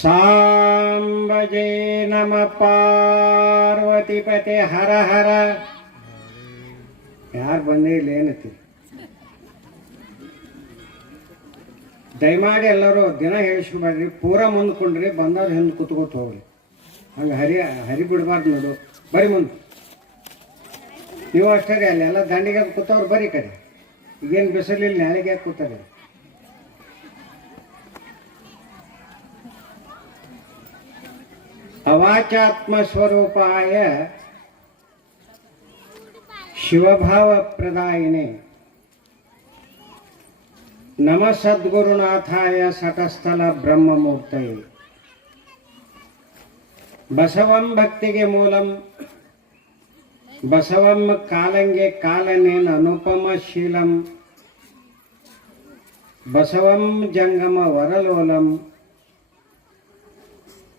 ಸಾಂಬಜೇ ನಮ ಪಾರ್ವತಿಪತೆ ಹರ ಹರ. ಯಾರು ಬಂದೇ ಇಲ್ಲ ಏನತ್ತಿ? ದಯಮಾಡಿ ಎಲ್ಲರೂ ದಿನ ಹೇಳಿಸ್ಕೊಬೇಡ್ರಿ, ಪೂರ ಮುಂದ್ಕೊಂಡ್ರಿ, ಬಂದವ್ರು ಹಿಂದೆ ಕೂತ್ಕೋತ ಹೋಗ್ರಿ. ಹಂಗೆ ಹರಿ ಬಿಡಬಾರ್ದು ನೋಡು. ಬರೀ ಮುಂದೆ ನೀವು ಅಷ್ಟೇ ರೀ. ಅಲ್ಲೆಲ್ಲ ದಂಡಿಗೆ ಕೂತವ್ರು ಬರೀ ಕಡೆ. ಈಗೇನು ಬಿಸಿಲಿಲ್ಲ, ನಾಳೆಗೆ ಯಾಕೆ ಕೂತಾರೆ? ಅವಾಚಾತ್ಮ ಸ್ವರೂಪಾಯ ಶಿವಭಾವ ಪ್ರದಾಯಿನೇ ನಮ ಸದ್ಗುರುನಾಥಾಯ ಸಟಸ್ಥಲ ಬ್ರಹ್ಮಮೂರ್ತಯೇ. ಬಸವಂ ಭಕ್ತಿಗೆ ಮೂಲಂ ಬಸವಂ ಕಾಲಂಗೆ ಕಾಲನೇನ ಅನುಪಮ ಶೀಲಂ ಬಸವಂ ಜಂಗಮ ವರಲೋಲಂ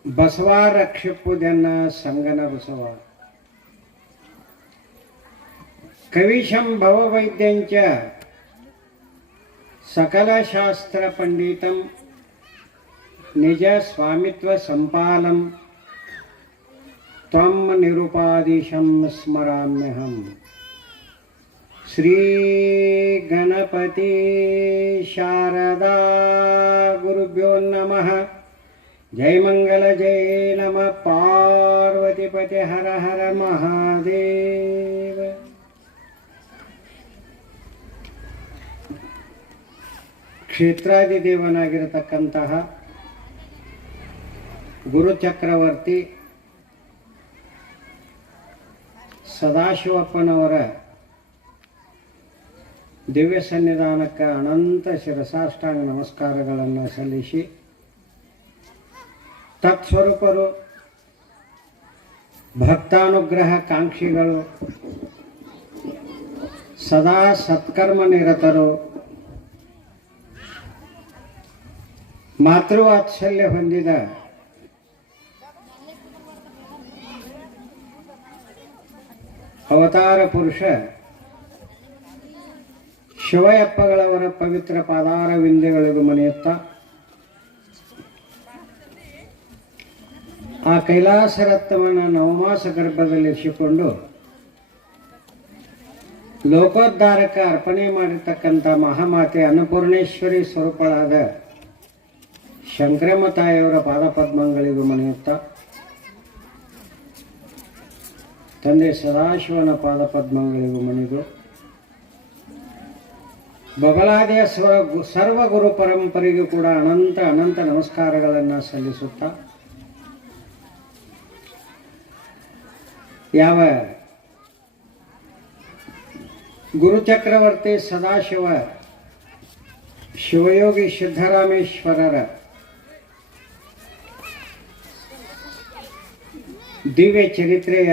ಬಸವ ರಕ್ಷಿಪ್ಪುದೆನ್ನ ಸಂಗನ ಬಸವ. ಕವಿಶಂ ಭವವೈದ್ಯಂಚ ಸಕಲ ಶಾಸ್ತ್ರ ಪಂಡಿತಂ ನಿಜ ಸ್ವಾಮಿತ್ವ ಸಂಪಾಲಂ ತ್ವಂ ನಿರುಪಾದಿಶಂ ಸ್ಮರಾಮ್ಯಹಂ. ಶ್ರೀ ಗಣಪತಿ ಶಾರದಾ ಗುರುಭ್ಯೋ ನಮಃ. ಜೈ ಮಂಗಲ ಜೈ ನಮ ಪಾರ್ವತಿಪತೆ ಹರ ಹರ ಮಹಾದೇವ. ಕ್ಷೇತ್ರಾಧಿದೇವನಾಗಿರತಕ್ಕಂತಹ ಗುರುಚಕ್ರವರ್ತಿ ಸದಾಶಿವಪ್ಪನವರ ದಿವ್ಯ ಸನ್ನಿಧಾನಕ್ಕೆ ಅನಂತ ಶಿರಸಾಷ್ಟಾಂಗ ನಮಸ್ಕಾರಗಳನ್ನು ಸಲ್ಲಿಸಿ, ತತ್ಸ್ವರೂಪರು, ಭಕ್ತಾನುಗ್ರಹ ಕಾಂಕ್ಷಿಗಳು, ಸದಾ ಸತ್ಕರ್ಮ ನಿರತರು, ಮಾತೃವಾತ್ಸಲ್ಯ ಹೊಂದಿದ ಅವತಾರ ಪುರುಷ ಶಿವಯಪ್ಪಗಳವರ ಪವಿತ್ರ ಪಾದಾರ ವಿಂಧ್ಯಗಳಿಗೂ ಮನೆಯುತ್ತ ಆ ಕೈಲಾಸರತ್ನವನ್ನು ನವಮಾಸ ಗರ್ಭದಲ್ಲಿರಿಸಿಕೊಂಡು ಲೋಕೋದ್ಧಾರಕ್ಕೆ ಅರ್ಪಣೆ ಮಾಡಿರ್ತಕ್ಕಂಥ ಮಹಾಮಾತೆ ಅನ್ನಪೂರ್ಣೇಶ್ವರಿ ಸ್ವರೂಪಳಾದ ಶಂಕರಮ್ಮ ತಾಯಿಯವರ ಪಾದಪದ್ಮಗಳಿಗೂ ಮನೆಯುತ್ತ ತಂದೆ ಸದಾಶಿವನ ಪಾದಪದ್ಮಗಳಿಗೂ ಮಣಿದು ಬಬಲಾದಿಯ ಸರ್ವ ಗುರು ಪರಂಪರೆಗೂ ಕೂಡ ಅನಂತ ಅನಂತ ನಮಸ್ಕಾರಗಳನ್ನು ಸಲ್ಲಿಸುತ್ತಾ, ಯಾವ ಗುರುಚಕ್ರವರ್ತಿ ಸದಾಶಿವ ಶಿವಯೋಗಿ ಸಿದ್ದರಾಮೇಶ್ವರರ ದಿವ್ಯ ಚರಿತ್ರೆಯ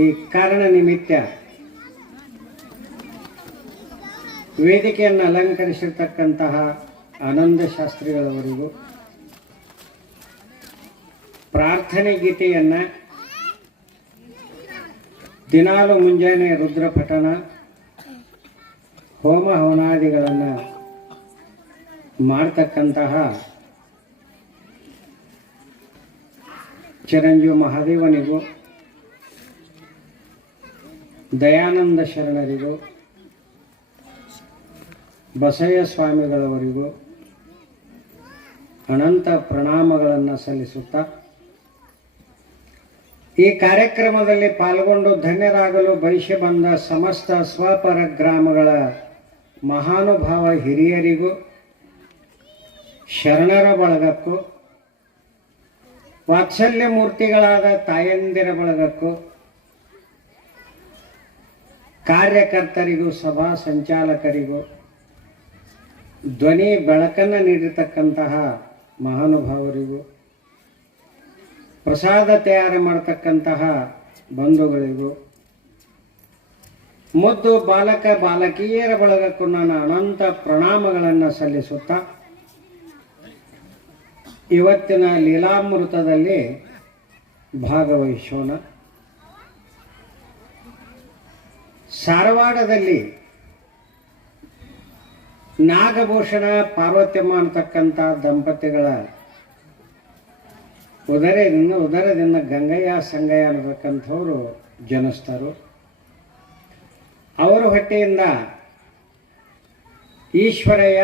ಈ ಕಾರಣ ನಿಮಿತ್ತ ವೇದಿಕೆಯನ್ನು ಅಲಂಕರಿಸಿರ್ತಕ್ಕಂತಹ ಆನಂದ ಶಾಸ್ತ್ರಿಗಳವರಿಗೂ, ಪ್ರಾರ್ಥನೆ ಗೀತೆಯನ್ನು ದಿನಾಲು ಮುಂಜಾನೆ ರುದ್ರ ಪಠಣ, ಹೋಮ ಹವನಾದಿಗಳನ್ನು ಮಾಡ್ತಕ್ಕಂತಹ ಚಿರಂಜೀವಿ ಮಹಾದೇವನಿಗೂ, ದಯಾನಂದ ಶರಣರಿಗೂ, ಬಸಯ್ಯ ಸ್ವಾಮಿಗಳವರಿಗೂ ಅನಂತ ಪ್ರಣಾಮಗಳನ್ನು ಸಲ್ಲಿಸುತ್ತಾ, ಈ ಕಾರ್ಯಕ್ರಮದಲ್ಲಿ ಪಾಲ್ಗೊಂಡು ಧನ್ಯರಾಗಲು ಬಯಸಿ ಬಂದ ಸಮಸ್ತ ಸ್ವಪರ ಗ್ರಾಮಗಳ ಮಹಾನುಭಾವ ಹಿರಿಯರಿಗೂ, ಶರಣರ ಬಳಗಕ್ಕೂ, ವಾತ್ಸಲ್ಯ ಮೂರ್ತಿಗಳಾದ ತಾಯಂದಿರ ಬಳಗಕ್ಕೂ, ಕಾರ್ಯಕರ್ತರಿಗೂ, ಸಭಾ ಸಂಚಾಲಕರಿಗೂ, ಧ್ವನಿ ಬೆಳಕನ್ನು ನೀಡಿರ್ತಕ್ಕಂತಹ ಮಹಾನುಭಾವರಿಗೂ, ಪ್ರಸಾದ ತಯಾರು ಮಾಡತಕ್ಕಂತಹ ಬಂಧುಗಳಿಗೂ, ಮುದ್ದು ಬಾಲಕ ಬಾಲಕಿಯರ ಬಳಗಕ್ಕೂ ನಾನು ಅನಂತ ಪ್ರಣಾಮಗಳನ್ನು ಸಲ್ಲಿಸುತ್ತಾ, ಇವತ್ತಿನ ಲೀಲಾಮೃತದಲ್ಲಿ ಭಾಗವಹಿಸೋಣ. ಧಾರವಾಡದಲ್ಲಿ ನಾಗಭೂಷಣ ಪಾರ್ವತ್ಯಮ್ಮ ಅಂತಕ್ಕಂಥ ದಂಪತಿಗಳ ಉದರದಿಂದ ಗಂಗಯ್ಯ ಸಂಗಯ್ಯ ಅನ್ನತಕ್ಕಂಥವ್ರು ಜನಿಸ್ತಾರು. ಅವರ ಹೊಟ್ಟೆಯಿಂದ ಈಶ್ವರಯ್ಯ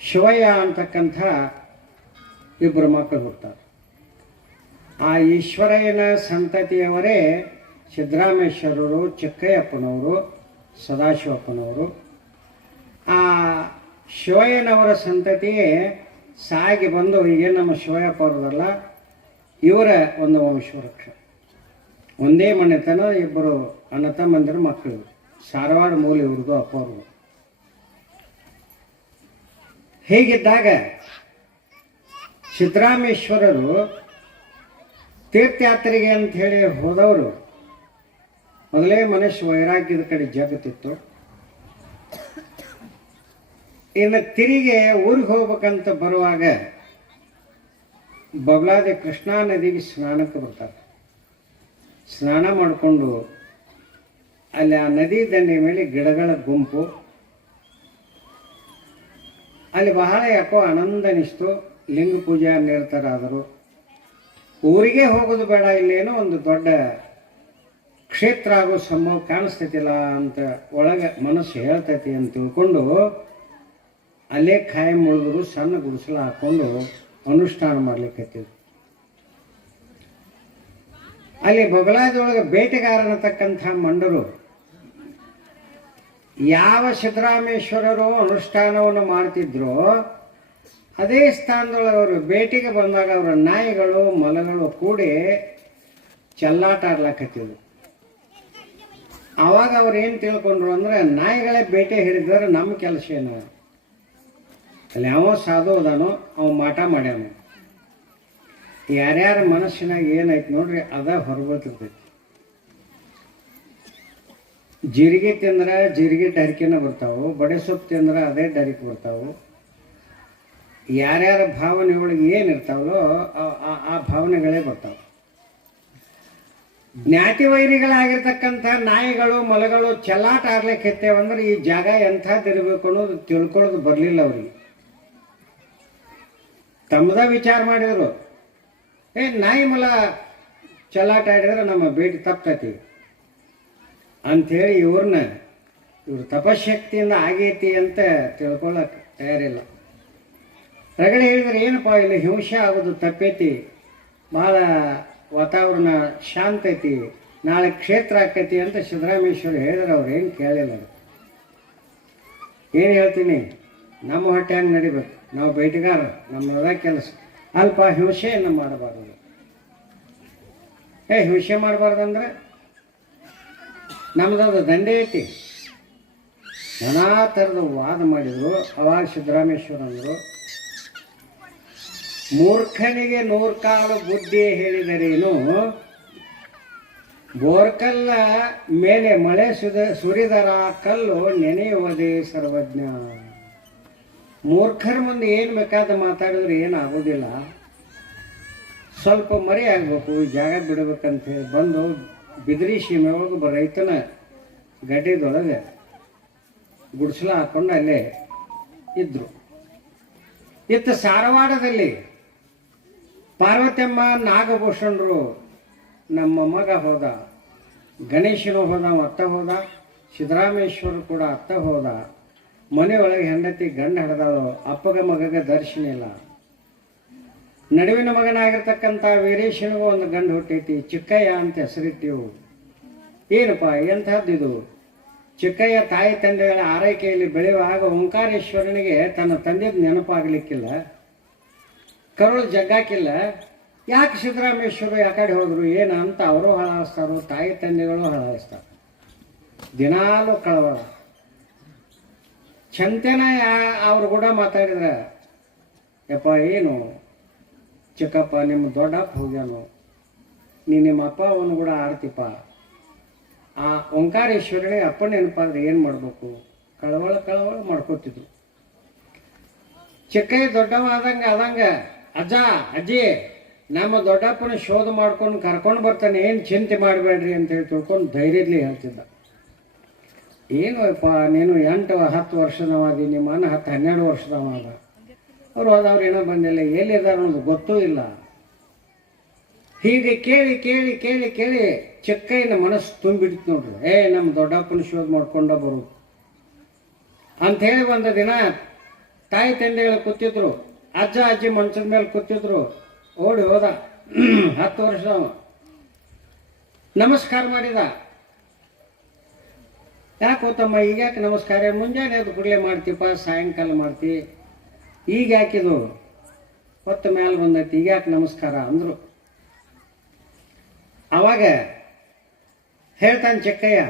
ಶಿವಯ್ಯ ಅಂತಕ್ಕಂಥ ಇಬ್ಬರು ಮಕ್ಕಳು ಹುಡ್ತಾರೆ. ಆ ಈಶ್ವರಯ್ಯನ ಸಂತತಿಯವರೇ ಸಿದ್ದರಾಮೇಶ್ವರರು, ಚಿಕ್ಕಯ್ಯಪ್ಪನವರು, ಸದಾಶಿವಪ್ಪನವರು. ಆ ಶಿವಯ್ಯನವರ ಸಂತತಿಯೇ ಸಾಗಿ ಬಂದು ಈಗೇನು ನಮ್ಮ ಶಿವಯ್ಯಪ್ಪ ಅವರದಲ್ಲ, ಇವರ ಒಂದು ವಂಶವೃಕ್ಷ. ಒಂದೇ ಮನೆತನ, ಇಬ್ಬರು ಅಣ್ಣ ತಮ್ಮಂದಿರ ಮಕ್ಕಳು. ಸಾರವಾಡ ಮೂಲ ಇವ್ರದ್ದು, ಅಪ್ಪ ಅವ್ರದ್ದು. ಹೀಗಿದ್ದಾಗ ಸಿದ್ದರಾಮೇಶ್ವರರು ತೀರ್ಥಯಾತ್ರೆಗೆ ಅಂತ ಹೇಳಿ ಹೋದವರು. ಮೊದಲೇ ಮನುಷ್ಯ ವೈರಾಗ್ಯದ ಕಡೆ ಜಗತ್ತಿತ್ತು. ಇನ್ನು ತಿರುಗಿ ಊರಿಗೆ ಹೋಗ್ಬೇಕಂತ ಬರುವಾಗ ಬಬಲಾದಿ ಕೃಷ್ಣಾ ನದಿಗೆ ಸ್ನಾನಕ್ಕೆ ಬರ್ತಾರೆ. ಸ್ನಾನ ಮಾಡಿಕೊಂಡು ಅಲ್ಲಿ ಆ ನದಿ ದಂಡೆ ಮೇಲೆ ಗಿಡಗಳ ಗುಂಪು. ಅಲ್ಲಿ ಬಹಳ ಯಾಕೋ ಆನಂದ ಅನಿಸ್ತು. ಲಿಂಗ ಪೂಜಾ ನಿರತರಾದರು. ಊರಿಗೆ ಹೋಗೋದು ಬೇಡ, ಇಲ್ಲೇನೋ ಒಂದು ದೊಡ್ಡ ಕ್ಷೇತ್ರ ಆಗೋ ಸಂಭವ ಕಾಣಿಸ್ತೈತಿಲ್ಲ ಅಂತ ಒಳಗೆ ಮನಸ್ಸು ಹೇಳ್ತೈತಿ ಅಂತ ತಿಳ್ಕೊಂಡು ಅಲ್ಲೇ ಖಾಯಂ ಉಳಿದ್ರು. ಸಣ್ಣ ಗುಡಿಸಲ ಹಾಕೊಂಡು ಅನುಷ್ಠಾನ ಮಾಡ್ಲಿಕ್ಕತ್ತಿದ್ರು. ಅಲ್ಲಿ ಬಬಲಾದೊಳಗೆ ಬೇಟೆಗಾರನತಕ್ಕಂಥ ಮಂಡರು ಯಾವ ಸಿದ್ದರಾಮೇಶ್ವರರು ಅನುಷ್ಠಾನವನ್ನು ಮಾಡ್ತಿದ್ರು ಅದೇ ಸ್ಥಾನದೊಳಗೆ ಅವರು ಬೇಟೆಗೆ ಬಂದಾಗ ಅವರ ನಾಯಿಗಳು ಮೊಲಗಳು ಕೂಡಿ ಚೆಲ್ಲಾಟ ಆಡ್ಲಾಕತ್ತಿದ್ರು. ಆವಾಗ ಅವ್ರು ಏನು ತಿಳ್ಕೊಂಡ್ರು ಅಂದ್ರೆ, ನಾಯಿಗಳೇ ಬೇಟೆ ಹಿಡಿದ್ರೆ ನಮ್ಮ ಕೆಲಸ ಏನು? ಅಲ್ಲಿ ಯಾವ ಸಾಧು ಅದಾನೋ ಅವ ಮಾಟ ಮಾಡ್ಯಾನ. ಯಾರ್ಯಾರ ಮನಸ್ಸಿನಾಗ ಏನೈತೆ ನೋಡ್ರಿ, ಅದ ಹೊರಗೋತಿರ್ತೈತಿ. ಜೀರಿಗೆ ತಿಂದ್ರೆ ಜೀರಿಗೆ ಡರಿಕೆನ ಬರ್ತಾವು, ಬಡೆ ಸೊಪ್ಪು ತಿಂದ್ರೆ ಅದೇ ಡರಿಕೆ ಬರ್ತಾವು. ಯಾರ್ಯಾರ ಭಾವನೆ ಒಳಗೆ ಏನಿರ್ತಾವೋ ಆ ಭಾವನೆಗಳೇ ಬರ್ತಾವೆ. ಜ್ಞಾತಿ ವೈರಿಗಳಾಗಿರ್ತಕ್ಕಂಥ ನಾಯಿಗಳು ಮೊಲಗಳು ಚೆಲ್ಲಾಟ ಆಡ್ಲಿಕ್ಕೆ ಅಂದ್ರೆ ಈ ಜಾಗ ಎಂಥದ್ದಿರಬೇಕು ಅನ್ನೋದು ತಿಳ್ಕೊಳ್ಳೋದು ಬರಲಿಲ್ಲ ಅವ್ರಿಗೆ. ತಮ್ಮದ ವಿಚಾರ ಮಾಡಿದ್ರು, ನಾಯಿ ಮೊಲ ಚೆಲ್ಲಾಟ ಆಡಿದ್ರೆ ನಮ್ಮ ಭೇಟಿ ತಪ್ತೈತಿ ಅಂಥೇಳಿ ಇವ್ರ ತಪಶಕ್ತಿಯಿಂದ ಆಗೈತಿ ಅಂತ ತಿಳ್ಕೊಳ್ಳೋಕೆ ತಯಾರಿಲ್ಲ. ರಗಡೆ ಹೇಳಿದ್ರೆ ಏನಪ್ಪ ಇಲ್ಲಿ ಹಿಂಸೆ ಆಗೋದು ತಪ್ಪೈತಿ, ಭಾಳ ವಾತಾವರಣ ಶಾಂತ ಐತಿ, ನಾಳೆ ಕ್ಷೇತ್ರ ಆಕೈತಿ ಅಂತ ಸಿದ್ದರಾಮೇಶ್ವರ ಹೇಳಿದ್ರೆ ಅವ್ರು ಏನು ಕೇಳಿಲ್ಲ. ಏನು ಹೇಳ್ತೀನಿ, ನಮ್ಮ ಹೊಟ್ಟೆ ಹಂಗೆ ನಡಿಬೇಕು, ನಾವು ಬೇಟೆಗಾರ, ನಮ್ಮದ ಕೆಲಸ. ಅಲ್ಪ ಹಿಂಸೆಯನ್ನು ಮಾಡಬಾರ್ದು. ಹಿಂಸೆ ಮಾಡಬಾರ್ದಂದ್ರೆ ನಮ್ದದು ದಂಡೆ ಐತಿ. ನಾನಾ ಥರದ ವಾದ ಮಾಡಿದರು. ಅವಾಗ ಸಿದ್ದರಾಮೇಶ್ವರ ಅಂದರು, ಮೂರ್ಖನಿಗೆ 100 ಕಾಲು ಬುದ್ಧಿ ಹೇಳಿದರೇನು, ಬೋರ್ಕಲ್ಲ ಮೇಲೆ ಮಳೆ ಸುರಿದರ ಕಲ್ಲು ನೆನೆಯುವುದೇ ಸರ್ವಜ್ಞ. ಮೂರ್ಖರ ಮುಂದೆ ಏನು ಬೇಕಾದ ಮಾತಾಡಿದ್ರೆ ಏನಾಗೋದಿಲ್ಲ. ಸ್ವಲ್ಪ ಮರಿ ಆಗಬೇಕು, ಜಾಗ ಬಿಡಬೇಕಂತ ಹೇಳಿ ಬಂದು ಬಿದಿರಿ ಸೀಮೆ ಒಳಗೆ ರೈತನ ಗಡ್ಡೆದೊಳಗೆ ಗುಡಿಸಲ ಹಾಕೊಂಡು ಅಲ್ಲೇ ಇದ್ರು. ಇತ್ತ ಸಾರವಾಡದಲ್ಲಿ ಪಾರ್ವತಮ್ಮ ನಾಗಭೂಷಣರು ನಮ್ಮ ಮಗ ಹೋದ, ಗಣೇಶನು ಹೋದ, ಅತ್ತ ಹೋದ, ಸಿದ್ದರಾಮೇಶ್ವರ ಕೂಡ ಅತ್ತ ಹೋದ. ಮನೆಯೊಳಗೆ ಹೆಂಡತಿ ಗಂಡ ಹಿಡ್ದಾಳು. ಅಪ್ಪಗ ಮಗಗ ದರ್ಶನ ಇಲ್ಲ. ನಡುವಿನ ಮಗನಾಗಿರ್ತಕ್ಕಂಥ ವೀರೇಶನಿಗೂ ಒಂದು ಗಂಡು ಹುಟ್ಟೈತಿ, ಚಿಕ್ಕಯ್ಯ ಅಂತ ಹೆಸರಿಟ್ಟಿವು. ಏನಪ್ಪ ಎಂಥದ್ದಿದು? ಚಿಕ್ಕಯ್ಯ ತಾಯಿ ತಂದೆಗಳ ಆರೈಕೆಯಲ್ಲಿ ಬೆಳೆಯುವಾಗ ಓಂಕಾರೇಶ್ವರನಿಗೆ ತನ್ನ ತಂದೆದ ನೆನಪಾಗಲಿಕ್ಕಿಲ್ಲ, ಕರುಳು ಜಗ್ಗಾಕಿಲ್ಲ. ಯಾಕೆ ಸಿದ್ದರಾಮೇಶ್ವರ ಯಾಕಡೆ ಹೋದ್ರು ಏನ ಅಂತ ಅವರು ಹಳಾಯಿಸ್ತಾರೋ, ತಾಯಿ ತಂದೆಗಳು ಹಳಾಯಿಸ್ತಾರೆ. ದಿನಾಲು ಕಳವಳ. ಚಂತೆನ ಅವ್ರು ಕೂಡ ಮಾತಾಡಿದ್ರೆ, ಯಪ್ಪ ಏನು ಚಿಕ್ಕಪ್ಪ ನಿಮ್ಮ ದೊಡ್ಡಪ್ಪ ಹೋಗ್ಯಾನು, ನಿಮ್ಮ ಅಪ್ಪ ಅವನು ಕೂಡ ಆಡ್ತಿಪ್ಪ. ಆ ಓಂಕಾರೇಶ್ವರನಿಗೆ ಅಪ್ಪ ನೆನಪಾದ್ರೆ ಏನು ಮಾಡಬೇಕು? ಕಳವಳ ಮಾಡ್ಕೋತಿದ್ರು. ಚಿಕ್ಕಯ್ಯ ದೊಡ್ಡವ ಆದಂಗೆ ಅಜ್ಜ ಅಜ್ಜಿ ನಮ್ಮ ದೊಡ್ಡಪ್ಪನ ಶೋಧ ಮಾಡ್ಕೊಂಡು ಕರ್ಕೊಂಡು ಬರ್ತಾನೆ, ಏನು ಚಿಂತೆ ಮಾಡಬೇಡ್ರಿ ಅಂತೇಳಿ ತಿಳ್ಕೊಂಡು ಧೈರ್ಯದಲ್ಲಿ ಹೇಳ್ತಿದ್ದ. ಏನು ಅಪ್ಪ ನೀನು 8-10 ವರ್ಷದವಾದಿ, ನಿಮ್ಮ ಅಣ್ಣ 10-12 ವರ್ಷದವ ಅದ, ಅವರು ಹೋದವ್ರು ಏನೋ ಬಂದಿಲ್ಲ, ಎಲ್ಲಿದ್ದಾರೆ ಅನ್ನೋದು ಗೊತ್ತೂ ಇಲ್ಲ. ಹೀಗೆ ಕೇಳಿ ಕೇಳಿ ಕೇಳಿ ಕೇಳಿ ಚಿಕ್ಕಯ್ಯನ ಮನಸ್ಸು ತುಂಬಿಡ್ತು ನೋಡ್ರಿ. ನಮ್ಮ ದೊಡ್ಡಪ್ಪನ ಶೋಧ ಮಾಡ್ಕೊಂಡ ಬರು ಅಂಥೇಳಿ ಒಂದು ದಿನ ತಾಯಿ ತಂದೆಗಳು ಕೂತಿದ್ರು, ಅಜ್ಜ ಅಜ್ಜಿ ಮಂಚದ ಮೇಲೆ ಕೂತಿದ್ರು. ಓಡಿ ಹೋದ 10 ವರ್ಷದವ, ನಮಸ್ಕಾರ ಮಾಡಿದ. ಯಾಕೆ ಹೋತಮ್ಮ ಈಗ ಯಾಕೆ ನಮಸ್ಕಾರ, ಮುಂಜಾನೆ ಅದು ಕೂಡಲೇ ಮಾಡ್ತೀಪ್ಪ, ಸಾಯಂಕಾಲ ಮಾಡ್ತಿ, ಈಗ ಯಾಕಿದು ಹೊತ್ತು ಮ್ಯಾಲೆ ಬಂದೈತಿ, ಈಗ ಯಾಕೆ ನಮಸ್ಕಾರ ಅಂದರು. ಅವಾಗ ಹೇಳ್ತಾನೆ ಚಿಕ್ಕಯ್ಯ,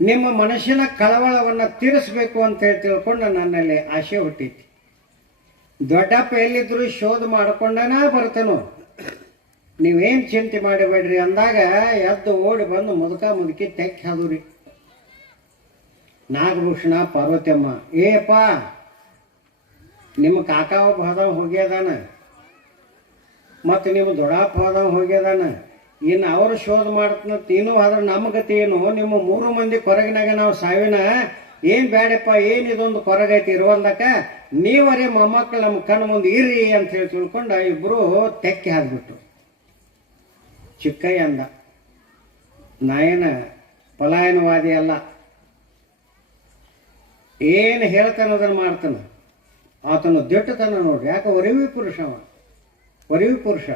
ನಿಮ್ಮ ಮನಸ್ಸಿನ ಕಳವಳವನ್ನು ತೀರಿಸ್ಬೇಕು ಅಂತ ಹೇಳಿ ತಿಳ್ಕೊಂಡು ನನ್ನಲ್ಲಿ ಆಸೆ ಹುಟ್ಟೈತಿ. ದೊಡ್ಡಪ್ಪ ಎಲ್ಲಿದ್ರು ಶೋಧ ಮಾಡ್ಕೊಂಡನ ಬರ್ತಾನೋ, ನೀವೇನು ಚಿಂತೆ ಮಾಡಿಬೇಡ್ರಿ ಅಂದಾಗ ಎದ್ದು ಓಡಿ ಬಂದು ಮುದುಕಿ ತೆಕ್ಕಿ ಹಾದುರಿ. ನಾಗಭೂಷಣ ಪಾರ್ವತಿಯಮ್ಮ, ಏಪ್ಪ ನಿಮ್ಮ ಕಾಕ ಒಬ್ಬ ಹೋದವ ಹೋಗ್ಯದಾನ, ಮತ್ತು ನಿಮ್ಮ ದೊಡ್ಡಪ್ಪ ಹೋದವ ಹೋಗ್ಯದಾನ, ಇನ್ನು ಅವರು ಶೋಧ ಮಾಡ್ತನಂತ ಇನ್ನೂ ಆದ್ರೆ ನಮ್ಮ ಗತಿ ಏನು, ನಿಮ್ಮ 3 ಮಂದಿ ಕೊರಗಿನಾಗ ನಾವು ಸಾವಿನ ಏನು ಬೇಡಪ್ಪ, ಏನು ಇದೊಂದು ಕೊರಗೈತಿ ಇರುವಲ್ದಕ್ಕ, ನೀವರೇ ಮೊಮ್ಮಕ್ಕಳು ನಮ್ಮ ಕಣ್ಣು ಮುಂದೆ ಇರ್ರಿ ಅಂತ ಹೇಳಿ ತಿಳ್ಕೊಂಡು ಇಬ್ಬರು ತೆಕ್ಕಿ ಹಾದ್ಬಿಟ್ಟು. ಚಿಕ್ಕಯ್ಯ ಅಂದ, ನಾಯನ ಪಲಾಯನವಾದಿ ಅಲ್ಲ, ಏನು ಹೇಳ್ತಾನದನ್ನು ಮಾಡ್ತಾನ, ಆತನು ದಿಟ್ಟತನ ನೋಡ್ರಿ. ಯಾಕೆ ಒರಿವಿ ಪುರುಷ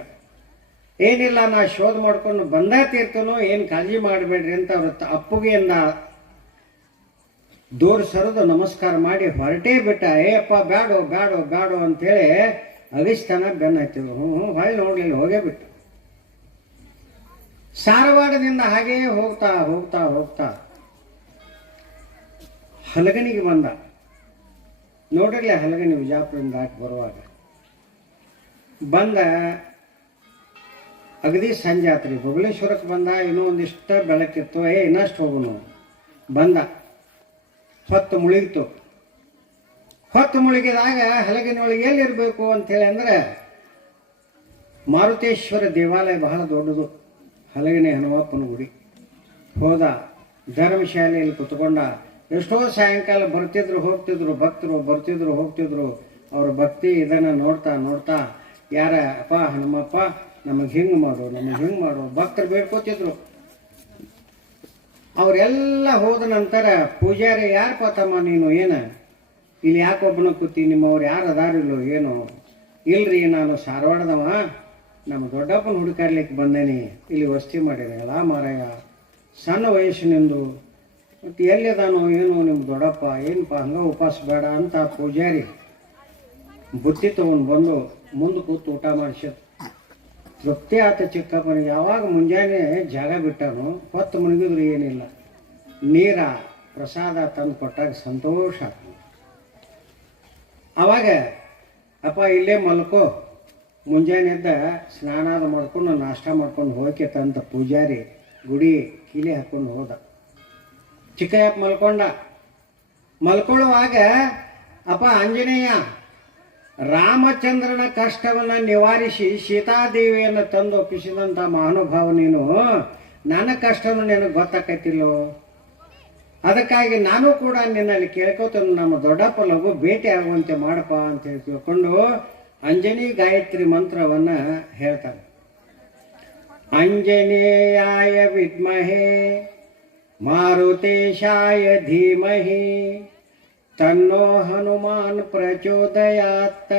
ಏನಿಲ್ಲ, ನಾ ಶೋಧ ಮಾಡ್ಕೊಂಡು ಬಂದ ತೀರ್ತನೋ, ಏನು ಕಾಳಜಿ ಮಾಡಬೇಡ್ರಿ ಅಂತ ಅವ್ರ ಅಪ್ಪುಗೆಯಿಂದ ದೂರ ಸರಿದು ನಮಸ್ಕಾರ ಮಾಡಿ ಹೊರಟೇ ಬಿಟ್ಟ. ಅಪ್ಪ ಬ್ಯಾಡೋ ಬ್ಯಾಡೋ ಬ್ಯಾಡೋ ಅಂಥೇಳಿ ಅಗಿಸ್ತಾನ ಬೆನ್ನ ಹತ್ತಿದ್ರು. ಹೊಳ್ಳಿ ನೋಡ್ಲಿಲ್ಲ, ಹೋಗೇ ಬಿಟ್ಟು. ಸಾರವಾಡದಿಂದ ಹಾಗೇ ಹೋಗ್ತಾ ಹೋಗ್ತಾ ಹೋಗ್ತಾ ಹಲಗನಿಗೆ ಬಂದ. ನೋಡಿರ್ಲಿ ಹಲಗನಿ ವಿಜಾಪುರದಿಂದ ದಾಟಿ ಬರುವಾಗ ಬಂದ. ಅಗದಿ ಸಂಜೆ ಆತ್ರಿ, ಬಬಲೇಶ್ವರಕ್ಕೆ ಬಂದ. ಇನ್ನೂ ಒಂದಿಷ್ಟ ಬೆಳಕಿತ್ತು, ಇನ್ನಷ್ಟು ಹೋಗುನು ಬಂದ. ಹೊತ್ತು ಮುಳುಗಿತು. ಹೊತ್ತು ಮುಳುಗಿದಾಗ ಹಲಗಿನೊಳಗೆ ಎಲ್ಲಿರಬೇಕು ಅಂಥೇಳಿ ಅಂದ್ರೆ, ಮಾರುತೇಶ್ವರ ದೇವಾಲಯ ಬಹಳ ದೊಡ್ಡದು, ಹಲಗಿನ ಹನುಮಪ್ಪನ ಗುಡಿ. ಹೋದ, ಧರ್ಮಶಾಲೆಯಲ್ಲಿ ಕುತ್ಕೊಂಡ. ಎಷ್ಟೋ ಸಾಯಂಕಾಲ ಬರ್ತಿದ್ರು ಹೋಗ್ತಿದ್ರು ಭಕ್ತರು, ಬರ್ತಿದ್ರು ಹೋಗ್ತಿದ್ರು. ಅವ್ರ ಭಕ್ತಿ ಇದನ್ನು ನೋಡ್ತಾ ನೋಡ್ತಾ, ಯಾರ ಅಪ್ಪ ಹನುಮಪ್ಪ ನಮಗೆ ಹಿಂಗೆ ಮಾಡು, ನಮಗೆ ಹಿಂಗೆ ಮಾಡು ಭಕ್ತರು ಬೇಡ್ಕೋತಿದ್ರು. ಅವರೆಲ್ಲ ಹೋದ ನಂತರ ಪೂಜಾರಿ, ಯಾರಪ್ಪ ತಮ್ಮ ನೀನು, ಏನು ಇಲ್ಲಿ ಯಾಕೊಬ್ಬನ ಕೂತಿ, ನಿಮ್ಮವ್ರು ಯಾರು ಅದಾರಿಲ್ಲೋ ಏನೋ? ಇಲ್ರಿ, ನಾನು ಸಾರವಾಡದವ, ನಮ್ಮ ದೊಡ್ಡಪ್ಪನ ಹುಡುಕಾಡ್ಲಿಕ್ಕೆ ಬಂದೇನಿ, ಇಲ್ಲಿ ವಸ್ತಿ ಮಾಡಿದೆ. ಎಲ್ಲ ಮಾರಾಯ, ಸಣ್ಣ ವಯಸ್ಸಿನಿಂದು, ಮತ್ತು ಎಲ್ಲಿದಾನೋ ಏನು ನಿಮ್ಮ ದೊಡ್ಡಪ್ಪ, ಏನಪ್ಪ ಹಂಗೆ ಉಪವಾಸ ಬೇಡ ಅಂತ ಪೂಜಾರಿ ಬುತ್ತಿ ತೊಗೊಂಡು ಬಂದು ಮುಂದೆ ಕೂತು ಊಟ ಮಾಡಿಸಿ ತೃಪ್ತಿ ಆತ ಚಿಕ್ಕಪ್ಪನಿಗೆ. ಯಾವಾಗ ಮುಂಜಾನೆ ಜಾಗ ಬಿಟ್ಟನು, ಹೊತ್ತು ಮುಳುಗಿದ್ರು ಏನಿಲ್ಲ, ನೀರ ಪ್ರಸಾದ ತಂದು ಕೊಟ್ಟಾಗ ಸಂತೋಷ. ಅವಾಗ ಅಪ್ಪ ಇಲ್ಲೇ ಮಲ್ಕೋ, ಮುಂಜಾನೆ ಎದ್ದ ಸ್ನಾನ ಮಾಡ್ಕೊಂಡು ನಾಷ್ಟ ಮಾಡ್ಕೊಂಡು ಹೋಗಿ ತಂತ ಪೂಜಾರಿ ಗುಡಿ ಕೀಲಿ ಹಾಕ್ಕೊಂಡು ಹೋದ. ಚಿಕ್ಕಯ್ಯಪ್ಪ ಮಲ್ಕೊಳ್ಳುವಾಗ ಅಪ್ಪ ಆಂಜನೇಯ ರಾಮಚಂದ್ರನ ಕಷ್ಟವನ್ನು ನಿವಾರಿಸಿ ಸೀತಾದೇವಿಯನ್ನು ತಂದು ಒಪ್ಪಿಸಿದಂಥ ಮಹಾನುಭಾವ ನೀನು, ನನ್ನ ಕಷ್ಟವನ್ನು ನಿನಗೆ ಗೊತ್ತಾಕೈತಿಲ್ಲೋ, ಅದಕ್ಕಾಗಿ ನಾನು ಕೂಡ ನಿನ್ನಲ್ಲಿ ಕೇಳ್ಕೊತನು, ನಮ್ಮ ದೊಡ್ಡಪ್ಪ ಲಘು ಭೇಟಿ ಆಗುವಂತೆ ಮಾಡಪ್ಪ ಅಂತ ಹೇಳಿ ತಿಳ್ಕೊಂಡು ಅಂಜನಿ ಗಾಯತ್ರಿ ಮಂತ್ರವನ್ನು ಹೇಳ್ತಾರೆ. ಅಂಜನೇಯಾಯ ವಿದ್ಮಹೇ ಮಾರುತೇಶಾಯ ಧೀಮಹಿ ತನ್ನೋ ಹನುಮಾನ್ ಪ್ರಚೋದಯಾತ್.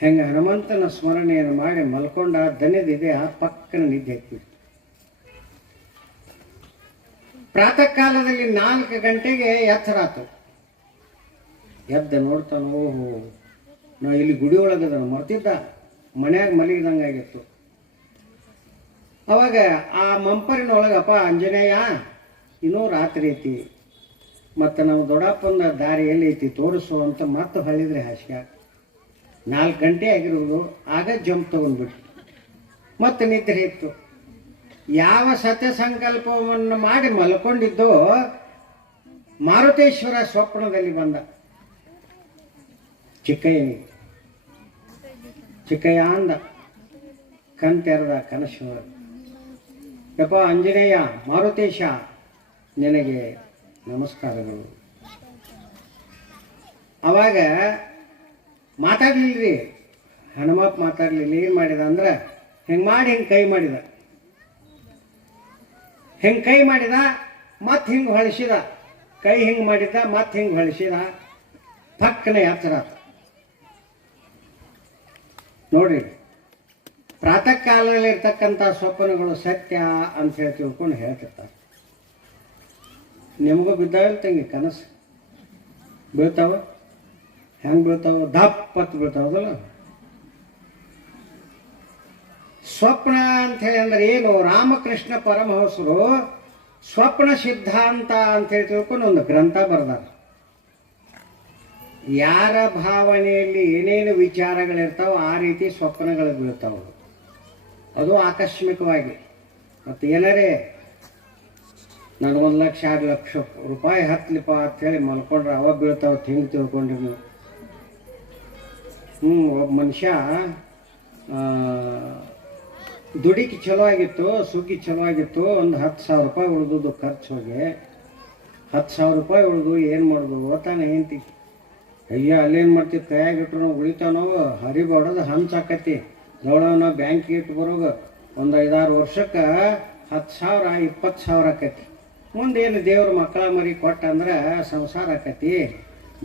ಹೆಂಗೆ ಹನುಮಂತನ ಸ್ಮರಣೆಯನ್ನು ಮಾಡಿ ಮಲ್ಕೊಂಡ ದನಿದಿದೆ, ಆ ಪಕ್ಕನ ನಿದ್ದೆ ಹಾಕ್ಬಿಟ್ಟು. ಪ್ರಾತಃ ಕಾಲದಲ್ಲಿ 4 ಗಂಟೆಗೆ ಎಚ್ಚರಾತು. ಎದ್ದ ನೋಡ್ತಾನೆ, ಓಹೋ ನಾ ಇಲ್ಲಿ ಗುಡಿ ಒಳಗದ, ಮರ್ತಿದ್ದ, ಮನ್ಯಾಗ ಮಲಗಿದಂಗಾಗಿತ್ತು. ಅವಾಗ ಆ ಮಂಪರಿನೊಳಗಪ್ಪ ಆಂಜನೇಯ ಇನ್ನೂ ರಾತ್ರಿ ಐತಿ, ಮತ್ತು ನಮ್ಮ ದೊಡ್ಡಪ್ಪನ ದಾರಿ ಎಲ್ಲಿ ಐತಿ ತೋರಿಸು ಅಂತ ಮತ್ತೆ ಹೊಳಿದ್ರೆ ಹಾಸಿಗೆ. 4 ಗಂಟೆ ಆಗಿರೋದು. ಆಗ ಜಂಪ್ ತೊಗೊಂಡ್ಬಿಟ್ಟು ಮತ್ತೆ ನಿದ್ರೆ ಇತ್ತು. ಯಾವ ಸತ್ಯ ಸಂಕಲ್ಪವನ್ನು ಮಾಡಿ ಮಲ್ಕೊಂಡಿದ್ದೋ ಮಾರುತೇಶ್ವರ ಸ್ವಪ್ನದಲ್ಲಿ ಬಂದ ಚಿಕ್ಕಯ್ಯನಿಗೆ. ಚಿಕ್ಕಯ್ಯ ಅಂದ, ಕಣ್ ತೆರೆದ ಕನಸು, ಯಪ್ಪ ಆಂಜನೇಯ ಮಾರುತೇಶ ನಿನಗೆ ನಮಸ್ಕಾರಗಳು. ಅವಾಗ ಮಾತಾಡ್ಲಿಲ್ರಿ ಹನುಮಪ್ಪ, ಮಾತಾಡ್ಲಿಲ್ಲ. ಏನು ಮಾಡಿದ ಅಂದ್ರೆ ಹಿಂಗೆ ಮಾಡಿ ಹಿಂಗೆ ಕೈ ಮಾಡಿದ, ಹಿಂಗೆ ಕೈ ಮಾಡಿದ, ಮತ್ತೆ ಹಿಂಗೆ ಹೊಳಿಸಿದ. ಕೈ ಹಿಂಗೆ ಮಾಡಿದ, ಮತ್ತೆ ಹಿಂಗೆ ಹೊಳಿಸಿದ. ಪಕ್ಕನೆ ಎತ್ತರ ನೋಡ್ರಿ. ಪ್ರಾತಃ ಕಾಲದಲ್ಲಿ ಇರ್ತಕ್ಕಂಥ ಸ್ವಪ್ನಗಳು ಸತ್ಯ ಅಂತ ಹೇಳಿ ತಿಳ್ಕೊಂಡು ಹೇಳ್ತಿರ್ತಾರೆ. ನಿಮಗೂ ಬಿದ್ದಾವಿಲ್ಲ ತಂಗಿ ಕನಸು? ಬೀಳ್ತಾವ. ಹೆಂಗೆ ಬೀಳ್ತಾವ? ದಪ್ಪತ್ತು ಬೀಳ್ತಾವದಲ್ಲ. ಸ್ವಪ್ನ ಅಂಥೇಳಿ ಅಂದ್ರೆ ಏನು? ರಾಮಕೃಷ್ಣ ಪರಮಹಂಸರು ಸ್ವಪ್ನ ಸಿದ್ಧಾಂತ ಅಂತೇಳಿ ತಿಳ್ಕೊಂಡು ಒಂದು ಗ್ರಂಥ ಬರೆದಾರ. ಯಾರ ಭಾವನೆಯಲ್ಲಿ ಏನೇನು ವಿಚಾರಗಳಿರ್ತಾವ ಆ ರೀತಿ ಸ್ವಪ್ನಗಳು ಬೀಳ್ತಾವ. ಅದು ಆಕಸ್ಮಿಕವಾಗಿ. ಮತ್ತು ಏನರೇ ನಾನು 1 ಲಕ್ಷ 2 ಲಕ್ಷ ರೂಪಾಯಿ ಹತ್ತಲಿಪ್ಪ ಅಂಥೇಳಿ ಮಲ್ಕೊಂಡ್ರೆ ಅವ ಬೀಳ್ತಾವ. ಹಿಂಗೆ ತಿಳ್ಕೊಂಡ್ರಿ ನೀವು. ಒಬ್ಬ ಮನುಷ್ಯ ದುಡಿಕೆ ಚಲೋ ಆಗಿತ್ತು, ಸುಗ್ಗಿ ಚಲೋ ಆಗಿತ್ತು. ಒಂದು 10,000 ರೂಪಾಯಿ ಉಳಿದು ಖರ್ಚು ಹೋಗಿ 10,000 ರೂಪಾಯಿ ಉಳಿದು ಏನು ಮಾಡೋದು ಓದ್ತಾನೆ ಹೆಂಡ್ತಿ. ಅಯ್ಯ ಅಲ್ಲೇನು ಮಾಡ್ತೀವಿ, ಕೈಯಾಗಿಟ್ರು ನಾವು ಉಳಿತಾವ. ನಾವು ಹರಿಬಾಡೋದು ಹಂಚಾಕತಿ ದೌಡವ. ನಾವು ಬ್ಯಾಂಕಿಗೆ ಇಟ್ಟು ಬರೋಗ ಒಂದು 5-6 ವರ್ಷಕ್ಕೆ 10,000 20,000 ಆಕತಿ. ಮುಂದೇನು ದೇವ್ರ ಮಕ್ಕಳ ಮರಿ ಕೊಟ್ಟ ಅಂದ್ರೆ ಸಂಸಾರ ಆಕತಿ,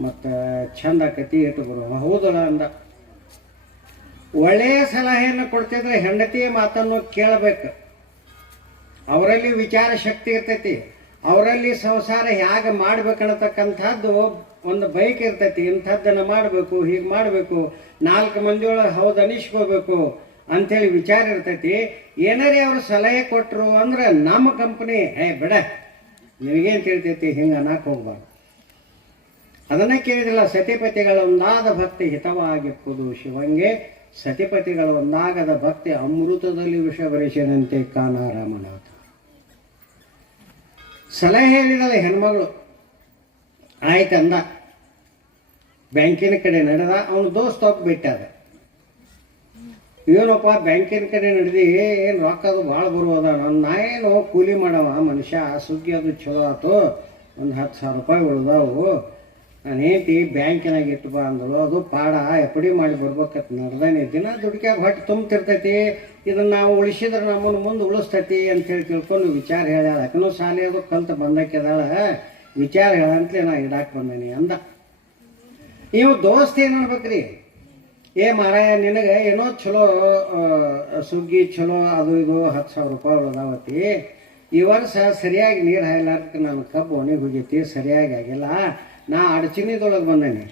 ಮತ್ತು ಚಂದ ಆಕತಿ ಇಟ್ಟು ಬರೋ. ಹೌದಲ್ಲ ಅಂದ. ಒಳ್ಳೆಯ ಸಲಹೆಯನ್ನು ಕೊಡ್ತಿದ್ರೆ ಹೆಂಡತಿಯ ಮಾತನ್ನು ಕೇಳಬೇಕು. ಅವರಲ್ಲಿ ವಿಚಾರ ಶಕ್ತಿ ಇರ್ತೈತಿ. ಅವರಲ್ಲಿ ಸಂಸಾರ ಹೇಗೆ ಮಾಡ್ಬೇಕನ್ನತಕ್ಕಂಥದ್ದು ಒಂದು ಬೈಕ್ ಇರ್ತೈತಿ. ಇಂಥದ್ದನ್ನು ಮಾಡಬೇಕು, ಹೀಗೆ ಮಾಡಬೇಕು, 4 ಮಂದಿಯೊಳಗೆ ಹೌದು ಅನಿಸ್ಕೋಬೇಕು ಅಂಥೇಳಿ ವಿಚಾರ ಇರ್ತೈತಿ. ಏನಾರೇ ಅವರು ಸಲಹೆ ಕೊಟ್ಟರು ಅಂದ್ರೆ ನಮ್ಮ ಕಂಪ್ನಿ ಬಿಡ ನಿನಗೇನು ತಿಳ್ತೈತಿ ಹಿಂಗೆ ಅನ್ನಕ್ಕೆ ಹೋಗ್ಬಾರ್ದು. ಅದನ್ನೇ ಕೇಳಿದ್ರಲ್ಲ, ಸತಿಪತಿಗಳ ಒಂದಾದ ಭಕ್ತಿ ಹಿತವಾಗಿಪ್ಪುದು ಶಿವಂಗೆ, ಸತಿಪತಿಗಳ ಒಂದಾಗದ ಭಕ್ತಿ ಅಮೃತದಲ್ಲಿ ವಿಷ ಬರಿಸಿದಂತೆ ಕಾನ ರಾಮನಾಥ. ಸಲಹೆ ಹೇಳಿದಲ್ಲ ಹೆಣ್ಮಗಳು. ಆಯ್ತಂದ. ಬ್ಯಾಂಕಿನ ಕಡೆ ನಡೆದ. ಅವನು ದೋಸ್ತ ಹೋಗಿ ಬಿಟ್ಟಾದ. ಏನಪ್ಪ ಬ್ಯಾಂಕಿನ ಕಡೆ ನಡೆದು ಏನು ರೊಕ್ಕ ಅದು ಭಾಳ ಬರುವುದ. ನಾ ಏನು ಕೂಲಿ ಮಾಡವ ಮನುಷ್ಯ, ಸುಗ್ಗಿ ಅದು ಚಲೋ ಆಯ್ತು, ಒಂದು 10,000 ರೂಪಾಯಿ ಉಳ್ದಾವು. ನಾನು ಹೇಳ್ತಿ ಬ್ಯಾಂಕಿನಾಗ ಇಟ್ಟು ಬಾ ಅಂದಳು. ಅದು ಪಾಡ ಎಪ್ಪಡಿ ಮಾಡಿ ಬರ್ಬೇಕತ್ ನಡ್ದಾನೆ. ದಿನ ದುಡ್ಕ್ಯಾಗ ಹೊಟ್ಟೆ ತುಂಬ್ತಿರ್ತೈತಿ. ಇದನ್ನು ನಾವು ಉಳಿಸಿದ್ರೆ ನಮ್ಮನ್ನು ಮುಂದೆ ಉಳಿಸ್ತೈತಿ ಅಂತೇಳಿ ತಿಳ್ಕೊಂಡು ವಿಚಾರ ಹೇಳ್ಯಾಳ. ಯಾಕನೂ ಶಾಲೆ ಅದು ಕಲ್ತು ಬಂದಕ್ಕೆದಾಳ. ವಿಚಾರ ಹೇಳಂತಲೇ ನಾ ಇಡಾಕ್ ಬಂದೇನಿ ಅಂದ. ನೀವು ದೋಸ್ತ ಏನು ಅನ್ಬೇಕ್ರಿ, ಮಾರಾಯ ನಿನಗೆ ಏನೋ ಚಲೋ ಸುಗ್ಗಿ ಚಲೋ ಅದು ಇದು 10,000 ರೂಪಾಯಿ ಉಳ್ದಾವತಿ. ಈ ವರ್ಷ ಸರಿಯಾಗಿ ನೀರು ಹಾಯ್ಲಾರ್ದಕ್ಕೆ ನಾನು ಕಬ್ಬು ಒಣಗಿ ಹೋಗೈತಿ, ಸರಿಯಾಗಿ ಆಗಿಲ್ಲ. ನಾ ಅಡಚಣಿದೊಳಗೆ ಬಂದೇನೆ.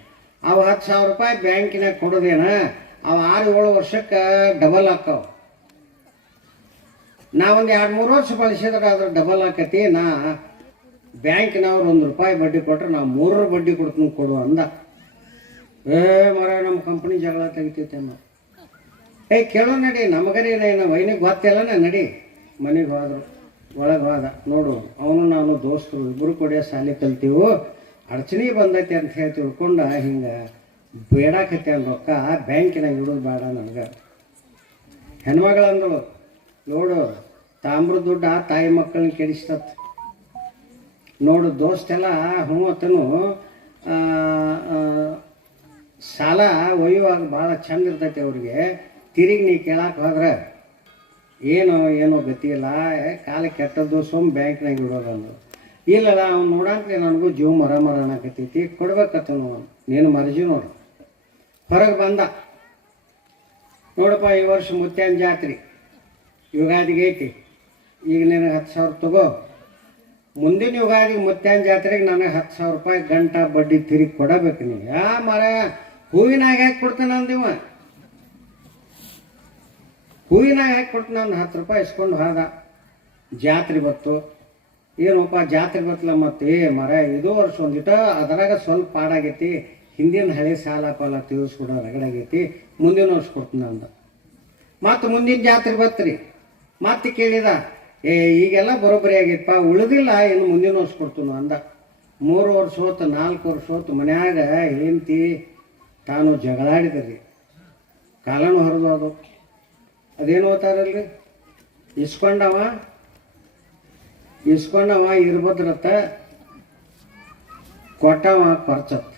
ಅವು 10,000 ರೂಪಾಯಿ ಬ್ಯಾಂಕಿನಾಗ ಕೊಡೋದೇನ, ಅವು 6-7 ವರ್ಷಕ್ಕೆ ಡಬಲ್ ಹಾಕವು. ನಾ ಒಂದು 2-3 ವರ್ಷ ಬಳಸಿದ್ರೆ ಅದ್ರ ಡಬಲ್ ಆಕತಿ. ನಾ ಬ್ಯಾಂಕಿನವ್ರು 1 ರೂಪಾಯಿ ಬಡ್ಡಿ ಕೊಟ್ರೆ ನಾ 3 ಬಡ್ಡಿ ಕೊಡ್ತೀನಿ ಕೊಡು ಅಂದ. ಮರ ನಮ್ಮ ಕಂಪ್ನಿ ಜಗಳ ತೆಗಿತೈತೆ ಅನ್ನೋ. ಕೇಳೋ ನಡಿ, ನಮಗರಿ ವೈನಿಗೆ ಗೊತ್ತಿಲ್ಲನ ನಡಿ. ಮನೆಗೆ ಹೋದ್ರು. ಒಳಗೆ ಹೋದ. ನೋಡು ಅವನು ನಾನು ದೋಸ್ತರು ಇಬ್ಬರು ಕೊಡಿಯೋ ಶಾಲೆ ಕಲ್ತೀವು, ಅಡಚಣೆ ಬಂದೈತಿ ಅಂತ ಹೇಳಿ ತಿಳ್ಕೊಂಡು ಹಿಂಗೆ ಬೇಡಾಕತ್ತೆ ಅಂದ ರೊಕ್ಕ ಬ್ಯಾಂಕಿನಾಗ ಇಡೋದು ಬೇಡ ನನಗೆ. ಹೆಣ್ಮಗಳಂದಳು, ನೋಡು ತಾಮ್ರ ದುಡ್ಡ ತಾಯಿ ಮಕ್ಕಳನ್ನ ಕೆಡಿಸ್ತತ್. ನೋಡು ದೋಸ್ತೆಲ್ಲ ಹ್ಞೂ ಅತನು ಸಾಲ ಒಯ್ಯುವಾಗ ಭಾಳ ಚಂದ ಇರ್ತೈತಿ ಅವ್ರಿಗೆ. ತಿರುಗಿ ನೀ ಕೇಳಕ್ಕೆ ಹೋದ್ರೆ ಏನೋ ಗತಿ ಇಲ್ಲ, ಕಾಲ ಕೆಟ್ಟದ್ದು, ಸುಮ್ಮ ಬ್ಯಾಂಕ್ನಾಗ ಇಡೋದಂದು. ಇಲ್ಲಲ್ಲ ಅವ್ನು ನೋಡಂತಲೇ ನನಗೂ ಜೀವ ಮರ ಅನ್ನಕತ್ತೈತಿ, ಕೊಡ್ಬೇಕತ್ತನು. ನೀನು ಮರ್ಜಿ ನೋಡು. ಹೊರಗೆ ಬಂದ. ನೋಡಪ್ಪ ಈ ವರ್ಷ ಮುತ್ಯಾನ ಜಾತ್ರೆ ಯುಗಾದಿಗೆ ಐತಿ. ಈಗ ನಿನಗೆ 10,000 ತಗೋ. ಮುಂದಿನ ಯುಗಾದಿಗೆ ಮುತ್ಯಾನ ಜಾತ್ರೆಗೆ ನನಗೆ 10,000 ರೂಪಾಯಿ ಗಂಟ ಬಡ್ಡಿ ತಿರುಗಿ ಕೊಡಬೇಕು. ನೀವು ಮರ ಹೂವಿನಾಗ ಹಾಕಿ ಕೊಡ್ತಾನೆ ಅಂದಿವ. ಹೂವಿನಾಗ ಹಾಕಿ ಕೊಡ್ತಾನೆ. ನಾನು 10 ರೂಪಾಯಿ ಇಸ್ಕೊಂಡು ಹೋದ. ಜಾತ್ರೆ ಬತ್ತು. ಏನಪ್ಪ ಜಾತ್ರೆ ಬತ್ತಲ್ಲ. ಮತ್ತೆ ಮರ ಇದು ವರ್ಷ ಒಂದಿಟ ಅದರಾಗ ಸ್ವಲ್ಪ ಪಾಡಾಗೈತಿ. ಹಿಂದಿನ ಹಳೆ ಸಾಲ ಪಾಲ ತೀರಿಸ್ಕೊಡೋ ರಗಡಾಗೈತಿ. ಮುಂದಿನ ವರ್ಷ ಕೊಡ್ತೀನಿ ಅಂದ. ಮತ್ತು ಮುಂದಿನ ಜಾತ್ರೆ ಬತ್ರಿ. ಮತ್ತೆ ಕೇಳಿದ, ಈಗೆಲ್ಲ ಬರೋಬ್ಬರಿ ಆಗೈತಪ್ಪ, ಉಳಿದಿಲ್ಲ, ಇನ್ನು ಮುಂದಿನ ವರ್ಷ ಕೊಡ್ತೀನಿ ಅಂದ. 3 ವರ್ಷ ಹೋತು, 4 ವರ್ಷ ಹೋತು. ಮನ್ಯಾಗ ಹೆಂಡತಿ ತಾನು ಜಗಳಾಡಿದ್ರಿ. ಕಾಲನೂ ಹರಿದು ಅದು. ಅದೇನು ಓದ್ತಾರಲ್ರಿ, ಇಸ್ಕೊಂಡವ ಇಸ್ಕೊಂಡವ ಇರ್ಬೋದ್ರತ್ತ, ಕೊಟ್ಟವ ಕೊರ್ಚತ್.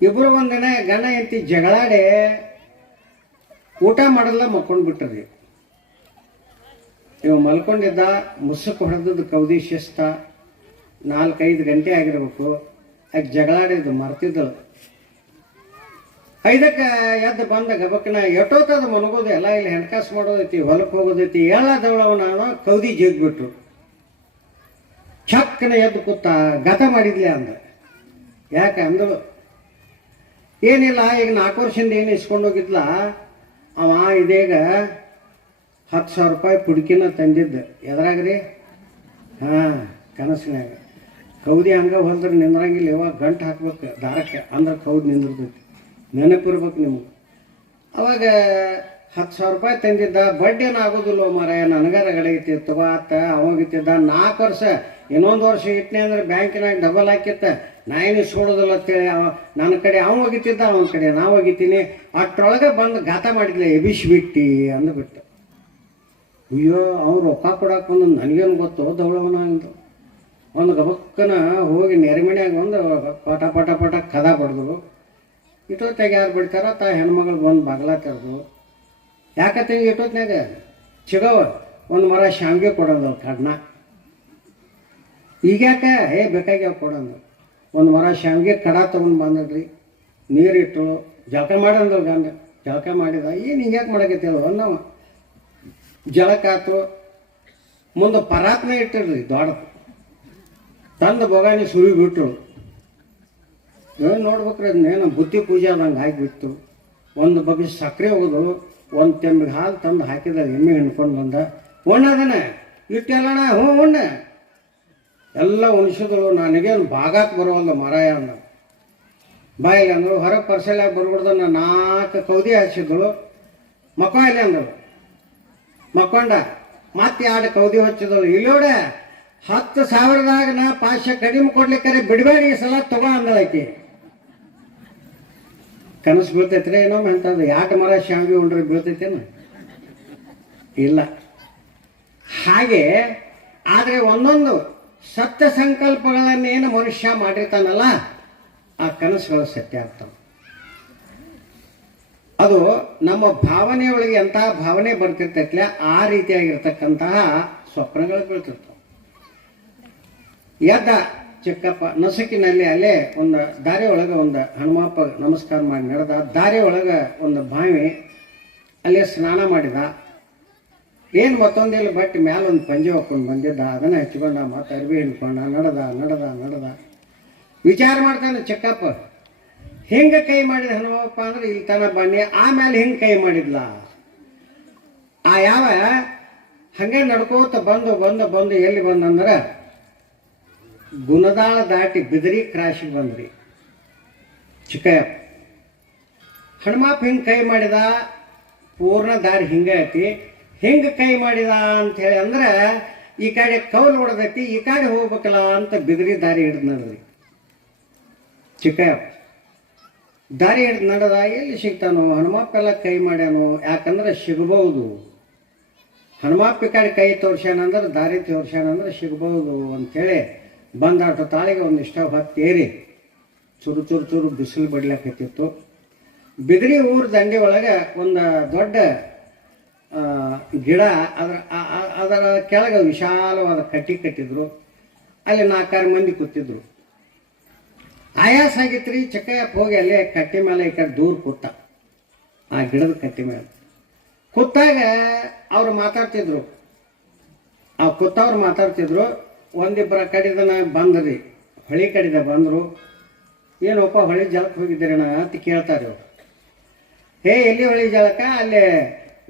ಇಬ್ಬರು ಒಂದಿನ ಗಂಡ ಹೆಂಡತಿ ಜಗಳಾಡಿ ಊಟ ಮಾಡಲ್ಲ ಮಕ್ಕೊಂಡು ಬಿಟ್ರಿ. ಇವ ಮಲ್ಕೊಂಡಿದ್ದ, ಮುಸುಕು ಹೊಡೆದದ್ದು ಕೌದಿ ಶಿಸ್ತ, 4-5 ಗಂಟೆ ಆಗಿರ್ಬೇಕು. ಆಕೆ ಜಗಳಾಡಿದ್ದು ಮರ್ತಿದ್ದಳು. 5ಕ್ಕೆ ಎದ್ದು ಬಂದ ಗಬಕ್ಕನ ಎಷ್ಟೊತ್ತದ ಮನಗೋದು, ಎಲ್ಲ ಇಲ್ಲಿ ಹೆಣ್ಕಾಸು ಮಾಡೋದೈತಿ, ಹೊಲಕ್ಕೆ ಹೋಗೋದೈತಿ. ಹೇಳದವಳವ ನಾನು ಕೌದಿ ಜಗ್ಬಿಟ್ರು. ಚಕ್ಕನ ಎದ್ದು ಕೂತ ಗತ ಮಾಡಿದ್ಲೆ ಅಂದ. ಯಾಕೆ ಅಂದಳು, ಏನಿಲ್ಲ, ಈಗ 4 ವರ್ಷದಿಂದ ಏನು ಇಸ್ಕೊಂಡು ಹೋಗಿದ್ಲ ಅವ, ಇದೀಗ 10,000 ರೂಪಾಯಿ ಪುಡ್ಕಿನ ತಂದಿದ್ದ. ಎದ್ರಾಗ್ರಿ? ಹಾಂ, ಕನಸಿನಾಗ. ಕೌದಿ ಹಂಗೆ ಹೊಲ್ದ್ರೆ ನಿಂದ್ರಂಗಿಲ್ಲ, ಇವಾಗ ಗಂಟು ಹಾಕ್ಬೇಕು ದಾರಕ್ಕೆ, ಅಂದ್ರೆ ಕೌದಿ ನಿಂದಿರ್ತೈತಿ. ನೆನಪಿರ್ಬೇಕು ನಿಮಗೆ. ಅವಾಗ 10,000 ರೂಪಾಯಿ ತಂದಿದ್ದ. ಬಡ್ಡಿ ಏನು ಆಗೋದಿಲ್ಲ ಮಾರಾಯ, ನನಗೆ ರಗಡೆ ಐತಿ ತಗೋ ಆತ. ಅವಾಗಿತ್ತಿದ್ದ 4 ವರ್ಷ, ಇನ್ನೊಂದು ವರ್ಷ ಇಟ್ಟನೆ ಅಂದ್ರೆ ಬ್ಯಾಂಕಿನಾಗ ಡಬಲ್ ಹಾಕಿತ್ತ. ನಾ ಏನು ಇಸ್ಕೊಳೋದಿಲ್ಲ ಅಂತೇಳಿ ನನ್ನ ಕಡೆ ಅವ ಒಗಿತಿದ್ದ, ಅವನ ಕಡೆ ನಾವು ಒಗಿತೀನಿ. ಅಷ್ಟರೊಳಗೆ ಬಂದು ಗಾತ ಮಾಡಿದ್ಲೆ, ಎಬಿಸ್ಬಿಟ್ಟಿ ಅಂದ್ಬಿಟ್ಟು. ಅಯ್ಯೋ, ಅವ್ರು ರೊಕ್ಕ ಕೊಡಕ್ಕೆ ಬಂದು ನನಗೇನು ಗೊತ್ತು ದವಳವನ ಅಂತ. ಒಂದು ಗಬಕ್ಕನ ಹೋಗಿ ನೆರೆಮನ್ಯಾಗ ಒಂದು ಪಟ ಪಟ ಪಟ ಕದ ಬಡ್ದರು. ಇಟ್ಟೊತ್ತಾಗ ಯಾರು ಬಿಡ್ತಾರ, ಹೆಣ್ಮಗಳು ಬಂದು ಬಾಗ್ಲ ತೆರೆದು, ಯಾಕತ್ತಂಗೆ ಇಟ್ಟೊತ್ನಾಗ ಚಿಗವ ಒಂದು ಮರ ಶಾವಿಗೆ ಕೊಡೋದು ಕಡ್ನ. ಈಗ್ಯಾಕೆ ಬೇಕಾಗ್ಯಾವ ಕೊಡೋದು. ಒಂದು ಮರ ಶಾವಿಗೆ ಕಡ ತೊಗೊಂಡು ಬಂದದ್ರಿ, ನೀರಿಟ್ಟು ಜಳಕ ಮಾಡಂದ್ರು. ಗಂಡ ಜಳಕ ಮಾಡಿದ. ಏನು ಹಿಂಗ್ಯಾಕೆ ಮಾಡಕತ್ತೇಳು ನಾವು. ಜಳಕಾತು, ಮುಂದೆ ಪರಾತ್ನ ಇಟ್ಟಿರ್ರಿ ದೊಡ್ಡದು, ತಂದು ಬೊಗಾನಿ ಸುಳಿ ಬಿಟ್ರು. ಏನು ನೋಡ್ಬೇಕ್ರಿ, ಅದನ್ನೇನು ಬುದ್ಧಿ ಪೂಜೆ ಆದಂಗೆ ಆಗಿಬಿಟ್ಟು. ಒಂದು ಬಗೆ ಸಕ್ಕರೆ ಹೋಗೋದು, ಒಂದು ತೆಂಬಿಗೆ ಹಾಲು ತಂದು ಹಾಕಿದ, ಎಮ್ಮೆ ಹಿಂಡ್ಕೊಂಡು ಬಂದ. ಉಣ್ಣದನ ಇಟ್ಟೆಲ್ಲಣ, ಹ್ಞೂ ಉಣ್ಣ ಎಲ್ಲ ಉಣಿಸಿದಳು. ನನಗೇನು ಭಾಗಕ್ಕೆ ಬರೋವಲ್ಲ ಮರಾಯ ಅಂದ. ಬಾಯಿಗೆ ಅಂದರು. ಹೊರಗೆ ಪರ್ಸೆಲ್ಲಾಗಿ ಬರ್ಬಿಡ್ದ. 4 ಕೌದಿ ಹಚ್ಚಿದಳು. ಮಕ್ಕ ಇಲ್ಲಿ ಅಂದಳು. ಮಕ್ಕೊಂಡ ಮತ್ತೆ 2 ಕೌದಿ ಹಚ್ಚಿದಳು. ಇಲ್ಲೋಡ 10,000ದಾಗ ನಾ ಪಾಶ ಕಡಿಮೆ ಕೊಡ್ಲಿಕ್ಕೆ ಬಿಡಬೇಡಿ, ಈ ಸಲ ತಗೋ ಅಂದಳಾಕಿ. ಕನಸು ಬೀಳ್ತೈತ್ರಿ ಏನೋ ಅಂತಂದು. 2 ಮರ ಶಾವಿಗೆ ಉಂಡ್ರೆ ಬೀಳ್ತೈತೇನು? ಇಲ್ಲ. ಹಾಗೆ ಆದರೆ ಒಂದೊಂದು ಸತ್ಯ ಸಂಕಲ್ಪಗಳನ್ನೇನು ಮನುಷ್ಯ ಮಾಡಿರ್ತಾನಲ್ಲ, ಆ ಕನಸುಗಳು ಸತ್ಯ ಆಗ್ತಾವೆ. ಅದು ನಮ್ಮ ಭಾವನೆಯೊಳಗೆ ಎಂತಹ ಭಾವನೆ ಬರ್ತಿರ್ತೈತ್ಲೆ ಆ ರೀತಿಯಾಗಿರ್ತಕ್ಕಂತಹ ಸ್ವಪ್ನಗಳು ಬೀಳ್ತಿರ್ತಾವೆ. ಎದ್ದ ಚಿಕ್ಕಪ್ಪ ನಸುಕಿನಲ್ಲಿ ಅಲ್ಲೇ ಒಂದು ದಾರಿ ಒಳಗೆ ಒಂದು ಹನುಮಪ್ಪ ನಮಸ್ಕಾರ ಮಾಡಿ ನಡೆದ. ದಾರಿ ಒಳಗೆ ಒಂದು ಬಾವಿ, ಅಲ್ಲೇ ಸ್ನಾನ ಮಾಡಿದ. ಏನು ಮತ್ತೊಂದಿಲ್ಲ ಬಟ್ಟೆ ಮ್ಯಾಲ ಒಂದು ಪಂಜೆ ಹಾಕೊಂಡು ಬಂದಿದ್ದ. ಅದನ್ನು ಹಚ್ಕೊಂಡ, ಮತ್ತೆ ಅರ್ಬಿ ಹಿಡ್ಕೊಂಡ, ನಡೆದ ವಿಚಾರ ಮಾಡ್ತಾನೆ ಚಿಕ್ಕಪ್ಪ. ಹಿಂಗೆ ಕೈ ಮಾಡಿದ ಹನುಮಪ್ಪ ಅಂದ್ರೆ ಇಲ್ಲಿ ತನ ಬನ್ನಿ, ಆಮೇಲೆ ಹಿಂಗೆ ಕೈ ಮಾಡಿದ್ಲ. ಆ ಯಾವ ಹಂಗೆ ನಡ್ಕೋತ ಬಂದು ಎಲ್ಲಿ ಬಂದಂದ್ರೆ ಗುಣದಾಳ ದಾಟಿ ಬಿದರಿ ಕ್ರಾಶಿಗೆ ಬಂದ್ರಿ ಚಿಕ್ಕಯ್ಯಪ್ಪ. ಹನುಮಪ್ಪ ಹಿಂಗೆ ಕೈ ಮಾಡಿದ, ಪೂರ್ಣ ದಾರಿ ಹಿಂಗೆ ಐತಿ. ಹಿಂಗೆ ಕೈ ಮಾಡಿದ ಅಂಥೇಳಿ ಅಂದ್ರೆ ಈ ಕಡೆ ಕೌಲು ಹೊಡೆದೈತಿ, ಈ ಕಡೆ ಹೋಗ್ಬೇಕಲ್ಲ ಅಂತ ಬಿದರಿ ದಾರಿ ಹಿಡಿದು ನಡ್ರಿ ಚಿಕ್ಕಯ್ಯಪ್ಪ. ದಾರಿ ಹಿಡಿದು ನಡೆದ. ಎಲ್ಲಿ ಸಿಗ್ತಾನೋ ಹನುಮಪ್ಪ ಎಲ್ಲ ಕೈ ಮಾಡ್ಯಾನು, ಯಾಕಂದ್ರೆ ಸಿಗ್ಬಹುದು. ಹನುಮಪ್ಪ ಈ ಕಡೆ ಕೈ ತೋರ್ಸ್ಯಾನಂದ್ರೆ, ದಾರಿ ತೋರ್ಸ್ಯಾನಂದ್ರೆ ಸಿಗ್ಬಹುದು ಅಂಥೇಳಿ ಬಂದಾಟ ತಾಳಿಗೆ ಒಂದಿಷ್ಟ ಹೊತ್ತೇರಿ ಚುರು ಚುರು ಚುರು ಬಿಸಿಲು ಬಡ್ಲಕತ್ತಿತ್ತು. ಬಿದಿರಿ ಊರು ದಂಡಿ ಒಳಗೆ ಒಂದು ದೊಡ್ಡ ಗಿಡ, ಅದರ ಕೆಳಗೆ ವಿಶಾಲವಾದ ಕಟ್ಟಿ ಕಟ್ಟಿದ್ರು. ಅಲ್ಲಿ 4-6 ಮಂದಿ ಕೂತಿದ್ರು. ಆಯಾಸ ಆಗಿತ್ರಿ. ಚಿಕ್ಕಯ್ಯಪ್ಪ ಹೋಗಿ ಅಲ್ಲೇ ಕಟ್ಟಿ ಮೇಲೆ ಈ ಕಡೆ ದೂರ ಕೂತ, ಆ ಗಿಡದ ಕಟ್ಟಿ ಮೇಲೆ ಕೂತಾಗ ಅವ್ರು ಮಾತಾಡ್ತಿದ್ರು. ಆ ಕೂತವ್ರು ಮಾತಾಡ್ತಿದ್ರು. ಒಂದಿಬ್ಬರ ಕಡಿದನ ಬಂದ್ರಿ, ಹೊಳಿ ಕಡಿದ ಬಂದರು. ಏನಪ್ಪ ಹೊಳಿ ಜಳಕ್ಕೆ ಹೋಗಿದ್ದೀರಣ್ಣ ಅಂತ ಕೇಳ್ತಾರೆ ಅವರು. ಎಲ್ಲಿ ಹೊಳಿ ಜಳಕ? ಅಲ್ಲೇ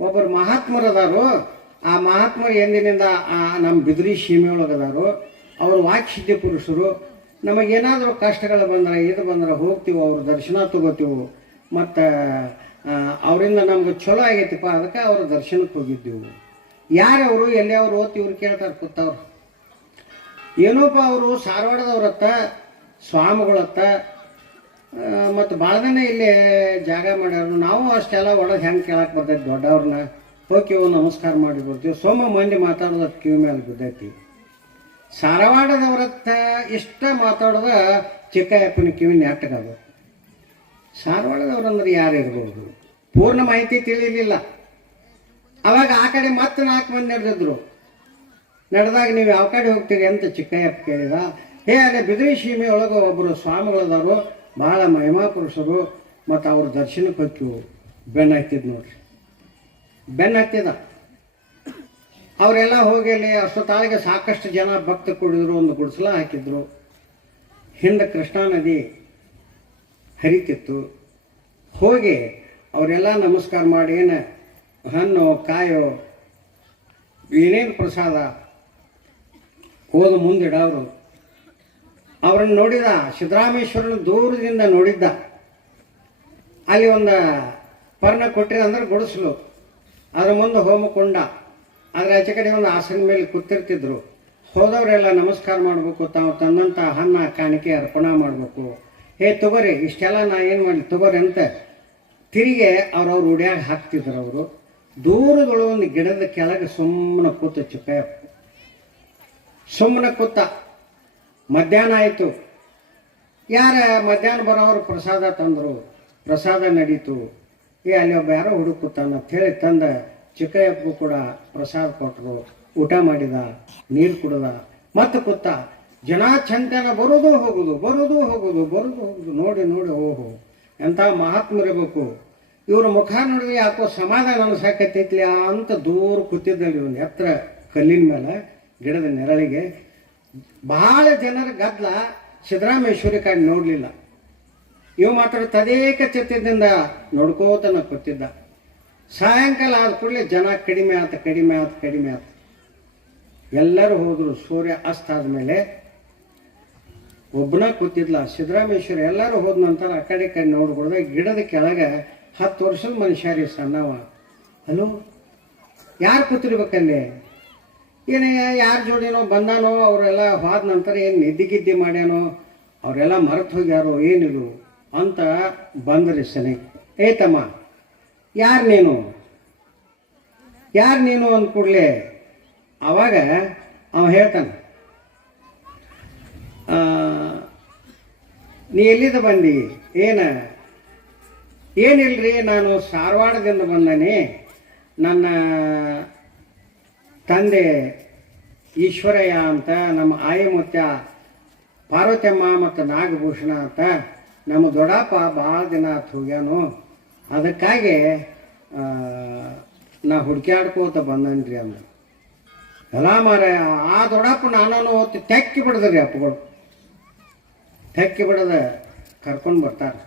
ಒಬ್ಬರು ಮಹಾತ್ಮರು ಅದಾರು. ಆ ಮಹಾತ್ಮರು ಎಂದಿನಿಂದ ನಮ್ಮ ಬಿದ್ರಿ ಸೀಮೆ ಒಳಗದಾರು. ಅವರು ವಾಕ್ಸಿದ್ಧಿ ಪುರುಷರು. ನಮಗೇನಾದರೂ ಕಷ್ಟಗಳು ಬಂದ್ರೆ ಇದು ಬಂದ್ರೆ ಹೋಗ್ತೀವಿ, ಅವ್ರ ದರ್ಶನ ತಗೋತೀವಿ. ಮತ್ತು ಅವರಿಂದ ನಮ್ಗೆ ಚಲೋ ಆಗೈತಿಪ್ಪ, ಅದಕ್ಕೆ ಅವ್ರ ದರ್ಶನಕ್ಕೆ ಹೋಗಿದ್ದೀವಿ. ಯಾರವರು, ಎಲ್ಲಿ ಅವರು ಓದ್ತಿ ಇವ್ರು ಕೇಳ್ತಾರೆ ಕೂತವ್ರು. ಏನೋಪ್ಪ ಅವರು ಸಾರವಾಡದವ್ರತ್ತ, ಸ್ವಾಮಿಗಳತ್ತ, ಮತ್ತು ಭಾಳ ದಿನ ಇಲ್ಲಿ ಜಾಗ ಮಾಡ್ಯಾರ. ನಾವು ಅಷ್ಟೆಲ್ಲ ಒಳಗೆ ಹೆಂಗೆ ಕೇಳಕ್ಕೆ ಬರ್ತೈತೆ ದೊಡ್ಡವ್ರನ್ನ. ಹೋಗ್ತೀವೋ ನಮಸ್ಕಾರ ಮಾಡಿ ಬರ್ತೀವಿ. ಸೋಮ ಮಂದಿ ಮಾತಾಡೋದು ಕಿವಿ ಮೇಲೆ ಬಿದ್ದೈತಿ. ಸಾರವಾಡದವ್ರತ್ತ ಇಷ್ಟ ಮಾತಾಡೋದ ಚಿಕ್ಕಯ್ಯಪ್ಪನ ಕಿವಿ ನೆಟ್ಟಗಾಗಬೇಕು. ಸಾರವಾಡದವ್ರಂದ್ರೆ ಯಾರು ಇರ್ಬೋದು, ಪೂರ್ಣ ಮಾಹಿತಿ ತಿಳಿಲಿಲ್ಲ. ಅವಾಗ ಆ ಕಡೆ ಮತ್ತೆ 4 ಮಂದಿ ನಡೆದಿದ್ರು. ನಡೆದಾಗ ನೀವು ಯಾವ ಕಡೆ ಹೋಗ್ತೀರಿ ಅಂತ ಚಿಕ್ಕಯ್ಯಪ್ಪ ಕೇಳಿದ. ಅದೇ ಬಿದಿರಿ ಸೀಮೆ ಒಳಗೆ ಒಬ್ಬರು ಸ್ವಾಮಿಗಳದವರು, ಭಾಳ ಮಹಿಮಾ ಪುರುಷರು, ಮತ್ತು ಅವ್ರ ದರ್ಶನಕ್ಕೆ ಹೋಗ್ತೀವಿ. ಬೆನ್ನು ಹತ್ತಿದ್ ನೋಡ್ರಿ, ಬೆನ್ನು ಹತ್ತಿದ. ಅವರೆಲ್ಲ ಹೋಗಿ ಅಲ್ಲಿ ಅಷ್ಟೊತ್ತಾಳಿಗೆ ಸಾಕಷ್ಟು ಜನ ಭಕ್ತ ಕೂಡಿದ್ರು. ಒಂದು ಗುಡಿಸಲ ಹಾಕಿದ್ರು. ಹಿಂದೆ ಕೃಷ್ಣಾ ನದಿ ಹರಿತಿತ್ತು. ಹೋಗಿ ಅವರೆಲ್ಲ ನಮಸ್ಕಾರ ಮಾಡಿ ಏನು ಹಣ್ಣು ಕಾಯೋ ಏನೇನು ಪ್ರಸಾದ ಹೋದ ಮುಂದಿಡವರು. ಅವ್ರನ್ನ ನೋಡಿದ ಸಿದ್ದರಾಮೇಶ್ವರನ ದೂರದಿಂದ ನೋಡಿದ್ದ. ಅಲ್ಲಿ ಒಂದು ಪರ್ಣ ಕೊಟ್ಟಿರ ಅಂದ್ರೆ ಗುಡಿಸಲು, ಅದ್ರ ಮುಂದೆ ಹೋಮಕೊಂಡ. ಅದ್ರ ಆಚೆ ಕಡೆ ಒಂದು ಆಸನ ಮೇಲೆ ಕೂತಿರ್ತಿದ್ರು. ಹೋದವರೆಲ್ಲ ನಮಸ್ಕಾರ ಮಾಡಬೇಕು, ತಾವು ತಂದಂಥ ಹಣ್ಣ ಕಾಣಿಕೆ ಅರ್ಪಣೆ ಮಾಡಬೇಕು. ತಗೋರಿ ಇಷ್ಟೆಲ್ಲ ನಾ ಏನು ಮಾಡಲಿ ತಗೋರಿ ಅಂತ ತಿರುಗಿ ಅವ್ರವ್ರು ಉಡ್ಯಾಗ ಹಾಕ್ತಿದ್ರು. ಅವರು ದೂರದೊಳಗೆ ಒಂದು ಗಿಡದ ಕೆಳಗೆ ಸುಮ್ಮನೆ ಕೂತ ಚಿಕ್ಕಯ್ಯಪ್ಪ. ಸುಮ್ಮನೆ ಕೂತ. ಮಧ್ಯಾಹ್ನ ಆಯಿತು. ಯಾರ ಮಧ್ಯಾಹ್ನ ಬರೋರು ಪ್ರಸಾದ ತಂದರು. ಪ್ರಸಾದ ನಡೀತು. ಅಲ್ಲಿ ಒಬ್ಬ ಯಾರೋ ಹುಡುಗ ಕೂತಾನ ಅಂತ ಹೇಳಿ ತಂದ ಚಿಕ್ಕಯ್ಯಪ್ಪಗೂ ಕೂಡ ಪ್ರಸಾದ ಕೊಟ್ಟರು. ಊಟ ಮಾಡಿದ, ನೀರು ಕುಡ್ದ, ಮತ್ತೆ ಕೂತ. ಜನ ಚಂತನ ಬರೋದು ಹೋಗೋದು, ಬರೋದು ಹೋಗೋದು, ಬರೋದು ಹೋಗೋದು. ನೋಡಿ ನೋಡಿ ಓಹೋ ಎಂಥ ಮಹಾತ್ಮರಿರ್ಬೇಕು. ಇವ್ರ ಮುಖ ನೋಡಿದ್ರೆ ಯಾಕೋ ಸಮಾಧಾನ ಅನ್ಸಾಕತ್ತೈತ್ಲಿ ಅಂತ ದೂರ ಕೂತಿದ್ದಲ್ಲಿ ಒಂದು ಎತ್ತರ ಕಲ್ಲಿನ ಮೇಲೆ ಗಿಡದ ನೆರಳಿಗೆ. ಬಹಳ ಜನರ ಗದ್ದಲ. ಸಿದ್ದರಾಮೇಶ್ವರಿ ಕಡೆ ನೋಡಲಿಲ್ಲ. ಇವು ಮಾತ್ರ ತದೇಕ ಚಿತ್ತದಿಂದ ನೋಡ್ಕೋತನ ಕೂತಿದ್ದ. ಸಾಯಂಕಾಲ ಆದ ಕೂಡಲೇ ಜನ ಕಡಿಮೆ ಆತ ಕಡಿಮೆ ಆತ ಕಡಿಮೆ ಆತ. ಎಲ್ಲರೂ ಹೋದರು. ಸೂರ್ಯ ಅಸ್ತ ಆದಮೇಲೆ ಒಬ್ಬನ ಕೂತಿದ್ಲ ಸಿದ್ದರಾಮೇಶ್ವರಿ. ಎಲ್ಲರೂ ಹೋದ ನಂತರ ಆ ಕಡೆ ಕಡೆ ನೋಡ್ಕೊಳ್ದೆ ಗಿಡದ ಕೆಳಗೆ 10 ವರ್ಷದ ಮನುಷ್ಯ ರೀ, ಸಣ್ಣವ. ಹಲೋ, ಯಾರು ಕೂತಿರ್ಬೇಕಲ್ಲಿ? ಏನೇ ಯಾರ ಜೋಡಿನೋ ಬಂದಾನೋ, ಅವರೆಲ್ಲ ಹೋದ ನಂತರ ಏನು ನಿದ್ದಿಗಿದ್ದಿ ಮಾಡ್ಯಾನೋ, ಅವರೆಲ್ಲ ಮರೆತು ಹೋಗ್ಯಾರೋ ಏನಿದು ಅಂತ ಬಂದ್ರಿ ಸನಿ. ತಮ್ಮ ಯಾರು ನೀನು, ಯಾರು ನೀನು ಅಂದ ಕೂಡಲೇ ಅವಾಗ ಅವ ಹೇಳ್ತಾನೆ, ನೀ ಎಲ್ಲಿಂದ ಬಂದಿ? ಏನಿಲ್ರಿ, ನಾನು ಸಾರವಾಡದಿಂದ ಬಂದಾನೆ. ನನ್ನ ತಂದೆ ಈಶ್ವರಯ್ಯ ಅಂತ, ನಮ್ಮ ಆಯಿಮುತ್ಯ ಪಾರ್ವತಮ್ಮ ಮತ್ತು ನಾಗಭೂಷಣ ಅಂತ, ನಮ್ಮ ದೊಡ್ಡಪ್ಪ ಭಾಳ ದಿನ ಆತು ಹೋಗ್ಯಾನು. ಅದಕ್ಕಾಗಿ ನಾ ಹುಡುಕ್ಯಾಡ್ಕೋತ ಬಂದನ್ರಿ ಅಂದ. ಎಲ್ಲ ಮಾರ ಆ ದೊಡ್ಡಪ್ಪ ನಾನು ಹೊತ್ತು ತೆಕ್ಕಿ ಬಿಡದ್ರಿ. ಅಪ್ಪಗಳು ತೆಕ್ಕಿ ಬಿಡದ ಕರ್ಕೊಂಡು ಬರ್ತಾರೆ.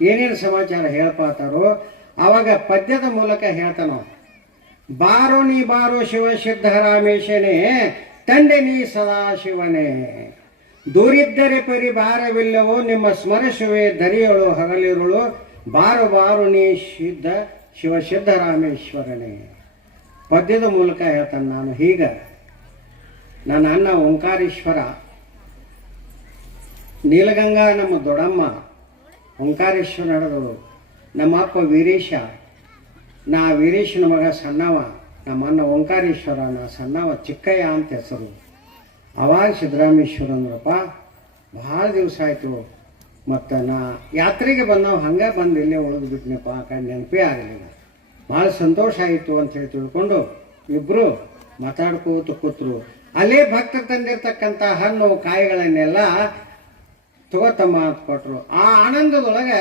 ಏನೇನು ಸಮಾಚಾರ ಹೇಳ್ಪಾತಾರೋ ಆವಾಗ ಪದ್ಯದ ಮೂಲಕ ಹೇಳ್ತಾನೋ. ಬಾರೋ ನೀ ಬಾರೋ ಶಿವ ಸಿದ್ಧರಾಮೇಶನೇ, ತಂದೆ ನೀ ಸದಾಶಿವನೇ. ದೂರಿದ್ದರೆ ಪರಿಭಾರವಿಲ್ಲವೋ, ನಿಮ್ಮ ಸ್ಮರಿಸುವೆ ದರಿಯಳು ಹಗಲಿರುಳು. ಬಾರು ಬಾರು ನೀ ಶಿವ ಸಿದ್ಧರಾಮೇಶ್ವರನೇ. ಪದ್ಯದ ಮೂಲಕ ಹೇಳ್ತಾನೆ. ನಾನು ಹೀಗ ನನ್ನ ಅಣ್ಣ ಓಂಕಾರೇಶ್ವರ, ನೀಲಗಂಗಾ ನಮ್ಮ ದೊಡ್ಡಮ್ಮ ಓಂಕಾರೇಶ್ವರ ನಡೆದಳು. ನಮ್ಮ ಅಪ್ಪ ವೀರೇಶ, ನಾ ವೀರೇಶನ ಮಗ ಸಣ್ಣವ. ನಮ್ಮ ಅಣ್ಣ ಓಂಕಾರೇಶ್ವರ, ನಾ ಸಣ್ಣವ ಚಿಕ್ಕಯ್ಯ ಅಂತ ಹೆಸರು. ಅವಾಗ ಸಿದ್ದರಾಮೇಶ್ವರ ಅಂದ್ರಪ್ಪ, ಭಾಳ ದಿವಸ ಆಯಿತು, ಮತ್ತು ನಾ ಯಾತ್ರೆಗೆ ಬಂದವು ಹಂಗೆ ಬಂದು ಇಲ್ಲೇ ಉಳಿದು ಬಿಟ್ಟನಪ್ಪ, ಆ ಕಡೆ ನೆನಪೇ ಆಗಲಿಲ್ಲ. ಭಾಳ ಸಂತೋಷ ಆಯಿತು ಅಂಥೇಳಿ ತಿಳ್ಕೊಂಡು ಇಬ್ಬರು ಮಾತಾಡ್ಕೋತ ಕೂತರು. ಅಲ್ಲೇ ಭಕ್ತರು ತಂದಿರ್ತಕ್ಕಂಥ ಹಣ್ಣು ಕಾಯಿಗಳನ್ನೆಲ್ಲ ತಗೋತಮ್ಮ ಅಂತ ಕೊಟ್ಟರು. ಆ ಆನಂದದೊಳಗೆ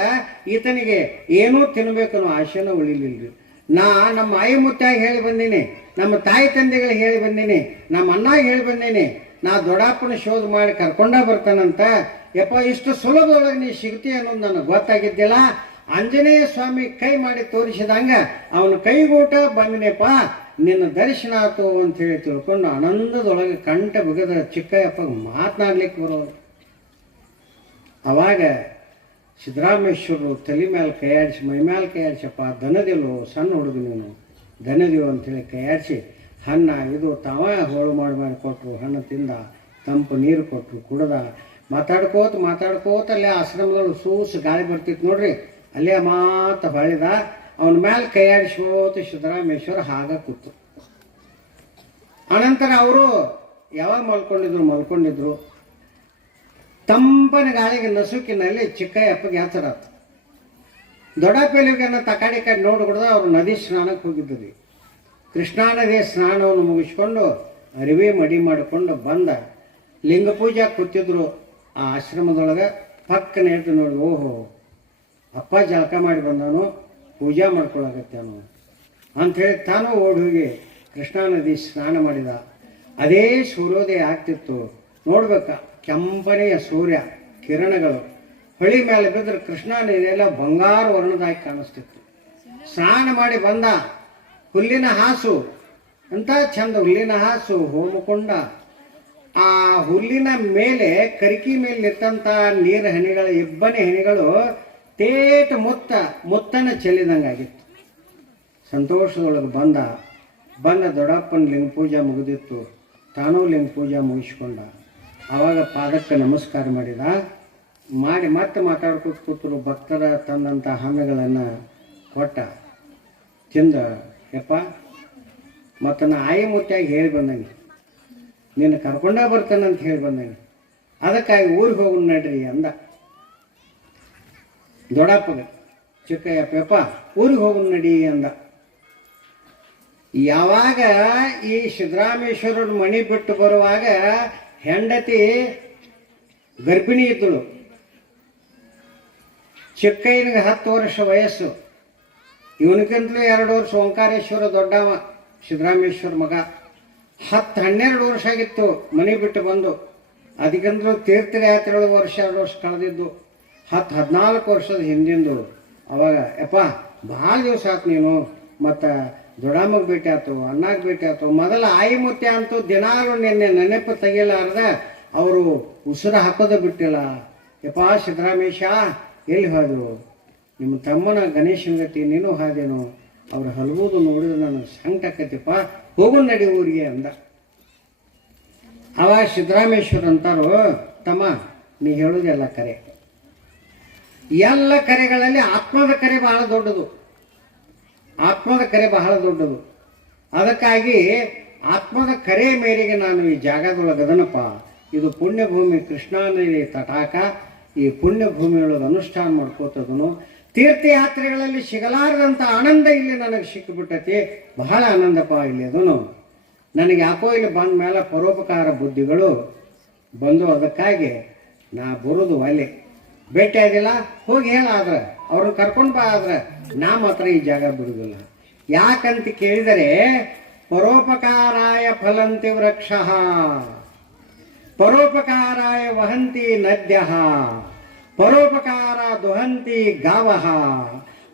ಈತನಿಗೆ ಏನೂ ತಿನ್ನಬೇಕು ಅನ್ನೋ ಆಶೆನೂ ಉಳಿಲಿಲ್ಲ. ನಾ ನಮ್ಮ ಆಯಿ ಮುತ್ತಾಗಿ ಹೇಳಿ ಬಂದೀನಿ, ನಮ್ಮ ತಾಯಿ ತಂದೆಗಳಿಗೆ ಹೇಳಿ ಬಂದೀನಿ, ನಮ್ಮ ಅಣ್ಣಗೆ ಹೇಳಿ ಬಂದೀನಿ, ನಾ ದೊಡ್ಡಪ್ಪನ ಶೋಧ ಮಾಡಿ ಕರ್ಕೊಂಡ ಬರ್ತಾನಂತ. ಯಪ್ಪ ಇಷ್ಟು ಸುಲಭದೊಳಗೆ ನೀ ಸಿಗ್ತಿ ಅನ್ನೋದು ನನಗೆ ಗೊತ್ತಾಗಿದ್ದಿಲ್ಲ. ಆಂಜನೇಯ ಸ್ವಾಮಿ ಕೈ ಮಾಡಿ ತೋರಿಸಿದಂಗ ಅವನ ಕೈಗೂಟ ಬಂದಿನಪ್ಪ, ನಿನ್ನ ದರ್ಶನ ಆತು ಅಂಥೇಳಿ ತಿಳ್ಕೊಂಡು ಆನಂದದೊಳಗೆ ಕಂಠ ಬಿಗದ ಚಿಕ್ಕಯ್ಯಪ್ಪ ಮಾತನಾಡ್ಲಿಕ್ಕೆ ಬರೋರು. ಅವಾಗ ಸಿದ್ದರಾಮೇಶ್ವರರು ತಲೆ ಮೇಲೆ ಕೈಯಾಡಿಸಿ, ಮೈ ಮೇಲೆ ಕೈಯಾಡಿಸಪ್ಪ, ದನದಿಲ್ಲೋ ಸಣ್ಣ ಹುಡುಗ ನೀನು, ದನದಿವು ಅಂಥೇಳಿ ಕೈಯಾಡಿಸಿ ಹಣ್ಣ ಇದು ತಾವ ಹೋಳು ಮಾಡಿ ಕೊಟ್ಟರು. ಹಣ್ಣು ತಿಂದ, ತಂಪು ನೀರು ಕೊಟ್ಟರು, ಕುಡ್ದ. ಮಾತಾಡ್ಕೋತ ಅಲ್ಲೇ ಆಶ್ರಮದೊಳಗೆ ಸೂಸು ಗಾಳಿ ಬರ್ತಿತ್ತು ನೋಡ್ರಿ, ಅಲ್ಲೇ ಮಾತು ಹೊಳಿದ. ಅವನ ಮ್ಯಾಲೆ ಕೈಯಾಡಿಸ್ಕೋತ ಸಿದ್ದರಾಮೇಶ್ವರ ಹಾಗ ಕೂತು. ಅನಂತರ ಅವರು ಯಾವಾಗ ಮಲ್ಕೊಂಡಿದ್ರು ತಂಪನ ಗಾಳಿಗೆ ನಸುಕಿನಲ್ಲಿ ಚಿಕ್ಕಯ್ಯಪ್ಪಗೆ ಯಾತ್ರೆ ಆಯ್ತು. ದೊಡ್ಡಪ್ಪಲಿಗನ್ನ ತಕಾಡಿ ಕಡೆ ನೋಡ್ಬಿಡ್ದು ಅವ್ರು ನದಿ ಸ್ನಾನಕ್ಕೆ ಹೋಗಿದ್ದರು. ಕೃಷ್ಣಾ ನದಿಯ ಸ್ನಾನವನ್ನು ಮುಗಿಸ್ಕೊಂಡು ಅರಿವೆ ಮಡಿ ಮಾಡಿಕೊಂಡು ಬಂದ ಲಿಂಗ ಪೂಜೆ ಕೂತಿದ್ರು ಆ ಆಶ್ರಮದೊಳಗೆ. ಪಕ್ಕನೆ ಎದ್ದು ನೋಡಿ, ಓಹೋ ಅಪ್ಪ ಜಳಕ ಮಾಡಿ ಬಂದವನು, ಪೂಜೆ ಮಾಡ್ಕೊಳಕತ್ತೇನು ಅಂಥೇಳಿ ತಾನು ಓಡಿ ಹೋಗಿ ಕೃಷ್ಣಾ ನದಿ ಸ್ನಾನ ಮಾಡಿದ. ಅದೇ ಸೂರ್ಯೋದಯ ಆಗ್ತಿತ್ತು. ನೋಡ್ಬೇಕ ಕೆಂಪನೆಯ ಸೂರ್ಯ ಕಿರಣಗಳು ಹೊಳಿ ಮೇಲೆ ಬಿದ್ದರೆ ಕೃಷ್ಣಾ ನದಿಯೆಲ್ಲ ಬಂಗಾರ ವರ್ಣದಾಗಿ ಕಾಣಿಸ್ತಿತ್ತು. ಸ್ನಾನ ಮಾಡಿ ಬಂದ. ಹುಲ್ಲಿನ ಹಾಸು ಅಂತ ಚಂದ ಹುಲ್ಲಿನ ಹಾಸು ಹೋಮಕೊಂಡ. ಆ ಹುಲ್ಲಿನ ಮೇಲೆ ಕರಿಕಿ ಮೇಲೆ ನಿಂತಂಥ ನೀರು ಹನಿಗಳು, ಇಬ್ಬನಿ ಹನಿಗಳು ತೇಟ ಮುತ್ತನ ಚೆಲ್ಲಿದಂಗಾಗಿತ್ತು. ಸಂತೋಷದೊಳಗೆ ಬಂದ ದೊಡ್ಡಪ್ಪನ ಲಿಂಗ ಪೂಜೆ ಮುಗಿದಿತ್ತು. ತಾನೂ ಲಿಂಗ ಪೂಜೆ ಮುಗಿಸ್ಕೊಂಡ. ಆವಾಗ ಪಾದಕ್ಕೆ ನಮಸ್ಕಾರ ಮಾಡಿ ಮತ್ತೆ ಮಾತಾಡ್ಕೊತ ಕೂತರು. ಭಕ್ತರ ತಂದಂಥ ಹಣ್ಣುಗಳನ್ನು ಕೊಟ್ಟ ತಿಂದ. ಯಪ್ಪ ಮತ್ತು ನಾ ಆಯಿ ಮುಟ್ಟಿಯಾಗಿ ಹೇಳಿ ಬಂದಂಗೆ, ನಿನ್ನ ಕರ್ಕೊಂಡೇ ಬರ್ತಾನಂತ ಹೇಳಿ ಬಂದಂಗೆ, ಅದಕ್ಕಾಗಿ ಊರಿಗೆ ಹೋಗೋಣ ನಡ್ರಿ ಅಂದ ದೊಡ್ಡಪ್ಪಗೆ. ಚಿಕ್ಕಯ್ಯಪ್ಪ ಊರಿಗೆ ಹೋಗೋಣ ನಡಿ ಅಂದ. ಯಾವಾಗ ಈ ಸಿದ್ದರಾಮೇಶ್ವರನ ಮನೆ ಬಿಟ್ಟು ಬರುವಾಗ ಹೆಂಡತಿ ಗರ್ಭಿಣಿ ಇದ್ದಳು. ಚಿಕ್ಕಯ್ಯನಿಗೆ 10 ವರ್ಷ ವಯಸ್ಸು. ಇವನಿಗಿಂತಲೂ 2 ವರ್ಷ ಓಂಕಾರೇಶ್ವರ ದೊಡ್ಡವ ಸಿದ್ದರಾಮೇಶ್ವರ ಮಗ. 10-12 ವರ್ಷ ಆಗಿತ್ತು ಮನೆ ಬಿಟ್ಟು ಬಂದು. ಅದಕ್ಕಿಂತಲೂ ತೀರ್ಥಯಾತ್ರೆಗಳು 1 ವರ್ಷ 2 ವರ್ಷ ಕಳೆದಿದ್ದು. 10-14 ವರ್ಷದ ಹಿಂದಿಂದು. ಅವಾಗ ಯಪ್ಪ ಭಾಳ ದಿವಸ ಆಯ್ತು ನೀನು, ಮತ್ತು ದೊಡ್ಡಮ್ಮಗೆ ಭೇಟಿ ಆಯ್ತು, ಅಣ್ಣಗೆ ಭೇಟಿ ಆಯ್ತು. ಮೊದಲ ಆಯಿ ಮುತ್ಯ ಅಂತೂ ದಿನಾಲು ನಿನ್ನೆ ನೆನಪು ತೆಗಿಲಾರ್ದ ಅವರು ಉಸಿರು ಹಾಕೋದು ಬಿಟ್ಟಿಲ್ಲ. ಯಪ್ಪ ಸಿದ್ದರಾಮೇಶ ಎಲ್ಲಿ ಹೋದ್ರು? ನಿಮ್ಮ ತಮ್ಮನ ಗಣೇಶನ ಗತಿ ನೀನು ಹಾದೇನು? ಅವ್ರು ಹಲವುದು ನೋಡಿದ್ರೆ ನನಗೆ ಸಂಕಟ ಆಕೈತಿಪ್ಪ, ಹೋಗು ನಡಿ ಊರಿಗೆ ಅಂದ. ಅವಾಗ ಸಿದ್ದರಾಮೇಶ್ವರ ಅಂತಾರು, ತಮ್ಮ ನೀ ಹೇಳೋದೆಲ್ಲ ಕರೆ. ಎಲ್ಲ ಕರೆಗಳಲ್ಲಿ ಆತ್ಮದ ಕರೆ ಬಹಳ ದೊಡ್ಡದು. ಆತ್ಮದ ಕರೆ ಬಹಳ ದೊಡ್ಡದು. ಅದಕ್ಕಾಗಿ ಆತ್ಮದ ಕರೆ ಮೇರೆಗೆ ನಾನು ಈ ಜಾಗದೊಳಗದನಪ್ಪ. ಇದು ಪುಣ್ಯಭೂಮಿ, ಕೃಷ್ಣಾ ನದಿ ತಟಾಕ. ಈ ಪುಣ್ಯಭೂಮಿಯೊಳಗೆ ಅನುಷ್ಠಾನ ಮಾಡ್ಕೋತದನು. ತೀರ್ಥಯಾತ್ರೆಗಳಲ್ಲಿ ಸಿಗಲಾರದಂಥ ಆನಂದ ಇಲ್ಲಿ ನನಗೆ ಸಿಕ್ಕಿಬಿಟ್ಟತಿ. ಬಹಳ ಆನಂದಪ್ಪ ಇಲ್ಲಿ ಅದನು. ನನಗೆ ಯಾಕೋ ಇಲ್ಲಿ ಬಂದ ಮೇಲೆ ಪರೋಪಕಾರ ಬುದ್ಧಿಗಳು ಬಂದು. ಅದಕ್ಕಾಗಿ ನಾ ಬರೋದು ಒಲೆ. ಭೇಟಿ ಆಗಿಲ್ಲ ಹೋಗಿ ಹೇಳಾದ್ರೆ ಅವ್ರನ್ನ ಕರ್ಕೊಂಡು ಬಾ. ಆದ್ರೆ ನಾ ಮಾತ್ರ ಈ ಜಾಗ ಬಿಡುವುದಿಲ್ಲ. ಯಾಕಂತ ಕೇಳಿದರೆ ಪರೋಪಕಾರಾಯ ಫಲಂತಿ ವೃಕ್ಷ, ಪರೋಪಕಾರಾಯ ವಹಂತಿ ನದ್ಯ, ಪರೋಪಕಾರ ದುಹಂತಿ ಗಾವ,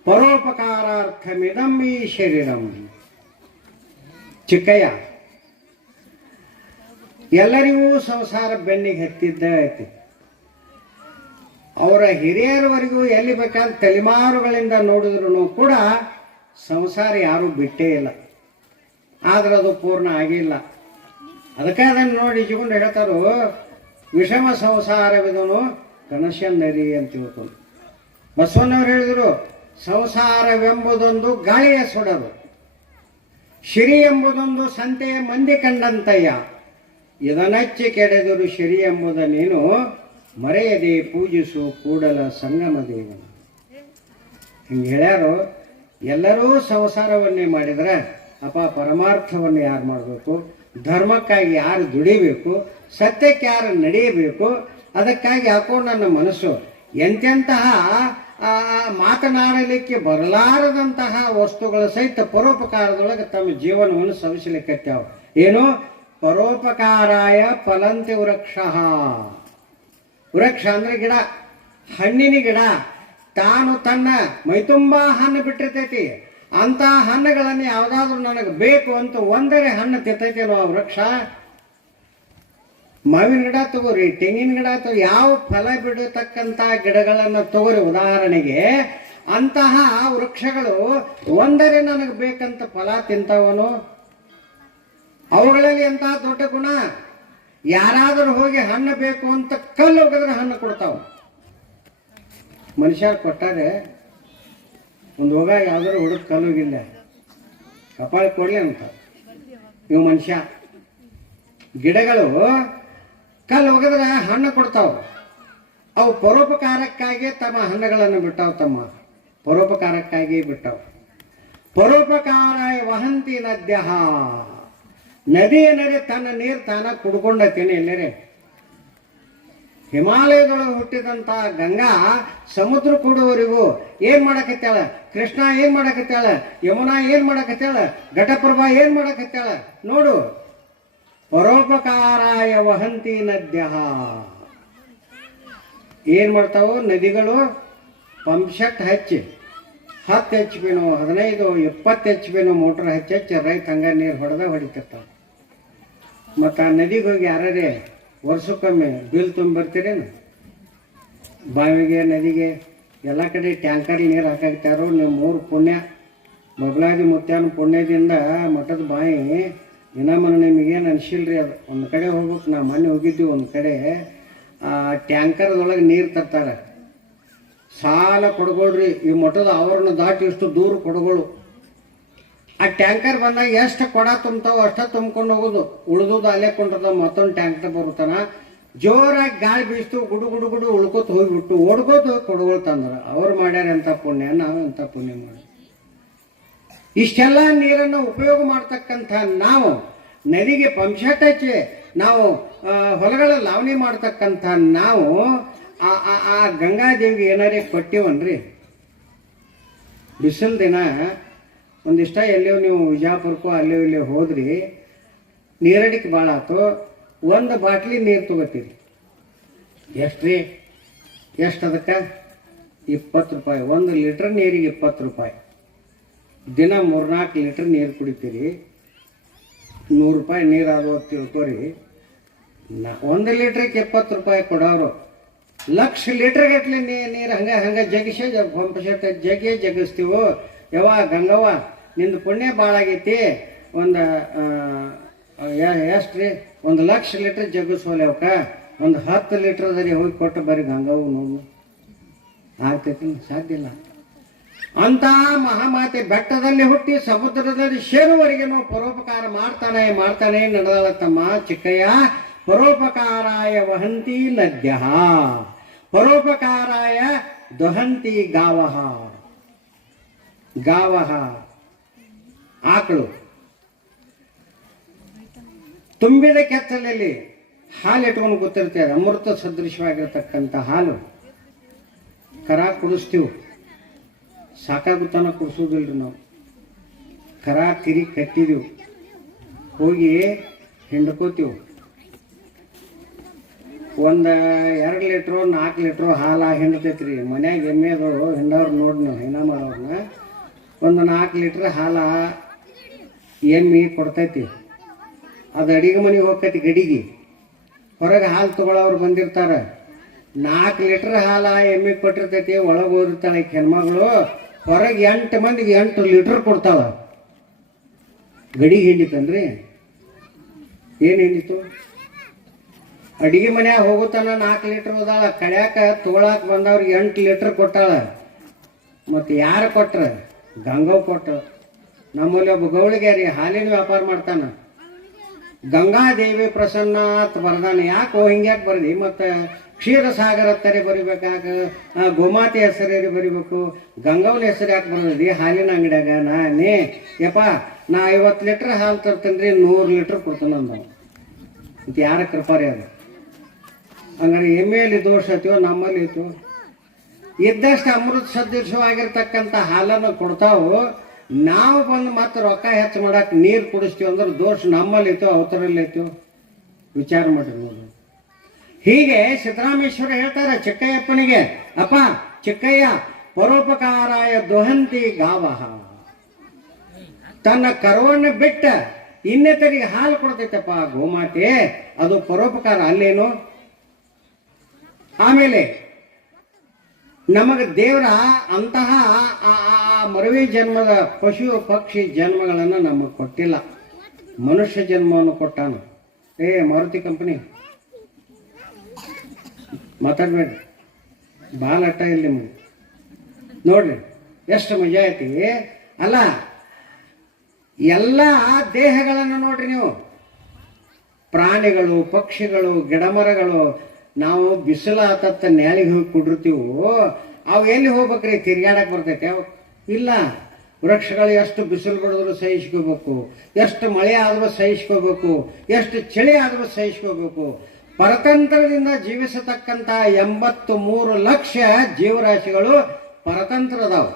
ಪರೋಪಕಾರಾರ್ಥಮಿದಂ ಈ ಶರೀರಂ. ಚಿಕ್ಕಯ್ಯ ಎಲ್ಲರಿಗೂ ಸಂಸಾರ ಬೆನ್ನಿಗೆ ಹತ್ತಿದ್ದ ಐತಿ. ಅವರ ಹಿರಿಯರವರೆಗೂ ಎಲ್ಲಿ ಬೇಕಾದ ತಲೆಮಾರುಗಳಿಂದ ನೋಡಿದ್ರು ಕೂಡ ಸಂಸಾರ ಯಾರೂ ಬಿಟ್ಟೇ ಇಲ್ಲ. ಆದ್ರೆ ಅದು ಪೂರ್ಣ ಆಗಿಲ್ಲ. ಅದಕ್ಕೆ ಅದನ್ನು ನೋಡಿ ಇಟ್ಕೊಂಡು ಹೇಳ್ತಾರೋ, ವಿಷಮ ಸಂಸಾರವಿದನು ಕನಶನ್ನರಿ ಅಂತ ತಿಳ್ಕೊಂಡು. ಬಸವಣ್ಣವ್ರು ಹೇಳಿದರು, ಸಂಸಾರವೆಂಬುದೊಂದು ಗಾಳಿಯ ಸುಡರು, ಶಿರಿ ಎಂಬುದೊಂದು ಸಂತೆಯ ಮಂದಿ ಕಂಡಂತಯ್ಯ, ಇದನಚ್ಚಿ ಕೆಡೆದರು ಶಿರಿ ಎಂಬುದ ನೀನು ಮರೆಯದೆ ಪೂಜಿಸು ಕೂಡಲ ಸಂಗಮ ದೇವನ. ಹಿಂಗೆ ಹೇಳ್ಯಾರು. ಎಲ್ಲರೂ ಸಂಸಾರವನ್ನೇ ಮಾಡಿದ್ರೆ ಅಪ್ಪ ಪರಮಾರ್ಥವನ್ನು ಯಾರು ಮಾಡಬೇಕು? ಧರ್ಮಕ್ಕಾಗಿ ಯಾರು ದುಡಿಬೇಕು? ಸತ್ಯಕ್ಕೆ ಯಾರು ನಡೆಯಬೇಕು? ಅದಕ್ಕಾಗಿ ಯಾಕೋ ನನ್ನ ಮನಸ್ಸು ಎಂತೆಂತಹ ಮಾತನಾಡಲಿಕ್ಕೆ ಬರಲಾರದಂತಹ ವಸ್ತುಗಳ ಸಹಿತ ಪರೋಪಕಾರದೊಳಗೆ ತಮ್ಮ ಜೀವನವನ್ನು ಸವಿಸಲಿಕ್ಕತ್ಯಾವ. ಏನು? ಪರೋಪಕಾರಾಯ ಫಲಂತಿ ವೃಕ್ಷ. ವೃಕ್ಷ ಅಂದ್ರೆ ಗಿಡ, ಹಣ್ಣಿನ ಗಿಡ. ತಾನು ತನ್ನ ಮೈತುಂಬ ಹಣ್ಣು ಬಿಟ್ಟಿರ್ತೈತಿ. ಅಂತ ಹಣ್ಣುಗಳನ್ನು ಯಾವುದಾದ್ರೂ ನನಗೆ ಬೇಕು ಅಂತ ಒಂದರೆ ಹಣ್ಣು ತಿಂತೈತೇನೋ ಆ ವೃಕ್ಷ. ಮಾವಿನ ಗಿಡ ತಗೋರಿ, ತೆಂಗಿನ ಗಿಡ ತಗೋ, ಯಾವ ಫಲ ಬಿಡತಕ್ಕಂಥ ಗಿಡಗಳನ್ನು ತಗೋರಿ ಉದಾಹರಣೆಗೆ. ಅಂತಹ ವೃಕ್ಷಗಳು ಒಂದರೆ ನನಗೆ ಬೇಕಂತ ಫಲ ತಿಂತಾವನು. ಅವುಗಳಲ್ಲಿ ಎಂತಹ ದೊಡ್ಡ ಗುಣ. ಯಾರಾದರೂ ಹೋಗಿ ಹಣ್ಣು ಬೇಕು ಅಂತ ಕಲ್ಲು ಹೋಗಿದ್ರೆ ಹಣ್ಣು ಕೊಡ್ತಾವ. ಮನುಷ್ಯರು ಕೊಟ್ಟಾರೆ ಒಂದು ಹೋಗ ಯಾವ್ದಾರು ಹುಡುಗ ಕಲ್ಲೋಗಿಲ್ಲ ಕಪಾಳ ಕೊಡ್ಲಿ ಅಂತ ಇವು ಮನುಷ್ಯ. ಗಿಡಗಳು ಕಲ್ಲು ಒಗದ್ರೆ ಹಣ್ಣು ಕೊಡ್ತಾವ. ಅವು ಪರೋಪಕಾರಕ್ಕಾಗಿ ತಮ್ಮ ಹಣ್ಣುಗಳನ್ನು ಬಿಟ್ಟಾವ, ತಮ್ಮ ಪರೋಪಕಾರಕ್ಕಾಗಿ ಬಿಟ್ಟಾವ. ಪರೋಪಕಾರ ವಹಂತಿ ನದ್ಯ, ನದಿ ಏನರೆ ತನ್ನ ನೀರು ತಾನ ಕುಡ್ಕೊಂಡತೇನೆ. ಎಲ್ಲರೇ ಹಿಮಾಲಯದೊಳಗೆ ಹುಟ್ಟಿದಂಥ ಗಂಗಾ ಸಮುದ್ರ ಕೂಡುವವರೆಗೂ ಏನ್ ಮಾಡಕತ್ತಾಳ? ಕೃಷ್ಣ ಏನ್ ಮಾಡಕತ್ತಾಳ? ಯಮುನಾ ಏನ್ ಮಾಡಕತ್ತಾಳ? ಘಟಪ್ರಭಾ ಏನ್ ಮಾಡಕತ್ತಾಳ? ನೋಡು, ಪರೋಪಕಾರಾಯ ವಹಂತಿ ನದ್ಯ. ಏನ್ ಮಾಡ್ತಾವು ನದಿಗಳು? ಪಂಪ್ಸೆಟ್ ಹಚ್ಚಿ 10 HP 15 20 HP ಮೋಟ್ರ್ ಹಚ್ಚಿ ರೈತ ಹಂಗ ನೀರು ಹೊಡಿತಿರ್ತಾವ. ಮತ್ತು ಆ ನದಿಗೆ ಹೋಗಿ ಯಾರೇ ವರ್ಷಕ್ಕೊಮ್ಮೆ ಬಿಲ್ ತುಂಬಿರ್ತೀರೇನು? ಬಾವಿಗೆ ನದಿಗೆ ಎಲ್ಲ ಕಡೆ ಟ್ಯಾಂಕರ್ ನೀರು ಹಾಕಾಕ್ತಾರೋ. ನಿಮ್ಮ ಊರು ಪುಣ್ಯ, ಬಬಲಾದಿ ಮುತ್ಯಾನ ಪುಣ್ಯದಿಂದ ಮಠದ ಬಾಯಿ ಇನ್ನೊಮ್ಮೆ ನಿಮಗೇನು ಅನಿಸಿಲ್ರಿ. ಅದು ಒಂದು ಕಡೆ ಹೋಗ್ಬೇಕು. ನಾ ಮೊನ್ನೆ ಹೋಗಿದ್ವಿ, ಒಂದು ಕಡೆ ಟ್ಯಾಂಕರ್ದೊಳಗೆ ನೀರು ತರ್ತಾರೆ. ಸಾಲ ಕೊಡಗೋಳ್ರಿ, ಈ ಮಠದ ಅವ್ರನ್ನ ದಾಟಿ ಇಷ್ಟು ದೂರ ಕೊಡಗೋಳು. ಆ ಟ್ಯಾಂಕರ್ ಬಂದಾಗ ಎಷ್ಟು ಕೊಡ ತುಂಬ್ತಾವ ಅಷ್ಟ ತುಂಬ್ಕೊಂಡು ಹೋಗೋದು, ಉಳಿದೋದು ಅಲ್ಲೇ ಕೊಂಡಿರ್ತಾವ. ಮತ್ತೊಂದು ಟ್ಯಾಂಕರ್ ಬರುತ್ತಾನ, ಜೋರಾಗಿ ಗಾಳಿ ಬೀಸ್ತು, ಗುಡು ಗುಡು ಗುಡು ಉಳ್ಕೋತ ಹೋಗಿಬಿಟ್ಟು ಓಡ್ಕೋತ ಕೊಡಗೋಳು ತಂದ್ರ. ಅವ್ರು ಮಾಡ್ಯಾರ ಎಂಥ ಪುಣ್ಯ, ನಾವು ಎಂಥ ಪುಣ್ಯ ಮಾಡಿ ಇಷ್ಟೆಲ್ಲ ನೀರನ್ನು ಉಪಯೋಗ ಮಾಡ್ತಕ್ಕಂಥ ನಾವು ನದಿಗೆ ಪಂಪ್ಸೆಟ್ ಹಚ್ಚಿ ನಾವು ಹೊಲಗಳ ಲಾವಣಿ ಮಾಡ್ತಕ್ಕಂಥ ನಾವು ಆ ಗಂಗಾದೇವಿಗೆ ಏನಾರೇ ಕೊಟ್ಟಿವನ್ರಿ. ಬಿಸಿಲು ದಿನ ಒಂದಿಷ್ಟ ಎಲ್ಲೋ ನೀವು ವಿಜಾಪುರಕ್ಕೂ ಅಲ್ಲೋ ಇಲ್ಲೋ ಹೋದ್ರಿ, ನೀರಡಿಕೆ ಭಾಳ ಆಯ್ತು. ಒಂದು ಬಾಟ್ಲಿ ನೀರು ತಗೋತೀರಿ, ಎಷ್ಟು ರೀ? ಎಷ್ಟು ಅದಕ್ಕೆ? 20 ರೂಪಾಯಿ. 1 ಲೀಟ್ರ್ ನೀರಿಗೆ 20 ರೂಪಾಯಿ. ದಿನ 3-4 ಲೀಟ್ರ್ ನೀರು ಕುಡಿತೀರಿ, 100 ರೂಪಾಯಿ ನೀರು ಅದು ತಿಳ್ಕೊರಿ. 1 ಲೀಟ್ರಿಗೆ 20 ರೂಪಾಯಿ ಕೊಡೋರು ಲಕ್ಷ ಲೀಟ್ರ್ ಗಟ್ಲೆ ನೀರು ಹಂಗೆ ಜಗಿಸೇ ಪಂಪ್ಸೆಟ್ ಜಗಿಸ್ತೀವೋ. ಯವ್ವ ಗಂಗವ್ವ, ನಿಂದು ಪುಣ್ಯ ಭಾಳ ಆಗೈತಿ. ಒಂದು ಎಷ್ಟು ರೀ? 1 ಲಕ್ಷ ಲೀಟ್ರ್ ಜಗಿಸೋಲೆ ಅವಕ್ಕ. ಒಂದು 10 ಲೀಟ್ರ್ ಅದರಿ ಹೋಗಿ ಕೊಟ್ಟು ಬರ್ರಿ ಗಂಗವ್ವ, ನೋವು ಆಗ್ತೈತಿ? ಸಾಧ್ಯ ಇಲ್ಲ. ಅಂತ ಮಹಾಮಾತೆ ಬೆಟ್ಟದಲ್ಲಿ ಹುಟ್ಟಿ ಸಮುದ್ರದಲ್ಲಿ ಸೇರುವವರೆಗೇನು ಪರೋಪಕಾರ ಮಾಡ್ತಾನೆ ನಡೆದಾಳ ತಮ್ಮ ಚಿಕ್ಕಯ್ಯ. ಪರೋಪಕಾರಾಯ ವಹಂತಿ ನದ್ಯ, ಪರೋಪಕಾರಾಯ ದೊಹಂತಿ ಗಾವಹ. ಗಾವಹ ಆಕಳು ತುಂಬಿದ ಕೆತ್ತಲಲ್ಲಿ ಹಾಲು ಇಟ್ಕೊಂಡು ಗೊತ್ತಿರ್ತೇವೆ. ಅಮೃತ ಸದೃಶವಾಗಿರತಕ್ಕಂಥ ಹಾಲು ಕರ ಕುಡಿಸ್ತೀವಿ, ಸಾಕಾಗುತ್ತಾನ ಕುಡಿಸೋದಿಲ್ರಿ ನಾವು. ಕರ ತಿರಿ ಕಟ್ಟಿದೀವಿ, ಹೋಗಿ ಹಿಂಡ್ಕೋತೀವಿ. 1-2 ಲೀಟ್ರು 4 ಲೀಟ್ರು ಹಾಲು ಹಿಂಡ್ತೈತ್ರಿ. ಮನ್ಯಾಗ ಎಮ್ಮೆದು ಹಿಂಡವ್ರು ನೋಡಿ ನೀವು, ಹೈನ ಮಾಡೋರನ್ನ. 4 ಲೀಟ್ರ್ ಹಾಲು ಎಮ್ಮೆ ಕೊಡ್ತೈತಿ. ಅದು ಅಡಿಗೆ ಮನೆಗೆ ಹೋಗ್ತೈತಿ ಗಡಿಗೆ. ಹೊರಗೆ ಹಾಲು ತೊಗೊಳವ್ರು ಬಂದಿರ್ತಾರೆ. 4 ಲೀಟ್ರ್ ಹಾಲು ಎಮ್ಮೆ ಕೊಟ್ಟಿರ್ತೈತಿ. ಒಳಗೆ ಹೋಗಿರ್ತಾಳೆ ಹೆಣ್ಮಗಳು. ಹೊರಗೆ 8 ಮಂದಿಗೆ 8 ಲೀಟ್ರ್ ಕೊಡ್ತಾಳ. ಗಡಿಗೆ ಹಿಂಡಿತನ್ರಿ. ಏನು ಹಿಂಡಿತು? ಅಡಿಗೆ ಮನ್ಯಾಗ ಹೋಗುತ್ತಾನ 4 ಲೀಟ್ರ್ ಹೋದಾಳ. ಕಡ್ಯಾಕ ತೊಗೊಳಕ್ಕೆ ಬಂದವ್ರಿಗೆ 8 ಲೀಟ್ರ್ ಕೊಟ್ಟಾಳ. ಮತ್ತು ಯಾರು ಕೊಟ್ರ? ಗಂಗವ್ ಕೊಟ್ಟ. ನಮ್ಮಲ್ಲಿ ಒಬ್ಬ ಗೌಳಿಗ್ಯಾರಿ ಹಾಲಿನ ವ್ಯಾಪಾರ ಮಾಡ್ತಾನ. ಗಂಗಾದೇವಿ ಪ್ರಸನ್ನ ಅಂತ ಬರ್ದಾನ. ಯಾಕೋ ಹಿಂಗ್ಯಾಕೆ ಬರ್ದಿ? ಮತ್ತು ಕ್ಷೀರಸಾಗರ ತಾರೆ ಬರಿಬೇಕಾಗ, ಗೋಮಾತೆ ಹೆಸರೇರಿ ಬರಿಬೇಕು, ಗಂಗವ್ನ ಹೆಸರು ಯಾಕೆ ಬರ್ತದೆ ಹಾಲಿನ ಅಂಗಡಿಯಾಗ? ನಾನೇ ಯಪ್ಪ ನಾ 50 ಲೀಟ್ರ್ ಹಾಲು ತರ್ತೇನೆ ರೀ, 100 ಲೀಟ್ರ್ ಕೊಡ್ತಾನೆ ಅಂದವ. ಅಂತ ಯಾರ ಕೃಪಾರಿ ಅದು? ಹಂಗಾರೆ ಎಮ್ಮೆಯಲ್ಲಿ ದೋಷ ಐತಿವೋ ನಮ್ಮಲ್ಲಿ ಐತಿವೋ? ಇದ್ದಷ್ಟು ಅಮೃತ ಸದೃಶವಾಗಿರ್ತಕ್ಕಂಥ ಹಾಲನ್ನು ಕೊಡ್ತಾವು. ನಾವು ಬಂದು ಮತ್ತೆ ರೊಕ್ಕ ಹೆಚ್ಚು ಮಾಡಕ್ಕೆ ನೀರು ಕುಡಿಸ್ತೀವಿ ಅಂದ್ರೆ ದೋಷ ನಮ್ಮಲ್ಲಿ ಐತೋ ಅವತರಲ್ಲಿ ಐತೋ? ವಿಚಾರ ಮಾಡಿರಿ ನೋಡಿ. ಹೀಗೆ ಸಿದ್ದರಾಮೇಶ್ವರ ಹೇಳ್ತಾರೆ ಚಿಕ್ಕಯ್ಯಪ್ಪನಿಗೆ, ಅಪ್ಪ ಚಿಕ್ಕಯ್ಯ, ಪರೋಪಕಾರಾಯ ದೊಹಂತಿ ಗಾವಹ. ತನ್ನ ಕರುವನ್ನು ಬಿಟ್ಟ ಇನ್ನಿತರಿಗೆ ಹಾಲು ಕೊಡ್ತೈತಪ್ಪ ಗೋಮಾತೆ, ಅದು ಪರೋಪಕಾರ ಅಲ್ಲೇನು? ಆಮೇಲೆ ನಮಗೆ ದೇವರ ಅಂತಹ ಮರವಿ ಜನ್ಮದ ಪಶು ಪಕ್ಷಿ ಜನ್ಮಗಳನ್ನು ನಮಗೆ ಕೊಟ್ಟಿಲ್ಲ, ಮನುಷ್ಯ ಜನ್ಮವನ್ನು ಕೊಟ್ಟಾನ. ಮಾರುತಿ ಕಂಪನಿ ಮಾತಾಡ್ಬೇಡ್ರಿ, ಭಾಳ ಅಟ್ಟ ಇಲ್ಲಿ ನಿಮಗೆ ನೋಡ್ರಿ. ಎಷ್ಟು ಮಜಾ ಐತಿ ಅಲ್ಲ. ಎಲ್ಲ ದೇಹಗಳನ್ನು ನೋಡ್ರಿ ನೀವು, ಪ್ರಾಣಿಗಳು, ಪಕ್ಷಿಗಳು, ಗಿಡಮರಗಳು. ನಾವು ಬಿಸಿಲು ಆತತ್ತ ನ್ಯಾಳಿಗೆ ಹೋಗಿ ಕುಡಿರ್ತೀವು, ಅವು ಎಲ್ಲಿ ಹೋಗ್ಬೇಕ್ರಿ? ತಿರ್ಗಾಡಕ್ಕೆ ಬರ್ತೈತೆ? ಅವು ಇಲ್ಲ. ವೃಕ್ಷಗಳು ಎಷ್ಟು ಬಿಸಿಲು ಬಡಿದ್ರು ಸಹಿಸ್ಕೋಬೇಕು, ಎಷ್ಟು ಮಳೆ ಆದರೂ ಸಹಿಸ್ಕೋಬೇಕು, ಎಷ್ಟು ಚಳಿ ಆದರೂ ಸಹಿಸ್ಕೋಬೇಕು. ಪರತಂತ್ರದಿಂದ ಜೀವಿಸತಕ್ಕಂಥ 83 ಲಕ್ಷ ಜೀವರಾಶಿಗಳು ಪರತಂತ್ರದವು.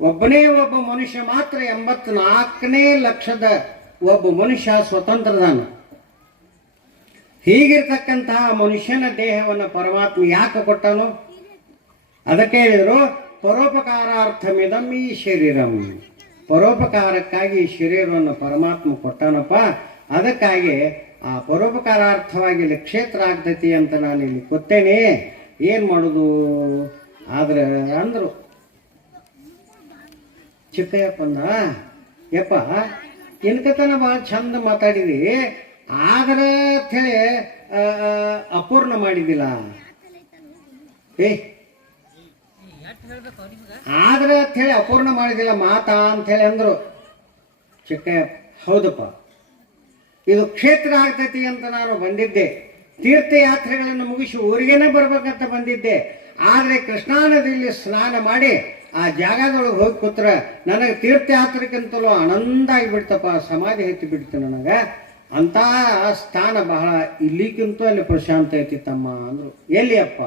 ಒಬ್ಬನೇ ಒಬ್ಬ ಮನುಷ್ಯ ಮಾತ್ರ 84ನೇ ಲಕ್ಷದ ಒಬ್ಬ ಮನುಷ್ಯ ಸ್ವತಂತ್ರದಾನ. ಹೀಗಿರ್ತಕ್ಕಂತಹ ಮನುಷ್ಯನ ದೇಹವನ್ನು ಪರಮಾತ್ಮ ಯಾಕೆ ಕೊಟ್ಟನು? ಅದಕ್ಕೆ ಹೇಳಿದರು ಪರೋಪಕಾರಾರ್ಥಮಿದಂ ಈ ಶರೀರಂ. ಪರೋಪಕಾರಕ್ಕಾಗಿ ಈ ಶರೀರವನ್ನು ಪರಮಾತ್ಮ ಕೊಟ್ಟನಪ್ಪ. ಅದಕ್ಕಾಗಿ ಆ ಪರೋಪಕಾರಾರ್ಥವಾಗಿ ಇಲ್ಲಿ ಕ್ಷೇತ್ರ ಆಗ್ತೈತಿ ಅಂತ ನಾನು ಇಲ್ಲಿ ಕೊತ್ತೇನೆ. ಏನು ಮಾಡೋದು ಆದ್ರೆ ಅಂದರು. ಚಿಕ್ಕಯ್ಯಪ್ಪಂದ, ಯಪ್ಪ ಇನ್ಕತನ ಭಾಳ ಚಂದ ಮಾತಾಡಿದಿ, ಆದ್ರೆ ಅಂಥೇಳಿ ಅಪೂರ್ಣ ಮಾಡಿದಿಲ್ಲ. ಆದ್ರೆ ಅಂಥೇಳಿ ಅಪೂರ್ಣ ಮಾಡಿದಿಲ್ಲ ಮಾತಾ ಅಂಥೇಳಿ ಅಂದರು ಚಿಕ್ಕಯ್ಯಪ್ಪ. ಹೌದಪ್ಪ, ಇದು ಕ್ಷೇತ್ರ ಆಗ್ತೈತಿ ಅಂತ ನಾನು ಬಂದಿದ್ದೆ. ತೀರ್ಥಯಾತ್ರೆಗಳನ್ನು ಮುಗಿಸಿ ಊರಿಗೇನೆ ಬರ್ಬೇಕಂತ ಬಂದಿದ್ದೆ. ಆದರೆ ಕೃಷ್ಣಾ ನದಿಯಲ್ಲಿ ಸ್ನಾನ ಮಾಡಿ ಆ ಜಾಗದೊಳಗೆ ಹೋಗಿ ಕೂತ್ರ ನನಗೆ ತೀರ್ಥಯಾತ್ರೆಗಿಂತಲೂ ಆನಂದ ಆಗಿಬಿಡ್ತಪ್ಪ, ಸಮಾಧಿ ಹತ್ತಿ ಬಿಡ್ತು ನನಗೆ. ಅಂಥ ಸ್ಥಾನ ಬಹಳ, ಇಲ್ಲಿಗಿಂತೂ ಅಲ್ಲಿ ಪ್ರಶಾಂತ ಐತಿ ತಮ್ಮ ಅಂದರು. ಎಲ್ಲಿ ಅಪ್ಪ?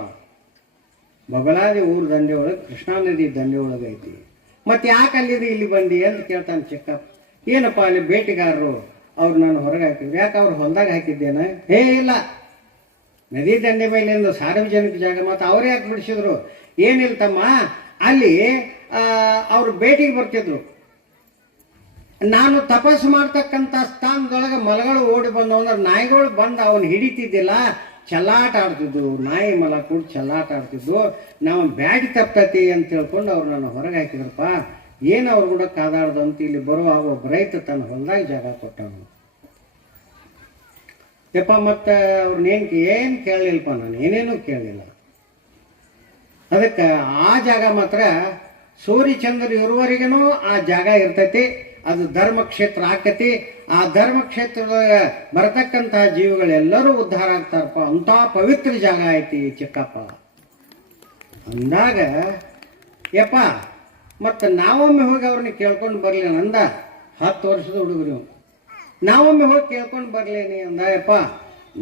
ಬಬಲಾದಿ ಊರು ದಂಡೆ ಒಳಗೆ, ಕೃಷ್ಣಾ ನದಿ ದಂಡೆ ಒಳಗೆ ಐತಿ. ಮತ್ತೆ ಯಾಕೆ ಅಲ್ಲಿದೆ ಇಲ್ಲಿ ಬಂದಿ ಅಂತ ಕೇಳ್ತಾನೆ ಚಿಕ್ಕಪ್ಪ. ಏನಪ್ಪ ಅಲ್ಲಿ ಬೇಟೆಗಾರರು ಅವ್ರು ನಾನು ಹೊರಗೆ ಹಾಕಿದ್ರು. ಯಾಕೆ ಅವ್ರು ಹೊಲದಾಗ ಹಾಕಿದ್ದೇನೆ? ಇಲ್ಲ, ನದಿ ದಂಡೆ ಮೇಲಿಂದ ಸಾರ್ವಜನಿಕ ಜಾಗ, ಮತ್ತು ಅವರೇ ಯಾಕೆ ಬಿಡಿಸಿದ್ರು? ಏನಿಲ್ಲ ತಮ್ಮ, ಅಲ್ಲಿ ಅವರು ಭೇಟಿಗೆ ಬರ್ತಿದ್ರು. ನಾನು ತಪಸ್ಸು ಮಾಡ್ತಕ್ಕಂಥ ಸ್ಥಾನದೊಳಗೆ ಮಲಗಳು ಓಡಿ ಬಂದವು ಅಂದ್ರೆ ನಾಯಿಗಳು ಬಂದು ಅವನು ಹಿಡಿತಿದ್ದಿಲ್ಲ, ಚಲ್ಲಾಟ ಆಡ್ತಿದ್ವು. ನಾಯಿ ಮಲ ಕೂಡ ಚಲ್ಲಾಟ ಆಡ್ತಿದ್ವು. ನಾವು ಬ್ಯಾಟಿ ತಪ್ತತಿ ಅಂತ ತಿಳ್ಕೊಂಡು ಅವ್ರು ನಾನು ಹೊರಗೆ ಹಾಕಿದ್ರಪ್ಪ. ಏನು ಅವ್ರು ಕೂಡ ಕಾದಾಡ್ದು ಅಂತ ಇಲ್ಲಿ ಬರುವಾಗ ಒಬ್ಬ ರೈತ ತನ್ನ ಹೊಲದಾಗ ಜಾಗ ಕೊಟ್ಟವನು. ಯಪ್ಪ ಮತ್ತು ಅವ್ರನ್ನೇನು ಏನು ಕೇಳಲಿಲ್ಲಪ್ಪ, ನಾನು ಏನೇನೂ ಕೇಳಲಿಲ್ಲ. ಅದಕ್ಕೆ ಆ ಜಾಗ ಮಾತ್ರ ಸೂರ್ಯಚಂದ್ರ ಇರುವವರೆಗೂ ಆ ಜಾಗ ಇರ್ತೈತಿ. ಅದು ಧರ್ಮಕ್ಷೇತ್ರ ಆಕತಿ. ಆ ಧರ್ಮಕ್ಷೇತ್ರದಾಗ ಬರತಕ್ಕಂತಹ ಜೀವಿಗಳೆಲ್ಲರೂ ಉದ್ಧಾರ ಆಗ್ತಾರಪ್ಪ. ಅಂಥ ಪವಿತ್ರ ಜಾಗ ಐತಿ ಚಿಕ್ಕಪ್ಪ ಅಂದಾಗ, ಯಪ್ಪ ಮತ್ತು ನಾವೊಮ್ಮೆ ಹೋಗಿ ಅವ್ರನ್ನ ಕೇಳ್ಕೊಂಡು ಬರಲಿ ಅಂದ. 10 ವರ್ಷದ ಹುಡುಗರು ನಾವೊಮ್ಮೆ ಹೋಗಿ ಕೇಳ್ಕೊಂಡು ಬರಲೇನಿ ಅಂದ. ಯಪ್ಪ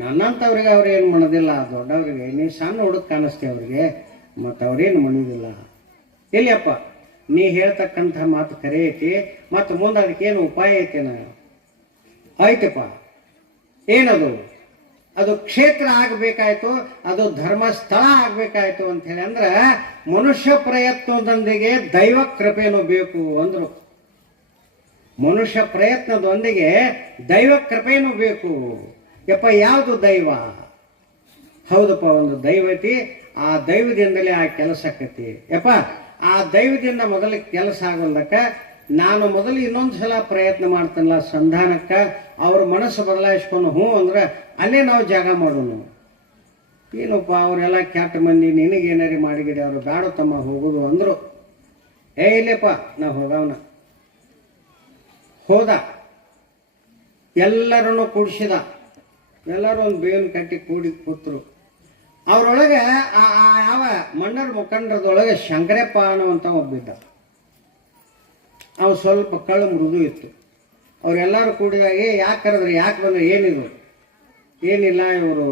ನನ್ನಂಥವ್ರಿಗೆ ಅವ್ರು ಏನು ಮಾಡೋದಿಲ್ಲ, ದೊಡ್ಡವ್ರಿಗೆ ನೀ ಸಣ್ಣ ಹುಡುಗ ಕಾಣಿಸ್ತೆ ಅವ್ರಿಗೆ, ಮತ್ತು ಅವ್ರೇನು ಮಾಡೋದಿಲ್ಲ. ಎಲ್ಲಿಯಪ್ಪ ನೀ ಹೇಳ್ತಕ್ಕಂಥ ಮಾತು ಕರೆ ಐತಿ, ಮತ್ತು ಮುಂದೆ ಅದಕ್ಕೇನು ಉಪಾಯ ಐತೇನ? ಆಯ್ತಪ್ಪ, ಏನದು? ಅದು ಕ್ಷೇತ್ರ ಆಗಬೇಕಾಯ್ತು, ಅದು ಧರ್ಮಸ್ಥಳ ಆಗಬೇಕಾಯ್ತು ಅಂಥೇಳಿ ಅಂದ್ರೆ ಮನುಷ್ಯ ಪ್ರಯತ್ನದೊಂದಿಗೆ ದೈವ ಕೃಪೆನೂ ಬೇಕು ಅಂದರು. ಮನುಷ್ಯ ಪ್ರಯತ್ನದೊಂದಿಗೆ ದೈವ ಕೃಪೆನೂ ಬೇಕು. ಯಪ್ಪ ಯಾವುದು ದೈವ? ಹೌದಪ್ಪ, ಒಂದು ದೈವ ಐತಿ. ಆ ದೈವದಿಂದಲೇ ಆ ಕೆಲಸ ಆಕತಿ. ಯಪ್ಪ ಆ ದೈವದಿಂದ ಮೊದಲು ಕೆಲಸ ಆಗೋದಕ್ಕೆ ನಾನು ಮೊದಲು ಇನ್ನೊಂದು ಸಲ ಪ್ರಯತ್ನ ಮಾಡ್ತೇನಲ್ಲ ಸಂಧಾನಕ್ಕೆ. ಅವ್ರ ಮನಸ್ಸು ಬದಲಾಯಿಸ್ಕೊಂಡು ಹ್ಞೂ ಅಂದ್ರೆ ಅಲ್ಲೇ ನಾವು ಜಾಗ ಮಾಡೋಣ. ಏನಪ್ಪ ಅವರೆಲ್ಲ ಕೆಟ್ಟ ಮಂದಿ, ನಿನಗೇನಾರಿ ಮಾಡಿಗಿರಿ, ಅವರು ಬೇಡ ತಮ್ಮ ಹೋಗೋದು ಅಂದರು. ಇಲ್ಲಪ್ಪ ನಾವು ಹೋಗವನ. ಹೋದ, ಎಲ್ಲರನ್ನು ಕೂಡಿಸಿದ. ಎಲ್ಲರೂ ಒಂದು ಬೇವಿನ ಕಟ್ಟಿ ಕೂಡಿ ಕೂತರು. ಅವರೊಳಗೆ ಯಾವ ಮಣ್ಣರ ಮುಖಂಡರದೊಳಗೆ ಶಂಕರಪ್ಪ ಅನ್ನುವಂಥ ಒಬ್ಬಿದ್ದ. ಅವು ಸ್ವಲ್ಪ ಕಳ್ಳು ಮೃದು ಇತ್ತು. ಅವರೆಲ್ಲರೂ ಕೂಡಿದಾಗೆ ಯಾಕೆ ಕರೆದ್ರೆ, ಯಾಕೆ ಬಂದ್ರೆ, ಏನಿದು? ಏನಿಲ್ಲ, ಇವರು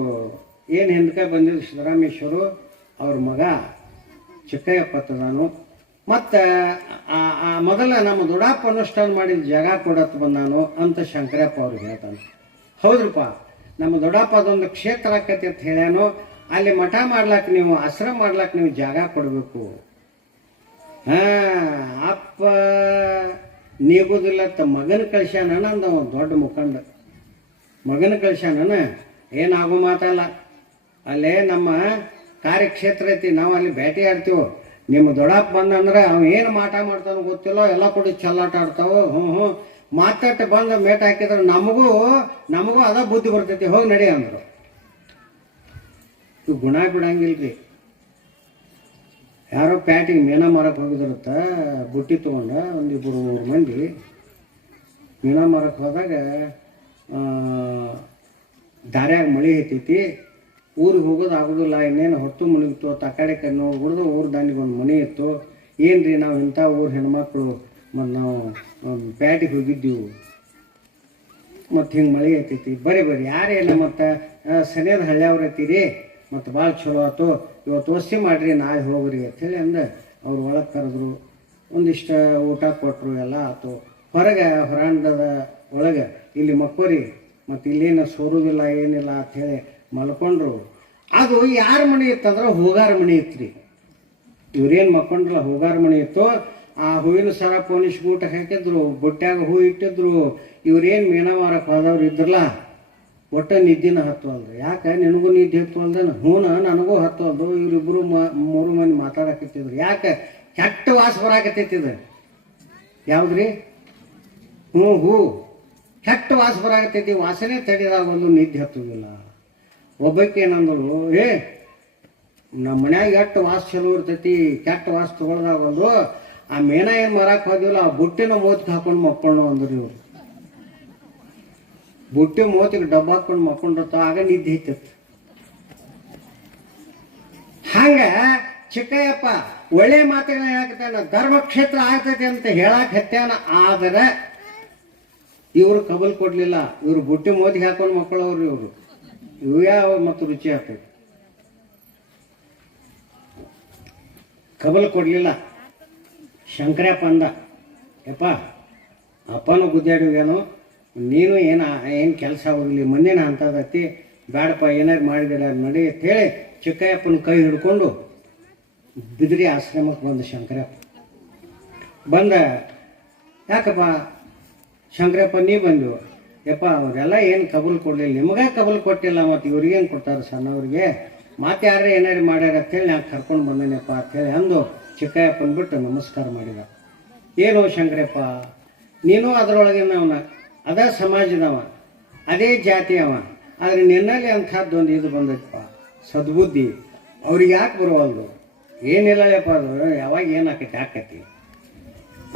ಏನು ಹಿಂದಕ್ಕೆ ಬಂದಿದ್ದು ಸಿದ್ದರಾಮೇಶ್ವರು ಅವ್ರ ಮಗ ಚಿಕ್ಕಯ್ಯಪ್ಪ ನಾನು. ಮತ್ತು ಮೊದಲ ನಮ್ಮ ದೊಡ್ಡಪ್ಪ ಅನುಷ್ಠಾನ ಮಾಡಿದ ಜಾಗ ಕೊಡತ್ ಬಂದಾನು ಅಂತ ಶಂಕರಪ್ಪ ಅವ್ರಿಗೆ ಹೇಳ್ತಾನೆ. ಹೌದ್ರಪ್ಪ, ನಮ್ಮ ದೊಡ್ಡಪ್ಪ ಅದೊಂದು ಕ್ಷೇತ್ರ ಆಕತಿ ಅಂತ ಹೇಳ್ಯಾನು. ಅಲ್ಲಿ ಮಠ ಮಾಡ್ಲಾಕ ನೀವು, ಆಶ್ರಮ ಮಾಡ್ಲಾಕ ನೀವು ಜಾಗ ಕೊಡಬೇಕು. ಅಪ್ಪ ನೀಗುದಿಲ್ಲ ಮಗನ ಕಳ್ಸ್ಯಾನ ಅಂದ. ದೊಡ್ಡ ಮುಖಂಡ ಮಗನ ಕಳ್ಸ್ಯಾನ. ಏನಾಗೋ ಮಾತಲ್ಲ. ಅಲ್ಲೇ ನಮ್ಮ ಕಾರ್ಯಕ್ಷೇತ್ರ ಐತಿ, ನಾವು ಅಲ್ಲಿ ಭೇಟಿ ಆಡ್ತೀವೋ. ನಿಮ್ಮ ದೊಡ್ಡಪ್ಪ ಬಂದಂದ್ರೆ ಅವ ಏನು ಮಾಟ ಮಾಡ್ತಾನೋ ಗೊತ್ತಿಲ್ಲ, ಎಲ್ಲ ಕೊಡಿ ಚಲ್ಲಾಟ ಆಡ್ತಾವೋ. ಹ್ಞೂ ಮಾತಾಟ ಬಂದು ಮೇಟ ಹಾಕಿದ್ರೆ ನಮಗೂ ಅದ ಬುದ್ಧಿ ಬರ್ತೈತಿ, ಹೋಗಿ ನಡಿ ಅಂದರು. ಇವು ಗುಣ ಬಿಡಂಗಿಲ್ರಿ. ಯಾರೋ ಪ್ಯಾಟಿಗೆ ಮೀನಾ ಮಾರಕ್ಕೆ ಹೋಗಿದ್ರತ್ತ, ಬುಟ್ಟಿ ತೊಗೊಂಡ ಒಂದಿಬ್ಬರು 3 ಮಂದಿ ಮೀನಾ ಮಾರಕ್ಕೆ ಹೋದಾಗ ದಾರ್ಯಾಗ ಮಳೆ ಐತೈತಿ, ಊರಿಗೆ ಹೋಗೋದು ಆಗೋದಿಲ್ಲ, ಇನ್ನೇನು ಹೊತ್ತು ಮುಳುಗಿತ್ತು. ತಕಾಡೆ ಕೈ ನೋಡ್ಬಿಡ್ದು ಊರು ದಾಂಡಿಗೆ ಒಂದು ಮನೆ ಇತ್ತು. ಏನು ರೀ ನಾವು ಇಂಥ ಊರು ಹೆಣ್ಮಕ್ಳು ಮತ್ತು ನಾವು ಪ್ಯಾಟಿಗೆ ಹೋಗಿದ್ದೀವಿ, ಮತ್ತು ಹಿಂಗೆ ಮಳೆ ಐತೈತಿ, ಬರ್ರಿ ಯಾರೇನ ಮತ್ತು ಸನಿಯದ ಹಳ್ಳಿಯವ್ರು ಐತೀರಿ, ಮತ್ತು ಭಾಳ ಚಲೋ ಆಯ್ತು, ಇವತ್ತು ವಸ್ತಿ ಮಾಡಿರಿ, ನಾಳೆ ಹೋಗ್ರಿ ಅಂಥೇಳಿ ಅಂದು ಅವ್ರು ಒಳಗೆ ಕರೆದ್ರು. ಒಂದಿಷ್ಟು ಊಟ ಕೊಟ್ಟರು, ಎಲ್ಲ ಆಯ್ತು. ಹೊರಾಂಡದ ಒಳಗೆ ಇಲ್ಲಿ ಮಕ್ಕೋರಿ, ಮತ್ತು ಇಲ್ಲೇನು ಸೋರುವುದಿಲ್ಲ ಏನಿಲ್ಲ ಅಂಥೇಳಿ ಮಲ್ಕೊಂಡ್ರು. ಅದು ಯಾರ ಮನೆ ಇತ್ತಂದ್ರೆ ಹೋಗಾರ ಮನೆ ಇತ್ತು ರೀ. ಇವ್ರೇನು ಮಕ್ಕೊಂಡ್ರಲ್ಲ ಹೋಗಾರ ಮನೆ ಇತ್ತು. ಆ ಹೂವಿನ ಸರ ಪೋಣಿಸ್ ಊಟ ಹಾಕಿದ್ರು, ಬೊಟ್ಟ್ಯಾಗ ಹೂ ಇಟ್ಟಿದ್ರು. ಇವ್ರೇನು ಮೀನಾ ಮಾರಕ್ಕೆ ಹೋದವ್ರು ಇದ್ರಲ್ಲ, ಒಟ್ಟು ನಿದ್ದಿನ ಹತ್ತುವಲ್ದು. ಯಾಕೆ ನಿನಗೂ ನಿದ್ದೆ ಹತ್ತುವಲ್ದನ? ನನಗೂ ಹತ್ತುವಲ್ದು. ಇವರಿಬ್ಬರು 3 ಮಂದಿ ಮಾತಾಡಕತ್ತಿದ್ರು. ಯಾಕೆ? ಕೆಟ್ಟ ವಾಸ ಬರಾಕತ್ತೈತಿದ. ಯಾವ್ದ್ರಿ? ಹೂ ಕೆಟ್ಟ ವಾಸ ಬರಾಕತ್ತೈತಿ. ವಾಸನೆ ತಡೆದಾಗ ಒಂದು ನಿದ್ದೆ ಹತ್ತುವುದಿಲ್ಲ. ಒಬ್ಬಕ್ಕೆ ಏನಂದ್ರು, ನಮ್ಮ ಮನ್ಯಾಗ ಎಷ್ಟು ವಾಸ ಚಲೋ ಇರ್ತೈತಿ, ಕೆಟ್ಟ ವಾಸ ತೊಗೊಳ್ದಾಗ ಒಂದು ಆ ಮೇನ ಏನು ಮಾರಕ್ಕೆ ಹೋದಿವಲ್ಲ, ಆ ಬುಟ್ಟಿನ ಮೂತಿಗೆ ಹಾಕೊಂಡು ಮಕ್ಕೊಂಡು ಅಂದ್ರಿ ಇವ್ರು. ಬುಟ್ಟಿ ಮೂತಿಗೆ ಡಬ್ಬ ಹಾಕೊಂಡು ಮಕ್ಕೊಂಡಿರ್ತಾವ, ಆಗ ನಿದ್ದೆ ಐತೈತಿ. ಹಂಗ ಚಿಕ್ಕಯ್ಯಪ್ಪ ಒಳ್ಳೆ ಮಾತುಗಳನ್ನ ಹೇಳಕತ್ತಾನ, ಧರ್ಮಕ್ಷೇತ್ರ ಆಗ್ತೈತಿ ಅಂತ ಹೇಳಕ್ ಹತ್ಯಾನ. ಆದರೆ ಇವರು ಕಬಲ್ ಕೊಡ್ಲಿಲ್ಲ. ಇವ್ರು ಬುಟ್ಟಿ ಮೂತಿಗೆ ಹಾಕೊಂಡು ಮಕ್ಕಳವ್ರು. ಇವು ಯಾವ ಮತ್ತು ರುಚಿ ಆಗ್ತೈತಿ. ಕಬಲ್ ಕೊಡಲಿಲ್ಲ. ಶಂಕರಪ್ಪ ಅಂದ, ಯಪ್ಪ ಅಪ್ಪನೂ ಗುದ್ದಾಡಿವೇನು, ನೀನು ಏನು ಕೆಲಸ ಹೋಗಲಿ, ಮೊನ್ನೆನ ಅಂತದತ್ತಿ, ಬೇಡಪ್ಪ ಏನಾರು ಮಾಡಿದಿಲ್ಲ ನಡಿ ಅಂತೇಳಿ ಚಿಕ್ಕಯ್ಯಪ್ಪನ ಕೈ ಹಿಡ್ಕೊಂಡು ಬಿದಿರಿ ಆಶ್ರಮಕ್ಕೆ ಬಂದ ಶಂಕರಪ್ಪ. ಬಂದ, ಯಾಕಪ್ಪ ಶಂಕರಪ್ಪ ನೀ ಬಂದು? ಯಪ್ಪ ಅವರೆಲ್ಲ ಏನು ಕಬಲ್ ಕೊಡಲಿಲ್ಲ, ನಿಮಗೆ ಕಬಲ್ ಕೊಟ್ಟಿಲ್ಲ, ಮತ್ತು ಇವ್ರಿಗೇನು ಕೊಡ್ತಾರೆ ಸಣ್ಣವ್ರಿಗೆ, ಮತ್ತೆ ಯಾರೇ ಏನಾರು ಮಾಡ್ಯಾರ ಅಂತೇಳಿ ನಾನು ಕರ್ಕೊಂಡು ಬಂದೇನಪ್ಪ ಅಂಥೇಳಿ ಅಂದು ಚಿಕ್ಕಯ್ಯಪ್ಪನ ಬಿಟ್ಟು ನಮಸ್ಕಾರ ಮಾಡಿದ. ಏನು ಶಂಕರಪ್ಪ, ನೀನು ಅದರೊಳಗಿನವನ, ಅದೇ ಸಮಾಜದವ, ಅದೇ ಜಾತಿಯವ, ಆದರೆ ನಿನ್ನಲ್ಲಿ ಅಂಥದ್ದೊಂದು ಇದು ಬಂದೈತಪ್ಪ, ಸದ್ಬುದ್ಧಿ. ಅವ್ರಿಗೆ ಯಾಕೆ ಬರುವಲ್ದು? ಏನಿಲ್ಲಪ್ಪ, ಅದು ಯಾವಾಗ ಏನಾಕೈತಿ ಆಕೈತಿ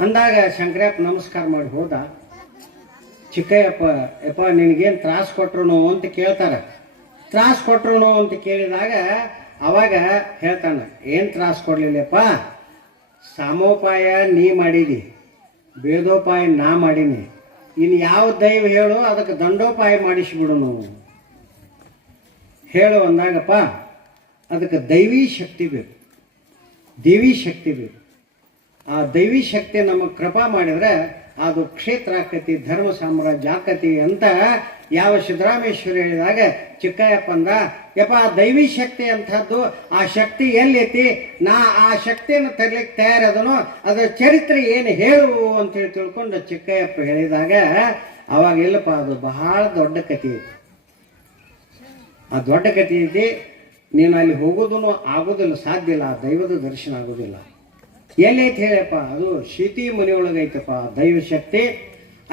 ಅಂದಾಗ ಶಂಕರಪ್ಪ ನಮಸ್ಕಾರ ಮಾಡಿ ಹೋದ. ಚಿಕ್ಕಯ್ಯಪ್ಪ, ಯಪ್ಪ ನಿನಗೇನು ತ್ರಾಸು ಕೊಟ್ರು ಅಂತ ಕೇಳ್ತಾರೆ. ತ್ರಾಸು ಕೊಟ್ರು ಅಂತ ಕೇಳಿದಾಗ ಅವಾಗ ಹೇಳ್ತಾನೆ, ಏನು ತ್ರಾಸು ಕೊಡಲಿಲ್ಲಪ್ಪ, ಸಾಮೋಪಾಯ ನೀ ಮಾಡಿದಿ, ಭೇದೋಪಾಯ ನಾ ಮಾಡೀನಿ, ಇನ್ನು ಯಾವ ದೈವ ಹೇಳು ಅದಕ್ಕೆ ದಂಡೋಪಾಯ ಮಾಡಿಸಿಬಿಡುನು ಹೇಳು ಅಂದಾಗಪ್ಪ, ಅದಕ್ಕೆ ದೈವೀ ಶಕ್ತಿ ಬೇಕು, ದೇವಿ ಶಕ್ತಿ ಬೇಕು. ಆ ದೈವೀ ಶಕ್ತಿ ನಮಗೆ ಕೃಪಾ ಮಾಡಿದರೆ ಅದು ಕ್ಷೇತ್ರ ಆಕತಿ, ಧರ್ಮ ಸಾಮ್ರಾಜ್ಯ ಆಕತಿ ಅಂತ ಯಾವ ಸಿದ್ದರಾಮೇಶ್ವರ ಹೇಳಿದಾಗ ಚಿಕ್ಕಯ್ಯಪ್ಪ ಅಂದ, ಯಪ್ಪ ದೈವಿ ಶಕ್ತಿ ಅಂಥದ್ದು, ಆ ಶಕ್ತಿ ಎಲ್ಲೈತಿ, ನಾ ಆ ಶಕ್ತಿಯನ್ನು ತರಲಿಕ್ಕೆ ತಯಾರದನೋ ಅದರ ಚರಿತ್ರೆ ಏನು ಹೇಳು ಅಂತೇಳಿ ತಿಳ್ಕೊಂಡು ಚಿಕ್ಕಯ್ಯಪ್ಪ ಹೇಳಿದಾಗ ಅವಾಗ ಇಲ್ಲಪ್ಪ, ಅದು ಬಹಳ ದೊಡ್ಡ ಕಥೆ ಐತಿ. ಆ ದೊಡ್ಡ ಕಥೆ ಐತಿ, ನೀನು ಅಲ್ಲಿ ಹೋಗೋದೂ ಆಗೋದಿಲ್ಲ, ಸಾಧ್ಯ ಇಲ್ಲ, ಆ ದೈವದ ದರ್ಶನ ಆಗೋದಿಲ್ಲ. ಎಲ್ಲೈತಿ ಹೇಳಪ್ಪ? ಅದು ಶೀತಿ ಮನೆಯೊಳಗೈತಪ್ಪ ದೈವ ಶಕ್ತಿ.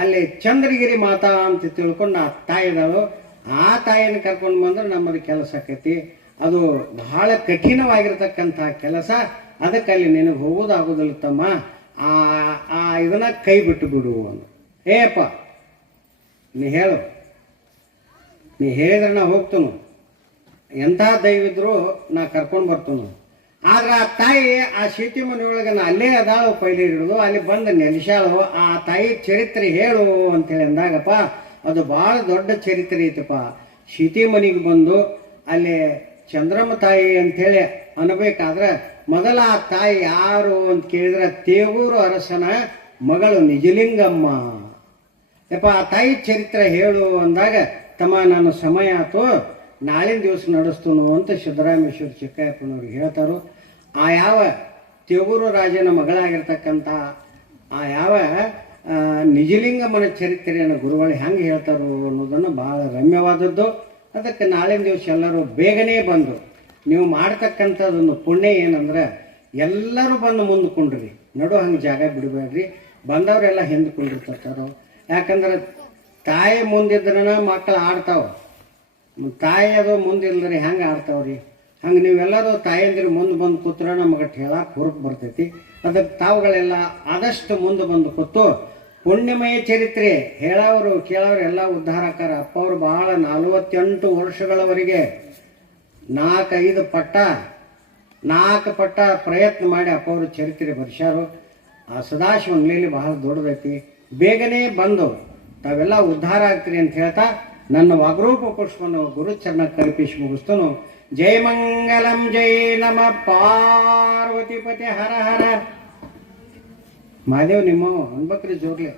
ಅಲ್ಲಿ ಚಂದ್ರಗಿರಿ ಮಾತಾ ಅಂತ ತಿಳ್ಕೊಂಡು ಆ ತಾಯಿ ಇದ್ದಾಳು, ಆ ತಾಯಿಯನ್ನು ಕರ್ಕೊಂಡು ಬಂದ್ರೆ ನಮ್ಮದು ಕೆಲಸ ಆಕೈತಿ. ಅದು ಬಹಳ ಕಠಿಣವಾಗಿರ್ತಕ್ಕಂಥ ಕೆಲಸ, ಅದಕ್ಕೆ ಅಲ್ಲಿ ನಿನಗೆ ಹೋಗೋದಾಗೋದಿಲ್ಲ ತಮ್ಮ, ಇದನ್ನ ಕೈ ಬಿಟ್ಟು ಬಿಡು ಅಂದು. ಏಪ್ಪ ನೀ ಹೇಳು, ನೀ ಹೇಳಿದ್ರೆ ನಾ ಹೋಗ್ತನು, ಎಂಥ ದೈವಿದ್ರು ನಾ ಕರ್ಕೊಂಡು ಬರ್ತನು. ಆದ್ರೆ ಆ ತಾಯಿ ಆ ಶೀತಿ ಮನೆಯೊಳಗೆ ನಾ ಅಲ್ಲೇ ಅದಾಳು, ಪೈಲಿ ಹಿಡಿದು ಅಲ್ಲಿ ಬಂದು ನೆಲೆಸಾಳು, ಆ ತಾಯಿ ಚರಿತ್ರೆ ಹೇಳು ಅಂತೇಳಿ ಅಂದಾಗಪ್ಪ, ಅದು ಭಾಳ ದೊಡ್ಡ ಚರಿತ್ರೆ ಐತಪ್ಪ. ಶೀತಿ ಮನೆಗೆ ಬಂದು ಅಲ್ಲಿ ಚಂದ್ರಮ್ಮ ತಾಯಿ ಅಂಥೇಳಿ ಅನ್ನಬೇಕಾದ್ರೆ ಮೊದಲ ಆ ತಾಯಿ ಯಾರು ಅಂತ ಕೇಳಿದ್ರೆ ತೇವೂರು ಅರಸನ ಮಗಳು ನಿಜಲಿಂಗಮ್ಮ. ಯಪ್ಪ ಆ ತಾಯಿ ಚರಿತ್ರೆ ಹೇಳು ಅಂದಾಗ, ತಮ್ಮ ನಾನು ಸಮಯ ಆಯ್ತು, ನಾಳಿನ ದಿವಸ ನಡೆಸ್ತನು ಅಂತ ಸಿದ್ದರಾಮೇಶ್ವರ ಚಿಕ್ಕಯ್ಯಪ್ಪನವ್ರಿಗೆ ಹೇಳ್ತಾರೋ. ಆ ಯಾವ ತೇವೂರು ರಾಜನ ಮಗಳಾಗಿರ್ತಕ್ಕಂಥ ಆ ಯಾವ ನಿಜಲಿಂಗಮ್ಮನ ಚರಿತ್ರೆಯನ್ನು ಗುರುಗಳು ಹೆಂಗೆ ಹೇಳ್ತಾರೋ ಅನ್ನೋದನ್ನು ಭಾಳ ರಮ್ಯವಾದದ್ದು. ಅದಕ್ಕೆ ನಾಳಿನ ದಿವಸ ಎಲ್ಲರೂ ಬೇಗನೆ ಬಂದು ನೀವು ಮಾಡ್ತಕ್ಕಂಥದ್ದೊಂದು ಪುಣ್ಯ ಏನಂದ್ರೆ ಎಲ್ಲರೂ ಬಂದು ಮುಂದ್ಕೊಂಡ್ರಿ, ನಡು ಹಂಗೆ ಜಾಗ ಬಿಡಬೇಡ್ರಿ. ಬಂದವರೆಲ್ಲ ಹಿಂದ್ಕೊಂಡಿರ್ತಾರೋ, ಯಾಕಂದ್ರೆ ತಾಯಿ ಮುಂದಿದ್ರನ ಮಕ್ಕಳು ಆಡ್ತಾವೆ, ತಾಯಿ ಅದು ಮುಂದಿಲ್ಲದ್ರಿ ಹೆಂಗೆ ಆಡ್ತಾವ್ರಿ? ಹಂಗೆ ನೀವೆಲ್ಲರೂ ತಾಯಂದಿರು ಮುಂದೆ ಬಂದು ಕೂತ್ರೆ ನಮಗೆ ಹೇಳಕ್ಕೆ ಹುರುಪು ಬರ್ತೈತಿ. ಅದಕ್ಕೆ ತಾವುಗಳೆಲ್ಲ ಆದಷ್ಟು ಮುಂದೆ ಬಂದು ಕೂತು ಪುಣ್ಯಮಯ ಚರಿತ್ರೆ ಹೇಳೋರು ಕೇಳೋರು ಎಲ್ಲ ಉದ್ಧಾರಕಾರ. ಅಪ್ಪ ಅವರು ಭಾಳ 48 ವರ್ಷಗಳವರೆಗೆ 4-5 ಪಟ್ಟ ಪ್ರಯತ್ನ ಮಾಡಿ ಅಪ್ಪ ಅವರು ಚರಿತ್ರೆ ಬರ್ಸ್ಯಾರು. ಆ ಸದಾಶಿವನ ಲೀಲೆ ಬಹಳ ದೊಡ್ಡದೈತಿ. ಬೇಗನೆ ಬಂದು ತಾವೆಲ್ಲ ಉದ್ಧಾರ ಆಗ್ತೀರಿ ಅಂತ ಹೇಳ್ತಾ ನನ್ನ ವಾಗ್ರೂಪ ಪುಷ್ಪನು ಗುರುಚರಣ ಕಲ್ಪಿಸಿ ಮುಗಿಸ್ತನು. ಜಯ ಮಂಗಲಂ ಜಯ ನಮ ಪಾರ್ವತಿಪತಿ ಹರ ಹರ. ಮಹಾದೇವ್ ನಿಮ್ಮವ ಅನ್ಬೇಕ್ರಿ ಜೋರ್ಲೆ.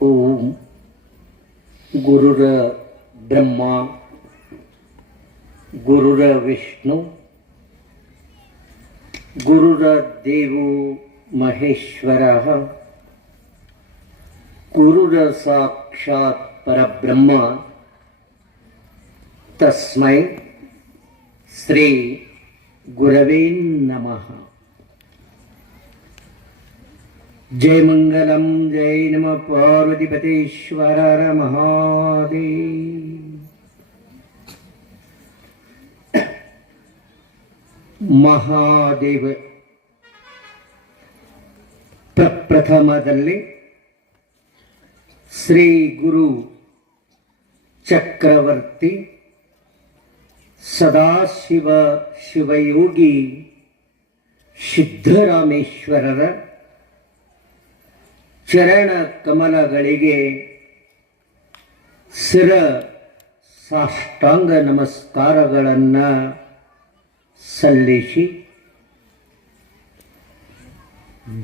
ಓಂ ಗುರುರ ಬ್ರಹ್ಮ ಗುರುರ ವಿಷ್ಣು ಗುರುರ ದೇವೋ ಮಹೇಶ್ವರ ಗುರುರ ಸಾಕ್ಷಾತ್ ಪರಬ್ರಹ್ಮ ತಸ್ಮೈ ಶ್ರೀ ಗುರವೇ ನಮಃ. जय मंगलम जय नम पार्वतीपतेश्वर महादेव. ಮಹಾದೇವ ಪ್ರಪ್ರಥಮದಲ್ಲಿ ಶ್ರೀ ಗುರು ಚಕ್ರವರ್ತಿ ಸದಾಶಿವ ಶಿವಯೋಗಿ ಸಿದ್ಧರಾಮೇಶ್ವರರ ಚರಣ ಕಮಲಗಳಿಗೆ ಶಿರ ಸಾಷ್ಟಾಂಗ ನಮಸ್ಕಾರಗಳನ್ನು ಸಲ್ಲಿಸಿ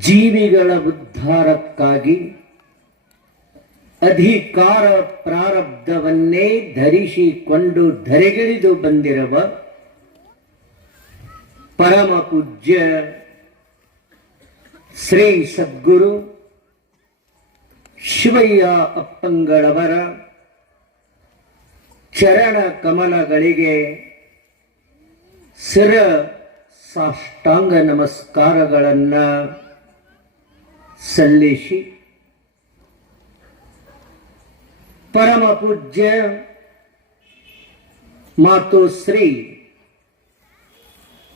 ಜೀವಿಗಳ ಉದ್ಧಾರಕ್ಕಾಗಿ ಅಧಿಕಾರ ಪ್ರಾರಬ್ಧವನ್ನೇ ಧರಿಸಿಕೊಂಡು ಧರೆಗಿಳಿದು ಬಂದಿರುವ ಪರಮ ಪೂಜ್ಯ ಶ್ರೀ ಸದ್ಗುರು ಶಿವಯ್ಯ ಅಪ್ಪಂಗಳವರ ಚರಣ ಕಮಲಗಳಿಗೆ ಶಿರ ಸಾಷ್ಟಾಂಗ ನಮಸ್ಕಾರಗಳನ್ನು ಸಲ್ಲಿಸಿ ಪರಮ ಪೂಜ್ಯ ಮಾತು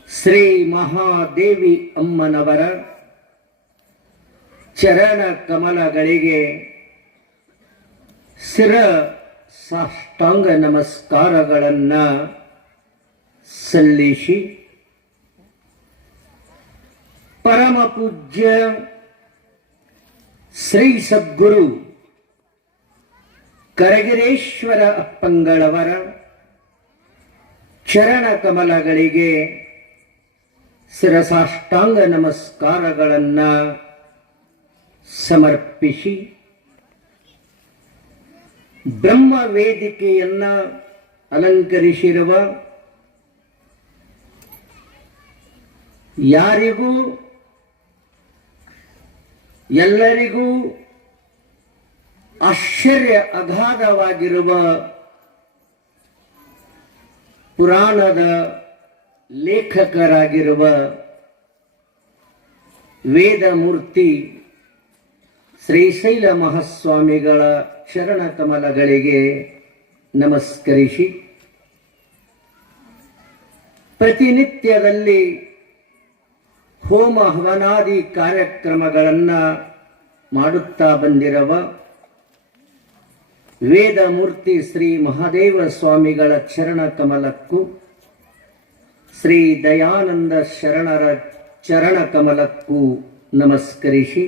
ಶ್ರೀ ಮಹಾದೇವಿ ಅಮ್ಮನವರ ಚರಣ ಕಮಲಗಳಿಗೆ ಶಿರ ಸಾಷ್ಟಾಂಗ ನಮಸ್ಕಾರಗಳನ್ನು ಸಲ್ಲಿಸಿ ಪರಮ ಪೂಜ್ಯ ಶ್ರೀ ಸದ್ಗುರು ಕರಗಿರೇಶ್ವರ ಅಪ್ಪಂಗಳವರ ಚರಣ ಕಮಲಗಳಿಗೆ ಶಿರಸಾಷ್ಟಾಂಗ ನಮಸ್ಕಾರಗಳನ್ನು ಸಮರ್ಪಿಸಿ ಬ್ರಹ್ಮ ವೇದಿಕೆಯನ್ನು ಅಲಂಕರಿಸಿರುವ ಯಾರಿಗೂ ಎಲ್ಲರಿಗೂ ಆಶ್ಚರ್ಯ ಅಗಾಧವಾಗಿರುವ ಪುರಾಣದ ಲೇಖಕರಾಗಿರುವ ವೇದಮೂರ್ತಿ ಶ್ರೀಶೈಲ ಮಹಾಸ್ವಾಮಿಗಳ ಚರಣ ಕಮಲಗಳಿಗೆ ನಮಸ್ಕರಿಸಿ ಪ್ರತಿನಿತ್ಯದಲ್ಲಿ ಹೋಮ ಹವನಾದಿ ಕಾರ್ಯಕ್ರಮಗಳನ್ನು ಮಾಡುತ್ತಾ ಬಂದಿರುವ ವೇದಮೂರ್ತಿ ಶ್ರೀ ಮಹಾದೇವ ಸ್ವಾಮಿಗಳ ಚರಣ ಕಮಲಕ್ಕೂ ಶ್ರೀ ದಯಾನಂದ ಶರಣರ ಚರಣ ಕಮಲಕ್ಕೂ ನಮಸ್ಕರಿಸಿ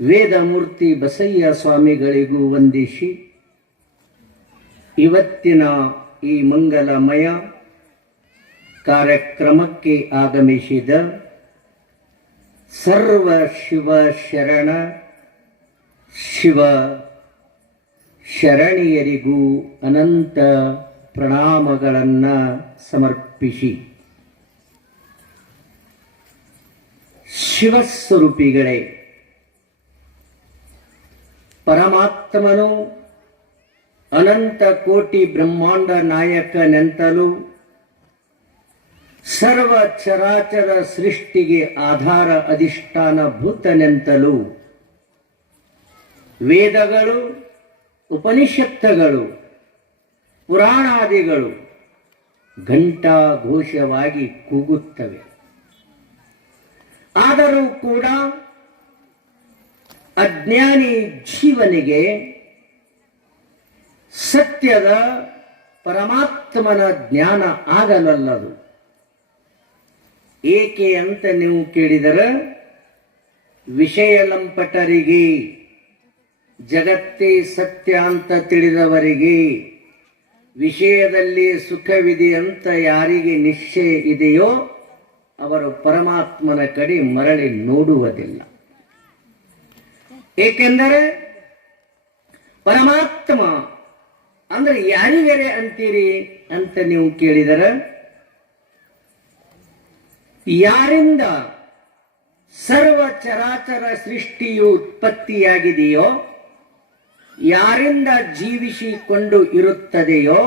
ವೇದಮೂರ್ತಿ ಬಸಯ್ಯ ಸ್ವಾಮಿಗಳಿಗೂ ವಂದಿಸಿ ಇವತ್ತಿನ ಈ ಮಂಗಲಮಯ ಕಾರ್ಯಕ್ರಮಕ್ಕೆ ಆಗಮಿಸಿದ ಸರ್ವ ಶಿವ ಶರಣ ಶಿವ ಶರಣಿಯರಿಗೂ ಅನಂತ ಪ್ರಣಾಮಗಳನ್ನು ಸಮರ್ಪಿಸಿ ಶಿವಸ್ವರೂಪಿಗಳೇ, ಪರಮಾತ್ಮನು ಅನಂತ ಕೋಟಿ ಬ್ರಹ್ಮಾಂಡ ನಾಯಕನೆಂತಲೂ ಸರ್ವ ಚರಾಚರ ಸೃಷ್ಟಿಗೆ ಆಧಾರ ಅಧಿಷ್ಠಾನ ಭೂತನೆಂತಲೂ ವೇದಗಳು, ಉಪನಿಷತ್ತುಗಳು, ಪುರಾಣಾದಿಗಳು ಘಂಟಾ ಘೋಷವಾಗಿ ಕೂಗುತ್ತವೆ. ಆದರೂ ಕೂಡ ಅಜ್ಞಾನಿ ಜೀವನಿಗೆ ಸತ್ಯದ ಪರಮಾತ್ಮನ ಜ್ಞಾನ ಆಗಲಲ್ಲದು. ಏಕೆ ಅಂತ ನೀವು ಕೇಳಿದರೆ, ವಿಷಯ ಲಂಪಟರಿಗೆ, ಜಗತ್ತೇ ಸತ್ಯ ಅಂತ ತಿಳಿದವರಿಗೆ, ವಿಷಯದಲ್ಲಿ ಸುಖವಿದೆ ಅಂತ ಯಾರಿಗೆ ನಿಶ್ಚಯ ಇದೆಯೋ ಅವರು ಪರಮಾತ್ಮನ ಕಡೆ ಮರಳಿ ನೋಡುವುದಿಲ್ಲ. ಏಕೆಂದರೆ ಪರಮಾತ್ಮ ಅಂದ್ರೆ ಯಾರಿಗರೆ ಅಂತೀರಿ ಅಂತ ನೀವು ಕೇಳಿದರೆ, ಯಾರಿಂದ ಸರ್ವ ಚರಾಚರ ಸೃಷ್ಟಿಯು ಉತ್ಪತ್ತಿಯಾಗಿದೆಯೋ, ಯಾರಿಂದ ಜೀವಿಸಿಕೊಂಡು ಇರುತ್ತದೆಯೋ,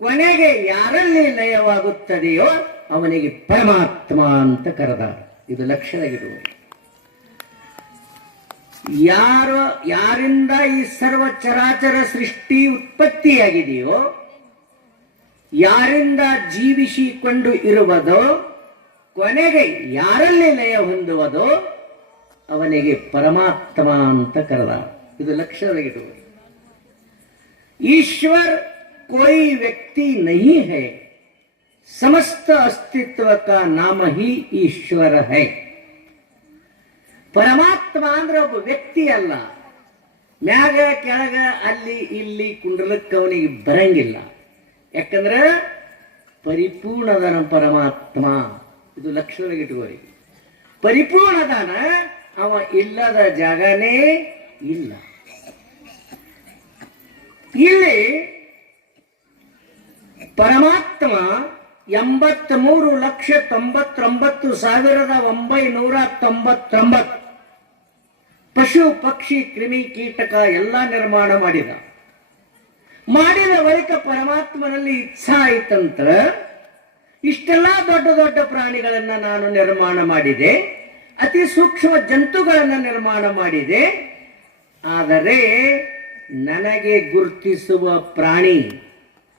ಕೊನೆಗೆ ಯಾರಲ್ಲಿ ಲಯವಾಗುತ್ತದೆಯೋ ಅವನಿಗೆ ಪರಮಾತ್ಮ ಅಂತ ಕರೆದ. ಇದು ಲಕ್ಷ್ಯದಾಗಿರುವುದು. ಯಾರಿಂದ ಈ ಸರ್ವ ಚರಾಚರ ಸೃಷ್ಟಿ ಉತ್ಪತ್ತಿಯಾಗಿದೆಯೋ, ಯಾರಿಂದ ಜೀವಿಸಿಕೊಂಡು ಇರುವುದೋ, ಕೊನೆಗೆ ಯಾರಲ್ಲಿ ಲಯ ಹೊಂದುವುದೋ ಅವನಿಗೆ ಪರಮಾತ್ಮ ಅಂತ ಕರೆದ. ಇದು ಲಕ್ಷ್ಯದಾಗಿರುವುದು. ಈಶ್ವರ್ कोई व्यक्ति नहीं है, समस्त अस्तित्व का नाम ही ईश्वर है. ಪರಮಾತ್ಮ ಅಂದ್ರೆ ಒಬ್ಬ ವ್ಯಕ್ತಿ ಅಲ್ಲ. ಮ್ಯಾಗ ಕೆಳಗ ಅಲ್ಲಿ ಇಲ್ಲಿ ಕುಂಡ್ರಲಕ್ಕೆ ಅವನಿಗೆ ಬರಂಗಿಲ್ಲ. ಯಾಕಂದ್ರೆ ಪರಿಪೂರ್ಣದಾನ ಪರಮಾತ್ಮ. ಇದು ಲಕ್ಷ್ಯದಾಗಿಟ್ಕೋರಿ. ಪರಿಪೂರ್ಣದಾನ, ಅವ ಇಲ್ಲದ ಜಾಗನೇ ಇಲ್ಲ. ಇಲ್ಲಿ ಪರಮಾತ್ಮ 83,99,999 ಪಶು ಪಕ್ಷಿ ಕ್ರಿಮಿ ಕೀಟಕ ಎಲ್ಲ ನಿರ್ಮಾಣ ಮಾಡಿದ ಬಳಿಕ ಪರಮಾತ್ಮನಲ್ಲಿ ಇಚ್ಛಾ ಆಯ್ತಂತ ಇಷ್ಟೆಲ್ಲ ದೊಡ್ಡ ದೊಡ್ಡ ಪ್ರಾಣಿಗಳನ್ನ ನಾನು ನಿರ್ಮಾಣ ಮಾಡಿದೆ, ಅತಿ ಸೂಕ್ಷ್ಮ ಜಂತುಗಳನ್ನ ನಿರ್ಮಾಣ ಮಾಡಿದೆ. ಆದರೆ ನನಗೆ ಗುರುತಿಸುವ ಪ್ರಾಣಿ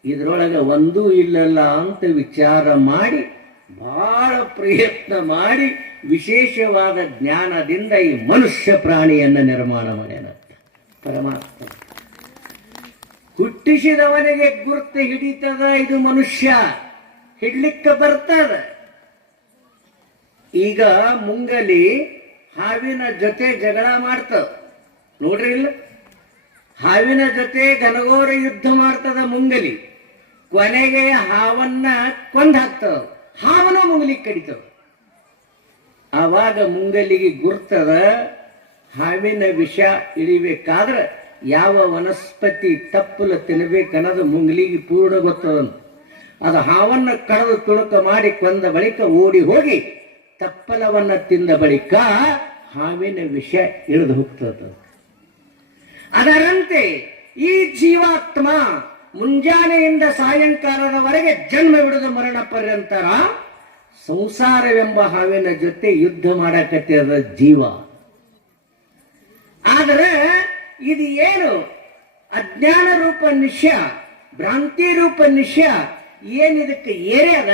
ಇದರೊಳಗೆ ಒಂದೂ ಇಲ್ಲಲ್ಲ ಅಂತ ವಿಚಾರ ಮಾಡಿ ಬಹಳ ಪ್ರಯತ್ನ ಮಾಡಿ ವಿಶೇಷವಾದ ಜ್ಞಾನದಿಂದ ಈ ಮನುಷ್ಯ ಪ್ರಾಣಿಯನ್ನು ನಿರ್ಮಾಣ ಮಾಡ್ಯಾನ ಪರಮಾತ್ಮ. ಹುಟ್ಟಿಸಿದವನಿಗೆ ಗುರುತು ಹಿಡಿತದ ಇದು ಮನುಷ್ಯ, ಹಿಡ್ಲಿಕ್ಕೆ ಬರ್ತದ. ಈಗ ಮುಂಗಲಿ ಹಾವಿನ ಜೊತೆ ಜಗಳ ಮಾಡ್ತದ, ನೋಡ್ರಿ ಇಲ್ಲ? ಹಾವಿನ ಜೊತೆ ಘನಘೋರ ಯುದ್ಧ ಮಾಡ್ತದ ಮುಂಗಲಿ. ಕೊನೆಗೆ ಹಾವನ್ನ ಕೊಂದು ಹಾಕ್ತದ, ಹಾವನ ಮುಂಗಲಿಗೆ ಕಡಿತದ. ಆವಾಗ ಮುಂಗಲಿಗೆ ಗುರ್ತದ ಹಾವಿನ ವಿಷ ಇಳಿಬೇಕಾದ್ರೆ ಯಾವ ವನಸ್ಪತಿ ತಪ್ಪಲು ತಿನ್ನಬೇಕನ್ನೋದು ಮುಂಗಲಿಗೆ ಪೂರ್ಣ ಗೊತ್ತದಂತ. ಅದು ಹಾವನ್ನ ಕಳೆದು ತುಣುಕ ಮಾಡಿ ಕೊಂದ ಬಳಿಕ ಓಡಿ ಹೋಗಿ ತಪ್ಪಲವನ್ನ ತಿಂದ ಬಳಿಕ ಹಾವಿನ ವಿಷ ಇಳಿದು ಹೋಗ್ತದ. ಅದರಂತೆ ಈ ಜೀವಾತ್ಮ ಮುಂಜಾನೆಯಿಂದ ಸಾಯಂಕಾಲದವರೆಗೆ ಜನ್ಮ ಬಿಡುದು ಮರಣ ಪರ್ಯಂತರ ಸಂಸಾರವೆಂಬ ಹಾವಿನ ಜೊತೆ ಯುದ್ಧ ಮಾಡಕತ್ತಿದ ಜೀವ. ಆದರೆ ಇದು ಏನು ಅಜ್ಞಾನ ರೂಪ ನಿಶ್ಯ, ಭ್ರಾಂತಿ ರೂಪ ನಿಶ್ಯ ಏನಿದಕ್ಕೆ ಏರ್ಯದ,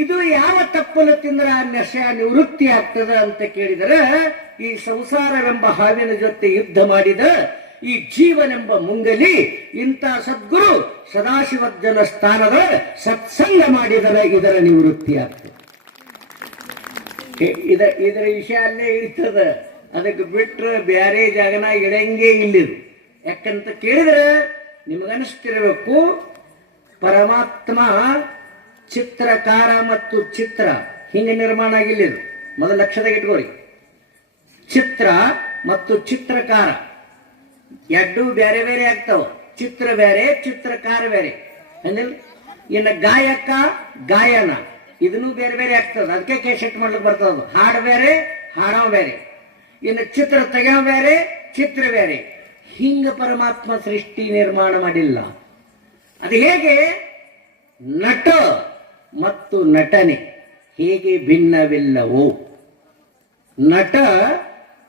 ಇದು ಯಾವ ತಪ್ಪಲು ತಿಂದ್ರೆ ಆ ನಶ ನಿವೃತ್ತಿ ಆಗ್ತದ ಅಂತ ಕೇಳಿದರೆ, ಈ ಸಂಸಾರವೆಂಬ ಹಾವಿನ ಜೊತೆ ಯುದ್ಧ ಮಾಡಿದ ಈ ಜೀವನೆಂಬ ಮುಂಗಲಿ ಇಂಥ ಸದ್ಗುರು ಸದಾಶಿವಜ್ಜನ ಸ್ಥಾನದ ಸತ್ಸಂಗ ಮಾಡಿದರೆ ಇದರ ನಿವೃತ್ತಿ ಆಗ್ತದೆ. ಇದರ ವಿಷಯ ಅಲ್ಲೇ ಇರ್ತದ, ಅದಕ್ಕೆ ಬಿಟ್ರೆ ಬೇರೆ ಜಾಗನ ಇಡಂಗೆ ಇಲ್ಲಿದು. ಯಾಕಂತ ಕೇಳಿದ್ರೆ ನಿಮಗನಿಸ್ತಿರಬೇಕು, ಪರಮಾತ್ಮ ಚಿತ್ರಕಾರ ಮತ್ತು ಚಿತ್ರ ಹಿಂಗೆ ನಿರ್ಮಾಣ ಆಗಿಲ್ಲಿದು. ಮೊದಲ ಲಕ್ಷದಾಗ ಇಟ್ಕೋರಿ, ಚಿತ್ರ ಮತ್ತು ಚಿತ್ರಕಾರ ಎರಡು ಬೇರೆ ಬೇರೆ ಆಗ್ತಾವ. ಚಿತ್ರ ಬೇರೆ, ಚಿತ್ರಕಾರ ಬೇರೆ. ಇನ್ನು ಗಾಯಕ ಗಾಯನ, ಇದನ್ನು ಬೇರೆ ಬೇರೆ ಆಗ್ತದೆ. ಅದಕ್ಕೆ ಕೇಸೆಟ್ ಮಾಡ್ಲಿಕ್ಕೆ ಬರ್ತದ. ಹಾಡು ಬೇರೆ, ಹಾಡೋ ಬೇರೆ. ಇನ್ನು ಚಿತ್ರ ತೆಗೆಯೋ ಬೇರೆ, ಚಿತ್ರ ಬೇರೆ. ಹಿಂಗ ಪರಮಾತ್ಮ ಸೃಷ್ಟಿ ನಿರ್ಮಾಣ ಮಾಡಿಲ್ಲ. ಅದು ಹೇಗೆ? ನಟ ಮತ್ತು ನಟನೆ ಹೇಗೆ ಭಿನ್ನವಿಲ್ಲವೋ, ನಟ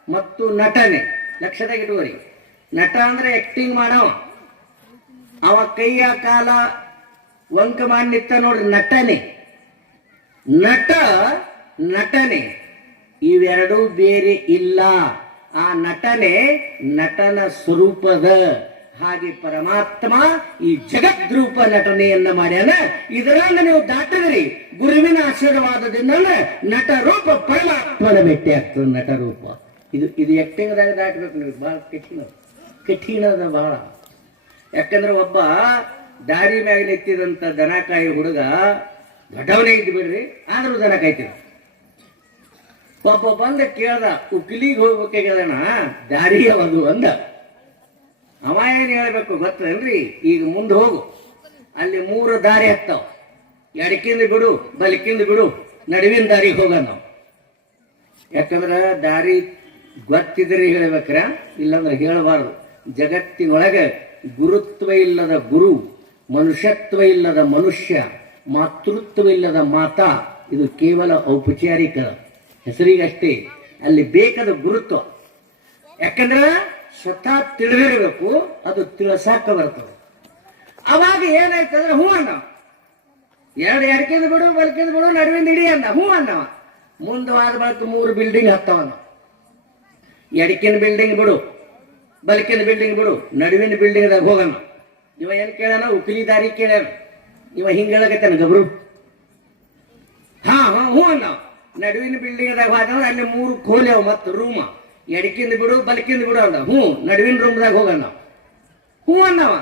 ಮತ್ತು ನಟನೆ ಲಕ್ಷದಾಗಿಟ್ಟುವರಿ. ನಟ ಅಂದ್ರೆ ಆಕ್ಟಿಂಗ್ ಮಾಡವ, ಅವ ಕೈಯ ಕಾಲ ವಂಕ ಮಾಡಿ ನಿಂತ ನೋಡ್ರಿ, ನಟನೆ. ನಟ ನಟನೆ ಇವೆರಡೂ ಬೇರೆ ಇಲ್ಲ. ಆ ನಟನೆ ನಟನ ಸ್ವರೂಪದ. ಹಾಗೆ ಪರಮಾತ್ಮ ಈ ಜಗದ್ರೂಪ ನಟನೆಯನ್ನ ಮಾಡ್ಯಾನ. ಇದರನ್ನ ನೀವು ದಾಟಿದ್ರಿ ಗುರುವಿನ ಆಶೀರ್ವಾದದಿಂದ ನಟ ರೂಪ ಪರಮಾತ್ಮನ ಭೇಟಿ ಆಗ್ತದೆ. ನಟ ರೂಪ ಇದು ಆಕ್ಟಿಂಗ್ದಾಗ ದಾಟಬೇಕು ನೀವು. ಬಹಳ ಕಠಿಣದ ಬಹಳ. ಯಾಕಂದ್ರೆ ಒಬ್ಬ ದಾರಿ ಮ್ಯಾಗ ನಿಂತಿದಂತ ದನಕಾಯಿ ಹುಡುಗ ದೊಡ್ಡವನೇ ಇದ್ದು ಬಿಡ್ರಿ, ಆದ್ರೂ ದನ ಕಾಯ್ತಿದ. ಒಬ್ಬ ಬಂದ ಕೇಳ್ದ, ಉಕ್ಲಿಗೆ ಹೋಗ್ಬೇಕಾಗ್ಯದಣ, ದಾರಿ ಯಾವುದು ಅಂದ. ಅವ ಏನ್ ಹೇಳ್ಬೇಕು ಗೊತ್ತೇನ್ರಿ? ಈಗ ಮುಂದೆ ಹೋಗು, ಅಲ್ಲಿ 3 ದಾರಿ ಹತ್ತಾವ. ಎಡಕಿಂದ ಬಿಡು, ಬಲಕಿಂದ ಬಿಡು, ನಡುವಿನ ದಾರಿಗೆ ಹೋಗೋಣ ನಾವು. ಯಾಕಂದ್ರ ದಾರಿ ಗೊತ್ತಿದ್ರೆ ಹೇಳ್ಬೇಕ್ರ, ಇಲ್ಲಾಂದ್ರೆ ಹೇಳಬಾರ್ದು. ಜಗತ್ತಿನೊಳಗೆ ಗುರುತ್ವ ಇಲ್ಲದ ಗುರು, ಮನುಷ್ಯತ್ವ ಇಲ್ಲದ ಮನುಷ್ಯ, ಮಾತೃತ್ವ ಇಲ್ಲದ ಮಾತಾ, ಇದು ಕೇವಲ ಔಪಚಾರಿಕ ಹೆಸರಿಗಷ್ಟೇ. ಅಲ್ಲಿ ಬೇಕಾದ ಗುರುತ್ವ. ಯಾಕಂದ್ರ ಸ್ವತಃ ತಿಳಿದಿರಬೇಕು, ಅದು ತಿಳಸಾಕ ಬರ್ತದೆ. ಅವಾಗ ಏನಾಯ್ತಂದ್ರೆ ಹೂ ಅಣ್ಣ, ಎಡಕಿಂದ ಬಿಡು, ಬಲಕಿಂದ ಬಿಡು, ನಡುವಿಂದ ಇಡಿ ಅಂದ. ಹೂ ಅಣ್ಣವ. ಮುಂದವಾದ ಬಳಕ 3 ಬಿಲ್ಡಿಂಗ್ ಹತ್ತವನ್ನ. ಎಡಕಿನ ಬಿಲ್ಡಿಂಗ್ ಬಿಡು, ಬಲಕಿನ ಬಿಲ್ಡಿಂಗ್ ಬಿಡು, ನಡುವಿನ ಬಿಲ್ಡಿಂಗ್ದಾಗ ಹೋಗೋಣ. ಇವ ಏನ್ ಕೇಳಾನ? ಉಕ್ಲಿ ದಾರಿ ಕೇಳ್ಯಾನ. ಇವ ಹಿಂಗಳಗತ್ತಾನ ಗಬ್ರು. ಹಾ ಹೂ ಅಣ್ಣ. ನಡುವಿನ ಬಿಲ್ಡಿಂಗ್ದಾಗ ಹೋದ್ರೆ ಅಲ್ಲಿ 3 ಕೋಲಿ ಅವ ಮತ್ತು ರೂಮ. ಎಡಕಿಂದ ಬಿಡು, ಬಲಕಿಂದ ಬಿಡು ಅಂದ. ಹ್ಞೂ, ನಡುವಿನ ರೂಮ್ದಾಗ ಹೋಗೋಣ. ಹ್ಞೂ ಅನ್ನವ.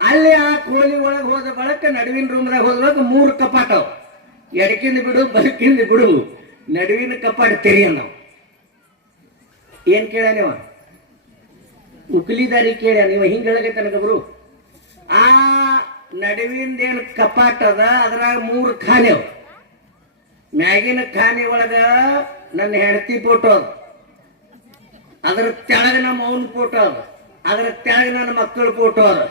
ಅಲ್ಲಿ ಆ ಕೋಲಿ ಒಳಗೆ ಹೋದ ಬಳಕ ನಡುವಿನ ರೂಮ್ದಾಗ ಹೋದಾಗ 3 ಕಪಾಟ ಅವ. ಎಡಕಿಂದ ಬಿಡು, ಬಲಕಿಂದ ಬಿಡು, ನಡುವಿನ ಕಪಾಟ ತೆರಿ ಅನ್ನವ. ಏನ್ ಕೇಳ ನೀವ? ಉಕ್ಲಿದಾರಿ ಕೇಳ. ನೀವು ಹಿಂಗ ಹೇಳಗೈತನ ಗಬ್ರು. ಆ ನಡುವಿಂದ ಏನ್ ಕಪಾಟ ಅದ, ಅದ್ರಾಗ 3 ಖಾನೆ ಅವ. ಮ್ಯಾಗಿನ ಖಾನೆ ಒಳಗ ನನ್ನ ಹೆಂಡತಿ ಫೋಟೋ ಅದ, ಅದರ ತೆಳಗ ನಮ್ಮ ಅವನ ಫೋಟೋ ಅದ, ಅದರ ತೆಳಗ ನನ್ನ ಮಕ್ಕಳ ಫೋಟೋ ಅದ.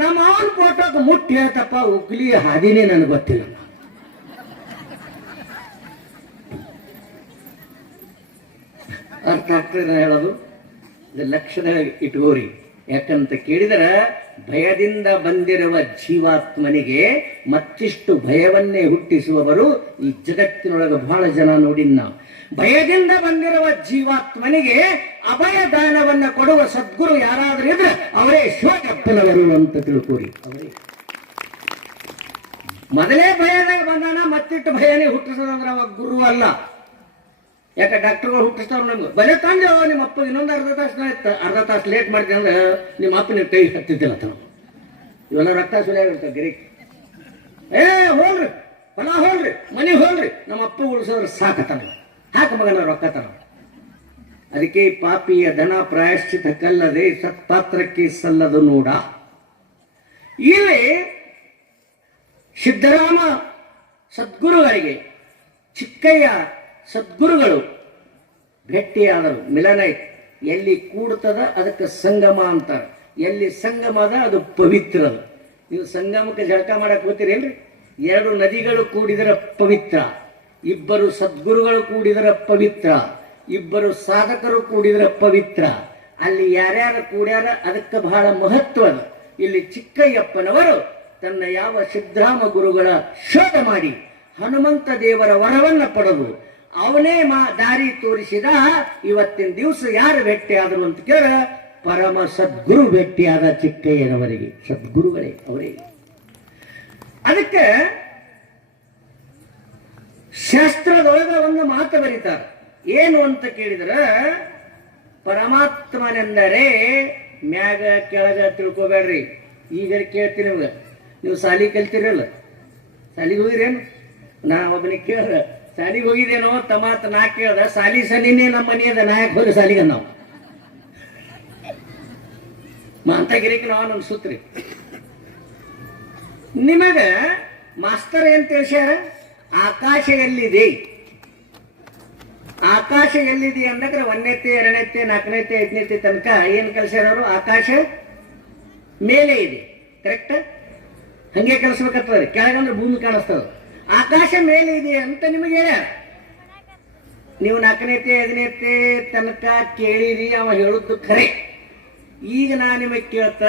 ನಮ್ಮ ಅವನ ಫೋಟೋಕ್ಕೆ ಮುಟ್ಟಿ ಹೇಳ್ತಪ್ಪ, ಉಗ್ಲಿ ಹಾದಿನೇ ನನಗೆ ಗೊತ್ತಿಲ್ಲ. ಅರ್ಥ ಆಗ್ತದೆ ಹೇಳೋದು? ಇದು ಲಕ್ಷದ ಇಟ್ಕೋರಿ. ಯಾಕಂತ ಕೇಳಿದ್ರ ಭಯದಿಂದ ಬಂದಿರುವ ಜೀವಾತ್ಮನಿಗೆ ಮತ್ತಿಷ್ಟು ಭಯವನ್ನೇ ಹುಟ್ಟಿಸುವವರು ಈ ಜಗತ್ತಿನೊಳಗೆ ಬಹಳ ಜನ ನೋಡಿನ ನಾವು. ಭಯದಿಂದ ಬಂದಿರುವ ಜೀವಾತ್ಮನಿಗೆ ಅಭಯ ದಾನವನ್ನ ಕೊಡುವ ಸದ್ಗುರು ಯಾರಾದ್ರೂ ಇದ್ರೆ ಅವರೇ ಶಿವಕಪ್ಪನವರು ಅಂತ ತಿಳ್ಕೋರಿ. ಅವರೇ ಮೊದಲೇ ಭಯದಾಗ ಬಂದಾನ, ಮತ್ತಿಟ್ಟು ಭಯನೇ ಹುಟ್ಟಿಸೋದಂದ್ರೆ ಅವ ಗುರು ಅಲ್ಲ. ಯಾಕೆ ಡಾಕ್ಟರ್ಗಳು ಹುಟ್ಟಿಸ್ತಾವ ನಮ್ಗೆ ಬಲೆ ತಂದೆ ನಿಮ್ಮ ಅಪ್ಪ ಇನ್ನೊಂದು ಅರ್ಧ ತಾಸು ಲೇಟ್ ಮಾಡ್ತೀವಿ ಅಂದ್ರೆ ನಿಮ್ಮ ಅಪ್ಪ ನೀವು ಕೈ ಹತ್ತಿದ್ದಿಲ್ಲ ತನ. ಇವೆಲ್ಲ ರಕ್ತ ಸುಲಿಯಾಗಿರ್ತಾವ ಗಿರಿ. ಹೋಲ್ರಿ, ಹೊಲ ಹೋಲ್ರಿ, ಮನೆ ಹೋಲ್ರಿ, ನಮ್ಮ ಅಪ್ಪ ಉಳಿಸೋದ್ರೆ ಸಾಕತನ, ಹಾಕ ಮಗನ ರೊಕ್ಕತನ. ಅದಕ್ಕೆ ಪಾಪಿಯ ಧನ ಪ್ರಾಯಶ್ಚಿತ ಕಲ್ಲದೆ ಸತ್ಪಾತ್ರಕ್ಕೆ ಸಲ್ಲದು ನೋಡ. ಇಲ್ಲಿ ಸಿದ್ದರಾಮ ಸದ್ಗುರುಗಳಿಗೆ ಚಿಕ್ಕಯ್ಯ ಸದ್ಗುರುಗಳು ಭೇಟಿಯಾದರು. ಮಿಲನ ಐತಿ. ಎಲ್ಲಿ ಕೂಡ್ತದ ಅದಕ್ಕೆ ಸಂಗಮ ಅಂತಾರೆ. ಎಲ್ಲಿ ಸಂಗಮ ಅದ ಅದು ಪವಿತ್ರ ಅದ. ನೀವು ಸಂಗಮಕ್ಕೆ ಜಳಕ ಮಾಡಕ್ ಹೋಗ್ತೀರೇನ್ರಿ? 2 ನದಿಗಳು ಕೂಡಿದರ ಪವಿತ್ರ, 2 ಸದ್ಗುರುಗಳು ಕೂಡಿದರ ಪವಿತ್ರ, 2 ಸಾಧಕರು ಕೂಡಿದರ ಪವಿತ್ರ. ಅಲ್ಲಿ ಯಾರ್ಯಾರು ಕೂಡ್ಯಾರ ಅದಕ್ಕೆ ಬಹಳ ಮಹತ್ವ ಅದ. ಇಲ್ಲಿ ಚಿಕ್ಕಯ್ಯಪ್ಪನವರು ತನ್ನ ಯಾವ ಸಿದ್ದರಾಮ ಗುರುಗಳ ಶೋಧ ಮಾಡಿ ಹನುಮಂತ ದೇವರ ವರವನ್ನ ಪಡೆದು ಅವನೇ ದಾರಿ ತೋರಿಸಿದ. ಇವತ್ತಿನ ದಿವಸ ಯಾರು ಭೇಟಿಯಾದರು ಅಂತ ಕೇಳ, ಪರಮ ಸದ್ಗುರು ಭೇಟಿಯಾದ ಚಿಕ್ಕಯ್ಯನವರಿಗೆ. ಸದ್ಗುರುಗಳೇ ಅವರೇ. ಅದಕ್ಕೆ ಶಾಸ್ತ್ರದೊಳಗ ಒಂದು ಮಾತು ಬರೀತಾರೆ. ಏನು ಅಂತ ಕೇಳಿದ್ರೆ, ಪರಮಾತ್ಮನೆಂದರೆ ಮ್ಯಾಗ ಕೆಳಗ ತಿಳ್ಕೊಬೇಡ್ರಿ. ಈಗ ಕೇಳ್ತೀನಿ ನಿಮ್ಗೆ, ನೀವು ಸಾಲಿ ಕಲ್ತಿರಲ್ಲ, ಸಾಲಿಗೆ ಹೋಗಿರೇನು? ನಾ ಒಬ್ಬನಿಗೆ ಕೇಳ್ದ, ಸಾಲಿಗೆ ಹೋಗಿದೇನೋ ತಮಾತ್ ನಾ ಕೇಳ್ದ, ಸಾಲಿ ಸನಿನೇ ನಮ್ಮ ಮನೆಯದ ನಾಯಕ್ ಹೋಗಿ ಸಾಲಿಗೆ ನಾವು ಮಾಂತಗಿರಿಕೆ ನಾವು ನಮ್ ಸೂತ್ರಿ. ನಿಮಗ ಮಾಸ್ತರ್ ಏನ್ ತಿಳಿಸ್ಯಾರ? ಆಕಾಶ ಎಲ್ಲಿದೆ? ಆಕಾಶ ಎಲ್ಲಿದೆ ಅಂದಾಗ ಒಂದನೇತೆ, ಎರಡನೇತೆ, ನಾಲ್ಕನೇತೆ, ಐದನೇತೆ ತನಕ ಏನ್ ಕಲ್ಸ್ಯಾರವರು? ಆಕಾಶ ಮೇಲೆ ಇದೆ. ಕರೆಕ್ಟ್? ಹಂಗೆ ಕಲಿಸ್ಬೇಕಾಗ್ತದೆ. ಕೆಳಗಂದ್ರೆ ಭೂಮಿ ಕಾಣಿಸ್ತದ. ಆಕಾಶ ಮೇಲೆ ಇದೆ ಅಂತ ನಿಮಗೆ ಹೇಳ್ಯಾರ. ನೀವು ನಾಲ್ಕನೇತೆ, ಐದನೇತೆ ತನಕ ಕೇಳಿರಿ, ಅವ ಹೇಳುದು ಖರೆ. ಈಗ ನಾ ನಿಮಗೆ ಕೇಳ್ತ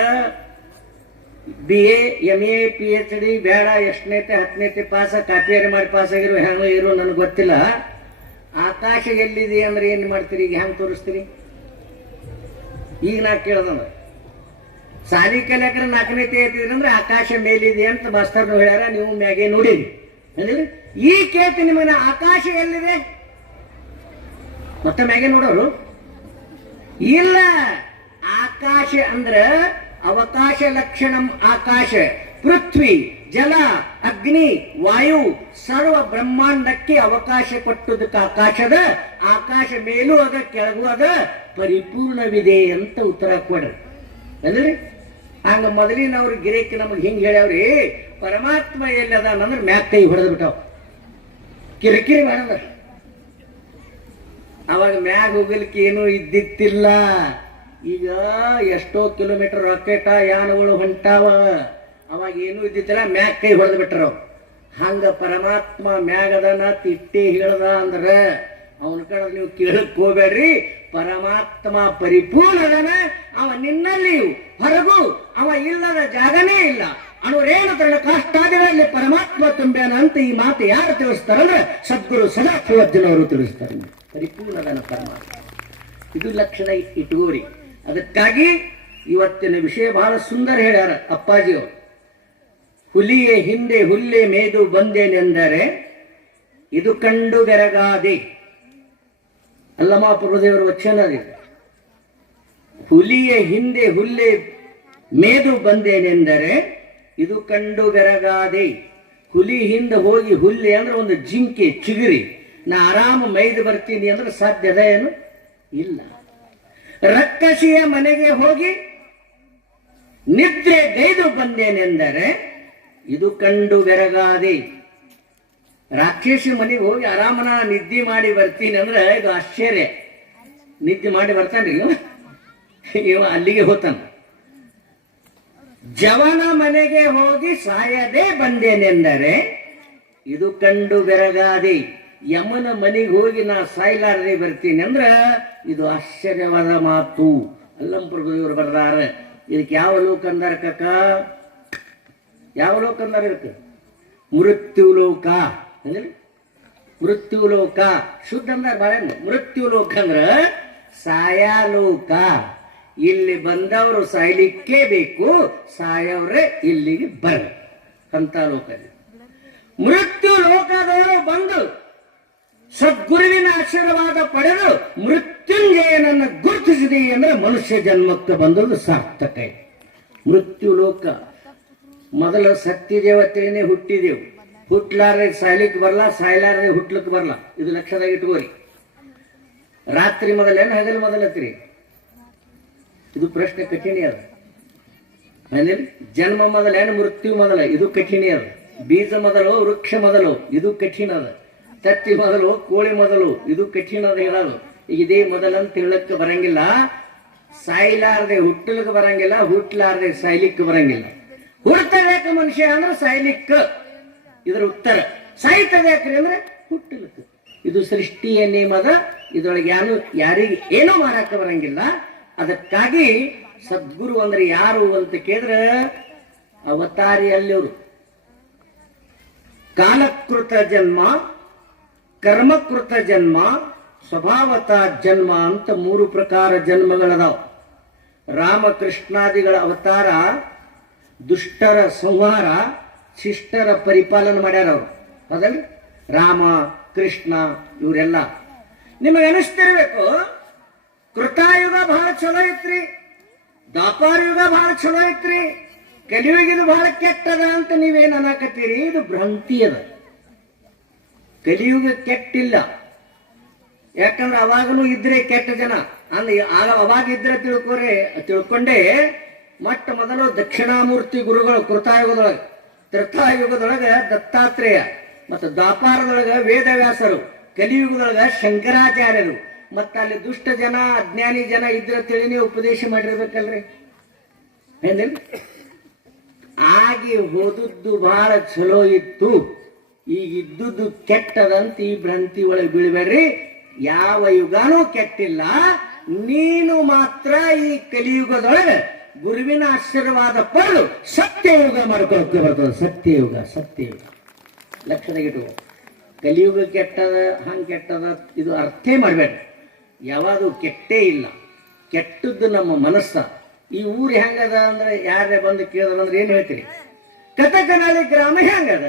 BA, MA, PhD ಬೇಡ, ಎಷ್ಟನೇತೆ, 10ನೇತೆ ಪಾಸ, ಕಾಪಿಯಾರಿ ಮಾಡಿ ಪಾಸ್ ಆಗಿರೋ ಹೆಂಗ ಇರೋ ನನಗೆ ಗೊತ್ತಿಲ್ಲ. ಆಕಾಶ ಎಲ್ಲಿದೆ ಅಂದ್ರೆ ಏನ್ ಮಾಡ್ತೀರಿ? ಈಗ ಹೆಂಗ್ ತೋರಿಸ್ತೀರಿ? ಈಗ ನಾ ಕೇಳ್ದಂದ್ರೆ ಸಾಲಿ ಕಲಿಯಕ್ರೆ 4ನೇತೆ ಐತಿದ್ರಿ ಅಂದ್ರೆ ಆಕಾಶ ಮೇಲಿದೆ ಅಂತ ಮಾಸ್ತರ್ನು ಹೇಳ್ಯಾರ, ನೀವು ಮ್ಯಾಗೆ ನೋಡಿರಿ. ಈ ಕೇಳ್ತಿ ನಿಮ್ಮನ್ನ, ಆಕಾಶ ಎಲ್ಲಿದೆ? ಮತ್ತೆ ಮ್ಯಾಗೆ ನೋಡೋರು ಇಲ್ಲ. ಆಕಾಶ ಅಂದ್ರ ಅವಕಾಶ ಲಕ್ಷಣಂ ಆಕಾಶ. ಪೃಥ್ವಿ, ಜಲ, ಅಗ್ನಿ, ವಾಯು ಸರ್ವ ಬ್ರಹ್ಮಾಂಡಕ್ಕೆ ಅವಕಾಶ ಕೊಟ್ಟದಕ್ಕೆ ಆಕಾಶದ. ಆಕಾಶ ಮೇಲೂ ಅದ, ಕೆಳಗೂ ಅದ, ಪರಿಪೂರ್ಣವಿದೆ ಅಂತ ಉತ್ತರ ಕೊಡ್ರಿ. ಅಲ್ರಿ? ಹಂಗ ಮೊದಲಿನವ್ರು ಗಿರೇಕ್ ನಮಗೆ ಹಿಂಗ್ ಹೇಳ್ಯಾವ್ರಿ, ಪರಮಾತ್ಮ ಎಲ್ಲದ ಅಂದ್ರೆ ಮ್ಯಾಕ್ ಕೈ ಹೊಡೆದ್ ಬಿಟ್ಟಾವ. ಕಿರಿಕಿರಿ ಮಾಡಲ್ಲ. ಅವಾಗ ಮ್ಯಾಗ ಹೋಗ್ಲಿಕ್ಕೆ ಏನೂ ಇದ್ದಿತ್ತಿಲ್ಲ. ಈಗ ಎಷ್ಟೋ ಕಿಲೋಮೀಟರ್ ರಾಕೆಟ ಯಾನಗಳು ಹೊಂಟಾವ. ಅವಾಗ ಏನೂ ಇದ್ದಿತ್ತಿಲ್ಲ, ಮ್ಯಾಗ ಕೈ ಹೊಡೆದ್ ಬಿಟ್ರ. ಹಂಗ ಪರಮಾತ್ಮ ಮ್ಯಾಗದನ ತಿಟ್ಟಿ ಹೇಳ್ದ ಅಂದ್ರ ಅವನ ಕಡೆ ನೀವು ಕೇಳಕ್ ಹೋಗ್ಬೇಡ್ರಿ. ಪರಮಾತ್ಮ ಪರಿಪೂರ್ಣದನ, ಅವ ನಿನ್ನಲ್ಲಿಯೂ ಹೊರಗೂ ಅವ ಇಲ್ಲದ ಜಾಗನೇ ಇಲ್ಲ. ಅಣುರೇನು ತನ್ನ ಕಾಷ್ಟಾದಿಗಳಲ್ಲಿ ಪರಮಾತ್ಮ ತುಂಬ್ಯಾನ ಅಂತ ಈ ಮಾತು ಯಾರು ತಿಳಿಸ್ತಾರಂದ್ರೆ ಸದ್ಗುರು ಸದಾಶಿವಜ್ಜನವರು ತಿಳಿಸ್ತಾರೆ. ಪರಿಪೂರ್ಣದನ ಪರಮಾತ್ಮ. ಇದು ಲಕ್ಷಣ ಇಟ್ಕೋರಿ. ಅದಕ್ಕಾಗಿ ಇವತ್ತಿನ ವಿಷಯ ಬಹಳ ಸುಂದರ ಹೇಳ್ಯಾರ ಅಪ್ಪಾಜಿಯವರು. ಹುಲಿಯೇ ಹಿಂದೆ ಹುಲ್ಲೆ ಮೇದು ಬಂದೇನೆಂದರೆ ಇದು ಕಂಡು ಬೆರಗಾದೆ. ಅಲ್ಲಮಾಪುರದೇವರ ವಚನ. ಹುಲಿಯ ಹಿಂದೆ ಹುಲ್ಲೆ ಮೇದು ಬಂದೇನೆಂದರೆ ಇದು ಕಂಡು ಬೆರಗಾದೆ. ಹುಲಿ ಹಿಂದೆ ಹೋಗಿ ಹುಲ್ಲೆ ಅಂದ್ರೆ ಒಂದು ಜಿಂಕೆ, ಚಿಗುರಿ, ನಾ ಆರಾಮ ಮೈದು ಬರ್ತೀನಿ ಅಂದ್ರೆ ಸಾಧ್ಯದ ಏನು? ಇಲ್ಲ. ರಕ್ಕಸಿಯ ಮನೆಗೆ ಹೋಗಿ ನಿದ್ರೆ ಗೈದು ಬಂದೇನೆಂದರೆ ಇದು ಕಂಡು ಬೆರಗಾದೆ. ರಾಕ್ಷಸಿ ಮನೆಗೆ ಹೋಗಿ ಆರಾಮನ ನಿದ್ದೆ ಮಾಡಿ ಬರ್ತೀನಿ ಅಂದ್ರೆ ಇದು ಆಶ್ಚರ್ಯ. ನಿದ್ದೆ ಮಾಡಿ ಬರ್ತಾನ್ರಿ ಇವ ಅಲ್ಲಿಗೆ ಹೋತಾನ. ಜವನ ಮನೆಗೆ ಹೋಗಿ ಸಾಯದೆ ಬಂದೇನೆಂದರೆ ಇದು ಕಂಡು ಬೆರಗಾದೆ. ಯಮನ ಮನೆಗೆ ಹೋಗಿ ನಾ ಸಾಯ್ಲಾರದೆ ಬರ್ತೀನಿ ಅಂದ್ರ ಇದು ಆಶ್ಚರ್ಯವಾದ ಮಾತು. ಅಲ್ಲಂಪ್ರಭುದೇವರು ಬರ್ದಾರ. ಇದಕ್ಕೆ ಯಾವ ಲೋಕ ಅಂದಾರ ಕಕ್ಕ? ಯಾವ ಲೋಕ ಅಂದಾರ ಇದಕ್ಕೆ? ಮೃತ್ಯುಲೋಕ. ಅಂದ್ರೆ ಮೃತ್ಯುಲೋಕ ಶುದ್ಧ ಅಂದಾರ ಬಾಳ. ಮೃತ್ಯುಲೋಕ ಅಂದ್ರ ಸಾಯಾಲೋಕ. ಇಲ್ಲಿ ಬಂದವರು ಸಾಯ್ಲಿಕ್ಕೆ ಬೇಕು, ಸಾಯವ್ರೆ ಇಲ್ಲಿಗೆ ಬರ ಅಂತ ಲೋಕ. ಮೃತ್ಯು ಲೋಕದವರು ಬಂದು ಸದ್ಗುರುವಿನ ಆಶೀರ್ವಾದ ಪಡೆದು ಮೃತ್ಯುಂಜಯನನ್ನು ಗುರುತಿಸಿದೆ ಅಂದ್ರೆ ಮನುಷ್ಯ ಜನ್ಮಕ್ಕೆ ಬಂದದ್ದು ಸಾರ್ಥಕ. ಮೃತ್ಯು ಲೋಕ. ಮೊದಲು ಸತ್ಯ ದೇವತೆನೇ ಹುಟ್ಟಿದೆವು. ಹುಟ್ಲಾರ್ದೆ ಸಾಯ್ಲಿಕ್ಕೆ ಬರಲ್ಲ, ಸಾಯ್ಲಾರ್ದೆ ಹುಟ್ಲಿಕ್ಕೆ ಬರಲ್ಲ. ಇದು ಲಕ್ಷದಾಗ ಇಟ್ಕೋರಿ. ರಾತ್ರಿ ಮೊದಲೇನು ಹಗಲು ಮೊದಲತ್ರಿ? ಇದು ಪ್ರಶ್ನೆ ಕಠಿಣ ಅದ. ಜನ್ಮ ಮೊದಲೇನು ಮೃತ್ಯು ಮೊದಲ? ಇದು ಕಠಿಣ ಅದ. ಬೀಜ ಮೊದಲು ವೃಕ್ಷ ಮೊದಲು? ಇದು ಕಠಿಣ ಅದ. ತತ್ತಿ ಮೊದಲು ಕೋಳಿ ಮೊದಲು? ಇದು ಕಠಿಣ ಅದ ಹೇಳೋದು. ಈಗ ಇದೇ ಮೊದಲಂತ ಹೇಳಕ್ಕೆ ಬರಂಗಿಲ್ಲ. ಸಾಯ್ಲಾರ್ದೆ ಹುಟ್ಟಲಿಕ್ಕೆ ಬರಂಗಿಲ್ಲ, ಹುಟ್ಲಾರ್ದೆ ಸಾಯ್ಲಿಕ್ಕೆ ಬರಂಗಿಲ್ಲ. ಹುಡ್ತಬೇಕು ಮನುಷ್ಯ ಅಂದ್ರೆ ಸಾಯ್ಲಿಕ್ಕ. ಇದರ ಉತ್ತರ. ಸಾಯ್ತಬೇಕ್ರಿ ಅಂದ್ರೆ ಹುಟ್ಟಲಿಕ್ಕೆ. ಇದು ಸೃಷ್ಟಿಯ ನೇಮದ. ಇದರೊಳಗೆ ಯಾರಿಗೆ ಏನೂ ಮಾಡಕ್ಕೆ ಬರಂಗಿಲ್ಲ. ಅದಕ್ಕಾಗಿ ಸದ್ಗುರು ಅಂದ್ರೆ ಯಾರು ಅಂತ ಕೇಳಿದ್ರೆ ಅವತಾರಿ ಅಲ್ಲಿವರು. ಕಾಲಕೃತ ಜನ್ಮ, ಕರ್ಮಕೃತ ಜನ್ಮ, ಸ್ವಭಾವತ ಜನ್ಮ ಅಂತ 3 ಪ್ರಕಾರ ಜನ್ಮಗಳದಾವ. ರಾಮಕೃಷ್ಣಾದಿಗಳ ಅವತಾರ ದುಷ್ಟರ ಸಂಹಾರ, ಶಿಷ್ಟರ ಪರಿಪಾಲನೆ ಮಾಡ್ಯಾರ ಅವರು. ಹೌದಲ್ರಿ? ರಾಮ, ಕೃಷ್ಣ ಇವರೆಲ್ಲ. ನಿಮಗೆ ಅನಿಸ್ತಿರ್ಬೇಕು ಕೃತಾಯುಗ ಬಹಳ ಚಲೋ ಇತ್ರಿ, ದ್ವಾಪಾರ ಯುಗ ಬಹಳ ಚಲೋ ಇತ್ರಿ, ಕಲಿಯುಗಿದು ಬಹಳ ಕೆಟ್ಟದ ಅಂತ ನೀವೇನ್ ಅನ್ನಕತ್ತೀರಿ. ಇದು ಭ್ರಾಂತಿ ಅದ. ಕಲಿಯುಗ ಕೆಟ್ಟಿಲ್ಲ. ಯಾಕಂದ್ರೆ ಅವಾಗನು ಇದ್ರೆ ಕೆಟ್ಟ ಜನ ಅಂದ್ರೆ ಅವಾಗ ಇದ್ರೆ ತಿಳ್ಕೊಂಡೇ ಮೊಟ್ಟ ಮೊದಲು ದಕ್ಷಿಣಾಮೂರ್ತಿ ಗುರುಗಳು ಕೃತಾಯುಗದೊಳಗೆ. ತ್ರೇತಾಯುಗದೊಳಗೆ ದತ್ತಾತ್ರೇಯ, ಮತ್ತು ದ್ವಾಪಾರದೊಳಗ ವೇದವ್ಯಾಸರು, ಕಲಿಯುಗದೊಳಗ ಶಂಕರಾಚಾರ್ಯರು, ಮತ್ತ ಅಲ್ಲಿ ದುಷ್ಟ ಜನ ಅಜ್ಞಾನಿ ಜನ ಇದ್ರ ತಿಳಿನೇ ಉಪದೇಶ ಮಾಡಿರ್ಬೇಕಲ್ರಿ. ಏನಿಲ್ಲ ಆಗಿ ಹೋದದ್ದು ಬಹಳ ಚಲೋ ಇತ್ತು, ಈಗ ಇದ್ದುದು ಕೆಟ್ಟದಂತ ಈ ಭ್ರಾಂತಿ ಒಳಗೆ ಬೀಳ್ಬೇಡ್ರಿ. ಯಾವ ಯುಗನೂ ಕೆಟ್ಟಿಲ್ಲ, ನೀನು ಮಾತ್ರ ಈ ಕಲಿಯುಗದೊಳಗೆ ಗುರುವಿನ ಆಶೀರ್ವಾದ ಪಡೆದು ಸತ್ಯಯುಗ ಮಾಡ್ಕೊಳ್ಳೋಕೆ ಬರ್ತದೆ. ಸತ್ಯಯುಗ, ಸತ್ಯಯುಗ ಲಕ್ಷದಾಗಿಟ್ಟು. ಕಲಿಯುಗ ಕೆಟ್ಟದ, ಹಂಗೆ ಕೆಟ್ಟದ ಇದು ಅರ್ಥೇ ಮಾಡಬೇಡ. ಯಾವುದು ಕೆಟ್ಟೇ ಇಲ್ಲ, ಕೆಟ್ಟದ್ದು ನಮ್ಮ ಮನಸ್ಸ. ಈ ಊರು ಹೆಂಗದ ಅಂದ್ರೆ ಯಾರೇ ಬಂದು ಕೇಳಿದ್ರೆ ಏನು ಹೇಳ್ತೀರಿ? ಕಥಕನಹಳ್ಳಿ ಗ್ರಾಮ ಹೆಂಗದ?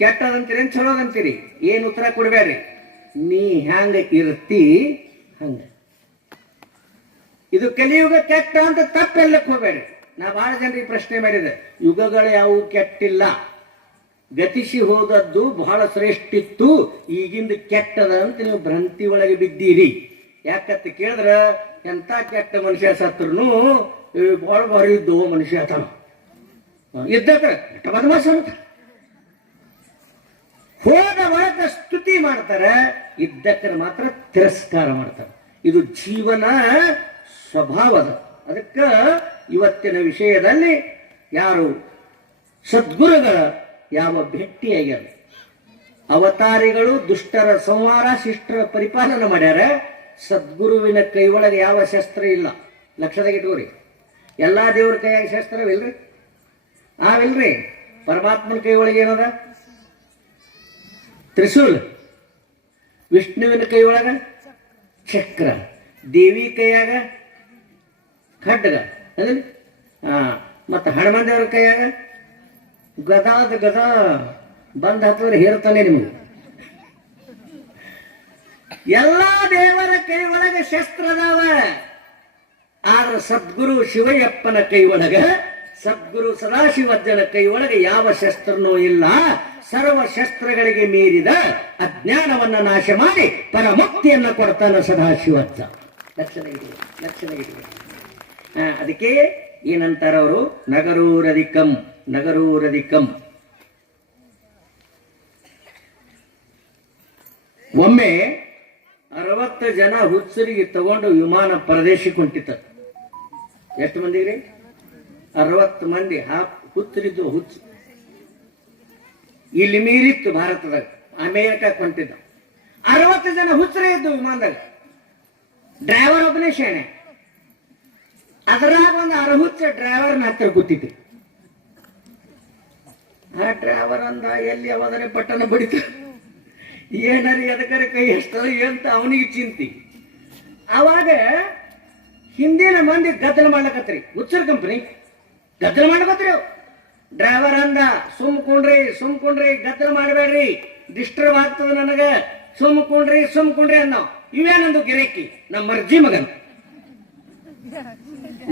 ಕೆಟ್ಟದಂತೀರಿ ಏನ್ ಚಲೋದಂತೀರಿ? ಏನು ಉತ್ತರ ಕೊಡ್ಬೇಡ್ರಿ. ನೀ ಹೆಂಗ ಇರ್ತಿ ಹಂಗ. ಇದು ಕಲಿಯುಗ ಕೆಟ್ಟ ಅಂತ ತಪ್ಪೆಲ್ಲಕ್ಕೆ ಹೋಗ್ಬೇಡ್ರಿ. ನಾ ಬಹಳ ಜನರಿಗೆ ಪ್ರಶ್ನೆ ಮಾಡಿದೆ, ಯುಗಗಳು ಯಾವುವು ಕೆಟ್ಟಿಲ್ಲ, ಗತಿಸಿ ಹೋದದ್ದು ಬಹಳ ಶ್ರೇಷ್ಠ ಇತ್ತು, ಈಗಿಂದ ಕೆಟ್ಟದ ಅಂತ ನೀವು ಭ್ರಾಂತಿ ಒಳಗೆ ಬಿದ್ದೀರಿ. ಯಾಕಂತ ಕೇಳಿದ್ರ ಎಂತ ಕೆಟ್ಟ ಮನುಷ್ಯ ಸತ್ರು ಬಹಳ ಬಾರಿ ಇದ್ದು ಮನುಷ್ಯ ಆತನ ಇದ್ದಕ್ರೆ ಬದಮಾಸ ಅಂತ ಹೋದ ಒಳಗ ಸ್ತುತಿ ಮಾಡ್ತಾರೆ, ಇದ್ದಕ್ಕರ ಮಾತ್ರ ತಿರಸ್ಕಾರ ಮಾಡ್ತಾರೆ. ಇದು ಜೀವನ ಸ್ವಭಾವದ. ಅದಕ್ಕೆ ಇವತ್ತಿನ ವಿಷಯದಲ್ಲಿ ಯಾರು ಸದ್ಗುರುಗಳ ಯಾವ ಭೇಟಿಯಾಗ್ಯಾರ, ಅವತಾರಿಗಳು ದುಷ್ಟರ ಸಂಹಾರ ಶಿಷ್ಟರ ಪರಿಪಾಲನೆ ಮಾಡ್ಯಾರ. ಸದ್ಗುರುವಿನ ಕೈ ಒಳಗೆ ಯಾವ ಶಸ್ತ್ರ ಇಲ್ಲ. ಲಕ್ಷದಾಗ ಇಟ್ಕೋರಿ. ಎಲ್ಲಾ ದೇವ್ರ ಕೈಯಾಗ ಶಸ್ತ್ರವಿಲ್ರಿ, ಆವಿಲ್ರಿ. ಪರಮಾತ್ಮನ ಕೈ ಒಳಗೆ ಏನದ? ತ್ರಿಶೂಲ್. ವಿಷ್ಣುವಿನ ಕೈ ಒಳಗ ಚಕ್ರ, ದೇವಿ ಕೈಯಾಗ ಖಡ್ಗ ಅದ್ರಿ. ಮತ್ತ ಹನುಮಂದೇವ್ರ ಕೈಯಾಗ ಗದಾದ ಗದ ಬಂದ್ ಹತ್ತಿದ್ರೆ ಹೇರ್ತಾನೆ ನಿಮಗೆ. ಎಲ್ಲಾ ದೇವರ ಕೈ ಒಳಗ ಶಸ್ತ್ರ ಅದಾವ. ಆದ್ರೆ ಸದ್ಗುರು ಶಿವಯ್ಯಪ್ಪನ ಕೈ ಒಳಗ, ಸದ್ಗುರು ಸದಾಶಿವಜ್ಜನ ಕೈ ಒಳಗೆ ಯಾವ ಶಸ್ತ್ರನೂ ಇಲ್ಲ. ಸರ್ವ ಶಸ್ತ್ರಗಳಿಗೆ ಮೀರಿದ ಅಜ್ಞಾನವನ್ನ ನಾಶ ಮಾಡಿ ಪರಮುಕ್ತಿಯನ್ನ ಕೊಡ್ತಾನ ಸದಾಶಿವಜ್ಜ. ಲಕ್ಷಣಗಿರಿ. ಅದಕ್ಕೆ ಏನಂತಾರ ಅವರು? ನಗರೂರಧಿಕಂ, ನಗರೂರಧಿಕಂ. ಒಮ್ಮೆ 60 ಜನ ಹುಚ್ಚರಿಗೆ ತಗೊಂಡು ವಿಮಾನ ಪ್ರದೇಶಕ್ಕೆ ಹೊಂಟಿತ. ಎಷ್ಟು ಮಂದಿಗ್ರಿ? 60 ಮಂದಿ ಹುಚ್ಚರಿದ್ದು. ಹುಚ್ಚು ಇಲ್ಲಿ ಮೀರಿತ್ತು ಭಾರತದಾಗ, ಅಮೇರಿಕಕ್ಕೆ ಹೊಂಟಿದ್ದ. 60 ಜನ ಹುಚ್ಚರೇ ಇದ್ದು ವಿಮಾನದಾಗ. ಡ್ರೈವರ್ ಒಬ್ಬನೇ ಶಾಣೆ. ಅದರಾಗ ಒಂದು ಅರಹುಚ್ಚ ಡ್ರೈವರ್ನ ಹತ್ತಿರ ಕೂತಿತ್ತು. ಆ ಡ್ರೈವರ್ ಅಂದ, ಎಲ್ಲಿ ಯಾವಾದರೆ ಬಟನ್ ಬಡಿತ, ಏನರಿ ಅದಕ್ಕರೆ ಕೈ ಎಷ್ಟದ ಅಂತ ಅವನಿಗೆ ಚಿಂತಿ. ಅವಾಗ ಹಿಂದಿನ ಮಂದಿ ಗದ್ದಲ ಮಾಡ್ಲಕತ್ರಿ. ಹುಚ್ಚರ್ ಕಂಪನಿ ಗದ್ದಲ ಮಾಡ್ಲಕತ್ರಿ. ಡ್ರೈವರ್ ಅಂದ, ಸುಮ್ಕೊಂಡ್ರಿ, ಗದ್ದಲ ಮಾಡಬೇಡ್ರಿ, ಡಿಸ್ಟರ್ಬ್ ಆಗ್ತದ ನನಗ, ಸುಮ್ಕೊಂಡ್ರಿ ಅನ್ನೋ. ಇವೇನಂದು ಗಿರೇಕಿ ನಮ್ಮ ಮರ್ಜಿ ಮಗನ.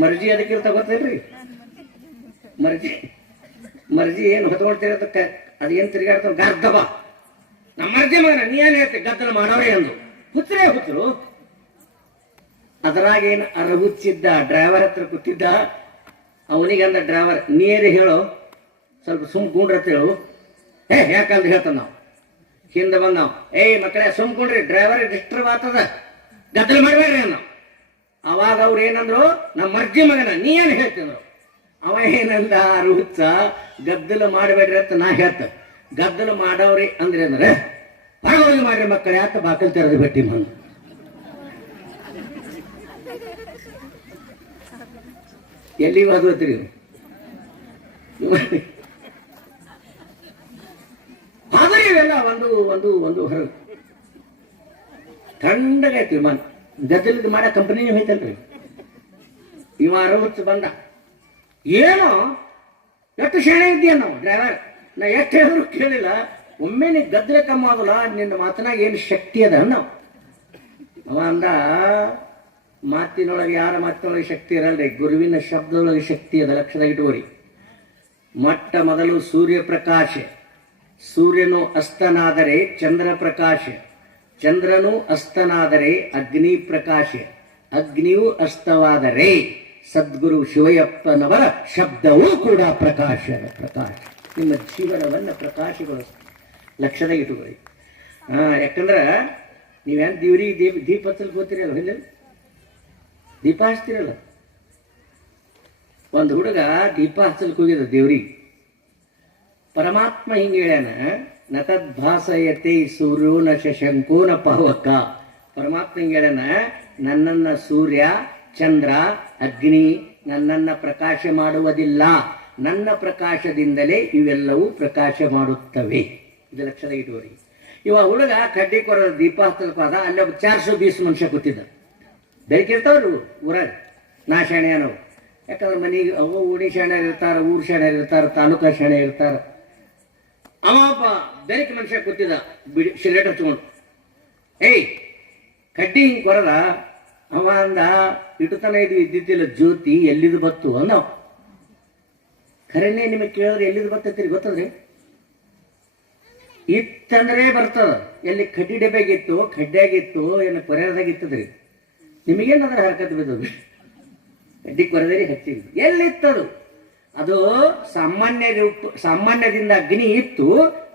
ಮರ್ಜಿ ಅದಕ್ಕೆ ತಗೋತೇನ್ರಿ? ಮರ್ಜಿ ಏನು ಹೊತ್ಕೊಳ್ತಿರತ್ತ, ಅದೇನ್ ತಿರುಗಾಡ್ತಾವ ಗರ್ದಬ. ನಮ್ಮ ಮರ್ಜಿ ಮಗನ, ನೀ ಏನ್ ಹೇಳ್ತಿ? ಗದ್ದಲ ಮಾಡವ್ರೆ ಅಂದು. ಹುಚ್ಚರು. ಅದರಾಗೇನು ಅರಹುಚ್ಚಿದ್ದ ಡ್ರೈವರ್ ಹತ್ರ ಕೂತಿದ್ದ. ಅವನಿಗಂದ ಡ್ರೈವರ್, ನೀರು ಹೇಳು, ಸ್ವಲ್ಪ ಸುಮ್ಕೊಂಡ್ರತ್ ಹೇಳು. ಯಾಕಂದ್ರೆ ಹೇಳ್ತಾನ ನಾವು. ಹಿಂದೆ ಬಂದ ನಾವು, ಮಕ್ಕಳೇ ಸುಮ್ಕೊಂಡ್ರಿ, ಡ್ರೈವರ್ ಡಿಸ್ಟರ್ಬ್ ಆಗ್ತದ, ಗದ್ದಲ ಮಾಡಬೇಡ್ರಿ ಅನ್ನೋ. ಅವಾಗ ಅವ್ರು ಏನಂದ್ರು, ನಮ್ಮ ಮರ್ಜಿ ಮಗನ, ನೀ ಏನ್ ಹೇಳ್ತಿದ್ರು? ಅವ ಏನಂದ, ಅರಹುಚ್ಚ, ಗದ್ದಲ ಮಾಡಬೇಡ್ರಿ ಅಂತ ನಾ ಹೇಳ್ತ. ಗದ್ದಲ ಮಾಡವ್ರಿ ಅಂದ್ರೆ ಹೊರಗೋಗಿ ಮಾಡ್ರಿ ಮಕ್ಕಳೇ ಅಂತ ಬಾಕಲ್ ತೆರೆದು ಬಿಟ್ಟಿ ಮಂದು. ಎಲ್ಲಿ ಓದ್ತೀರಿ? ಆದ್ರೆ ಇವೆಲ್ಲ ಒಂದು ಹೊರಗೆ ಥಂಡಗಾಯ್ತು ವಿಮಾನ. ಗದ್ದಲದ ಮಾಡೋ ಕಂಪನಿನೇ ಹೋಯ್ತಲ್ರಿ. ಇವ ಅರಹುಚ್ಚ ಬಂದ. ಏನೋ ಎಷ್ಟು ಶಾಣೆ ಇದೆಯ ನಾವು ಡ್ರೈವರ್, ನಾ ಎಷ್ಟು ಹೇಳಿದ್ರು ಕೇಳಿಲ್ಲ. ಒಮ್ಮೆ ನೀ ಗದ್ದಲ ಕಮ್ಮ ಆಗಲ್ಲ, ನಿನ್ನ ಮಾತನಾಗ ಏನು ಶಕ್ತಿ ಅದ ನಾವು. ಅವ ಅಂದ, ಮಾತಿನೊಳಗೆ ಯಾರ ಮಾತಿನೊಳಗೆ ಶಕ್ತಿ ಇರಲ್ರಿ, ಗುರುವಿನ ಶಬ್ದದೊಳಗೆ ಶಕ್ತಿ ಅದ. ಲಕ್ಷದಾಗ ಇಟ್ಕೋರಿ. ಮೊಟ್ಟ ಮೊದಲು ಸೂರ್ಯ ಪ್ರಕಾಶ. ಸೂರ್ಯನು ಅಸ್ತನಾದರೆ ಚಂದ್ರ ಪ್ರಕಾಶ, ಚಂದ್ರನು ಅಸ್ತನಾದರೆ ಅಗ್ನಿ ಪ್ರಕಾಶ, ಅಗ್ನಿಯು ಅಸ್ತವಾದರೆ ಸದ್ಗುರು ಶಿವಯ್ಯಪ್ಪನವರ ಶಬ್ದವೂ ಕೂಡ ಪ್ರಕಾಶ. ನಿಮ್ಮ ಜೀವನವನ್ನು ಪ್ರಕಾಶಗೊಳಿಸ್ತದೆ. ಲಕ್ಷದಾಗ ಇಟ್ಕೊಳ್ಳಿ. ಯಾಕಂದ್ರೆ ನೀವೇನು ದೀಪ ಹಚ್ಚಲಿಕ್ಕೆ ಹೋಗ್ತೀರಲ್ಲ, ಇಲ್ಲ ದೀಪ ಹಚ್ತೀರಲ್ಲ. ಒಂದು ಹುಡುಗ ದೀಪ ಹಚ್ಚಲಿಕ್ಕೆ ಹೋಗಿದ ದೇವ್ರಿಗೆ. ಪರಮಾತ್ಮ ಹಿಂಗೆ ಹೇಳ್ಯಾನ, ನತದ್ಭಾಸಯತೆ ಸೂರ್ಯೋ ನ ಶಶಂಕೋ ನ ಪಾವಕ. ಪರಮಾತ್ಮ ಹಿಂಗೆ ಹೇಳ್ಯಾನ, ನನ್ನನ್ನು ಸೂರ್ಯ ಚಂದ್ರ ಅಗ್ನಿ ನನ್ನನ್ನು ಪ್ರಕಾಶ ಮಾಡುವುದಿಲ್ಲ, ನನ್ನ ಪ್ರಕಾಶದಿಂದಲೇ ಇವೆಲ್ಲವೂ ಪ್ರಕಾಶ ಮಾಡುತ್ತವೆ. ಇದು ಲಕ್ಷದ ಇಟ್ಟುವರಿ. ಇವ ಹುಡುಗ ಕಡ್ಡಿ ಕೊರ ದೀಪ ಹತ್ತಲ್ಪ ಅದ, ಅಲ್ಲಿ 420 ಮನುಷ್ಯ ಕೂತಿದ್ದ. ಬೆಳಕಿರ್ತಾವ್ರು ಊರಾಗ, ನಾ ಶಾಣೆ ಅನ್ನೋವು. ಯಾಕಂದ್ರೆ ಮನೆಗೆ ಅವು ಓಣಿ ಶಾಣೆ ಇರ್ತಾರೆ, ಊರು ಶಾಣೆ ಇರ್ತಾರೆ, ತಾಲೂಕಾ ಶಾಣೆ ಇರ್ತಾರೆ. ಅವಪ್ಪ ಬೆಳಕು ಮನುಷ್ಯ ಕೂತಿದ್ದ, ಬಿಡಿ ಸಿಗರೇಟ್ ಹಚ್ಕೊಂಡು. ಏಯ್ ಕಡ್ಡಿ ಹಿಂಗೆ ಕೊರದ ಅವ ಅಂದ, ಇಟ್ಟುತನ ಇದು ಇದ್ದಿದ್ದಿಲ್ಲ ಜ್ಯೋತಿ, ಎಲ್ಲಿದು ಬತ್ತು ಅಂದ. ಖರೇನೆ ನಿಮಗೆ ಕೇಳಿದ್ರೆ ಎಲ್ಲಿದು ಬರ್ತೈತಿ ಗೊತ್ತದ್ರಿ? ಇತ್ತಂದ್ರೆ ಬರ್ತದ. ಎಲ್ಲಿ ಕಡ್ಡಿ ಡಬ್ಯಾಗಿತ್ತು, ಖಡ್ಡ್ಯಾಗಿತ್ತು, ಏನು ಕೊರೆಯದಾಗಿತ್ತದ್ರಿ? ನಿಮಗೇನಾದ್ರೆ ಹರಕತ್ ಬಿದ್ದದ್ರಿ? ಕಡ್ಡಿ ಕೊರೆದರಿ ಹಚ್ಚಿದ್ವಿ. ಎಲ್ಲಿತ್ತದು? ಅದು ಸಾಮಾನ್ಯದಿಂದ ಅಗ್ನಿ ಇತ್ತು,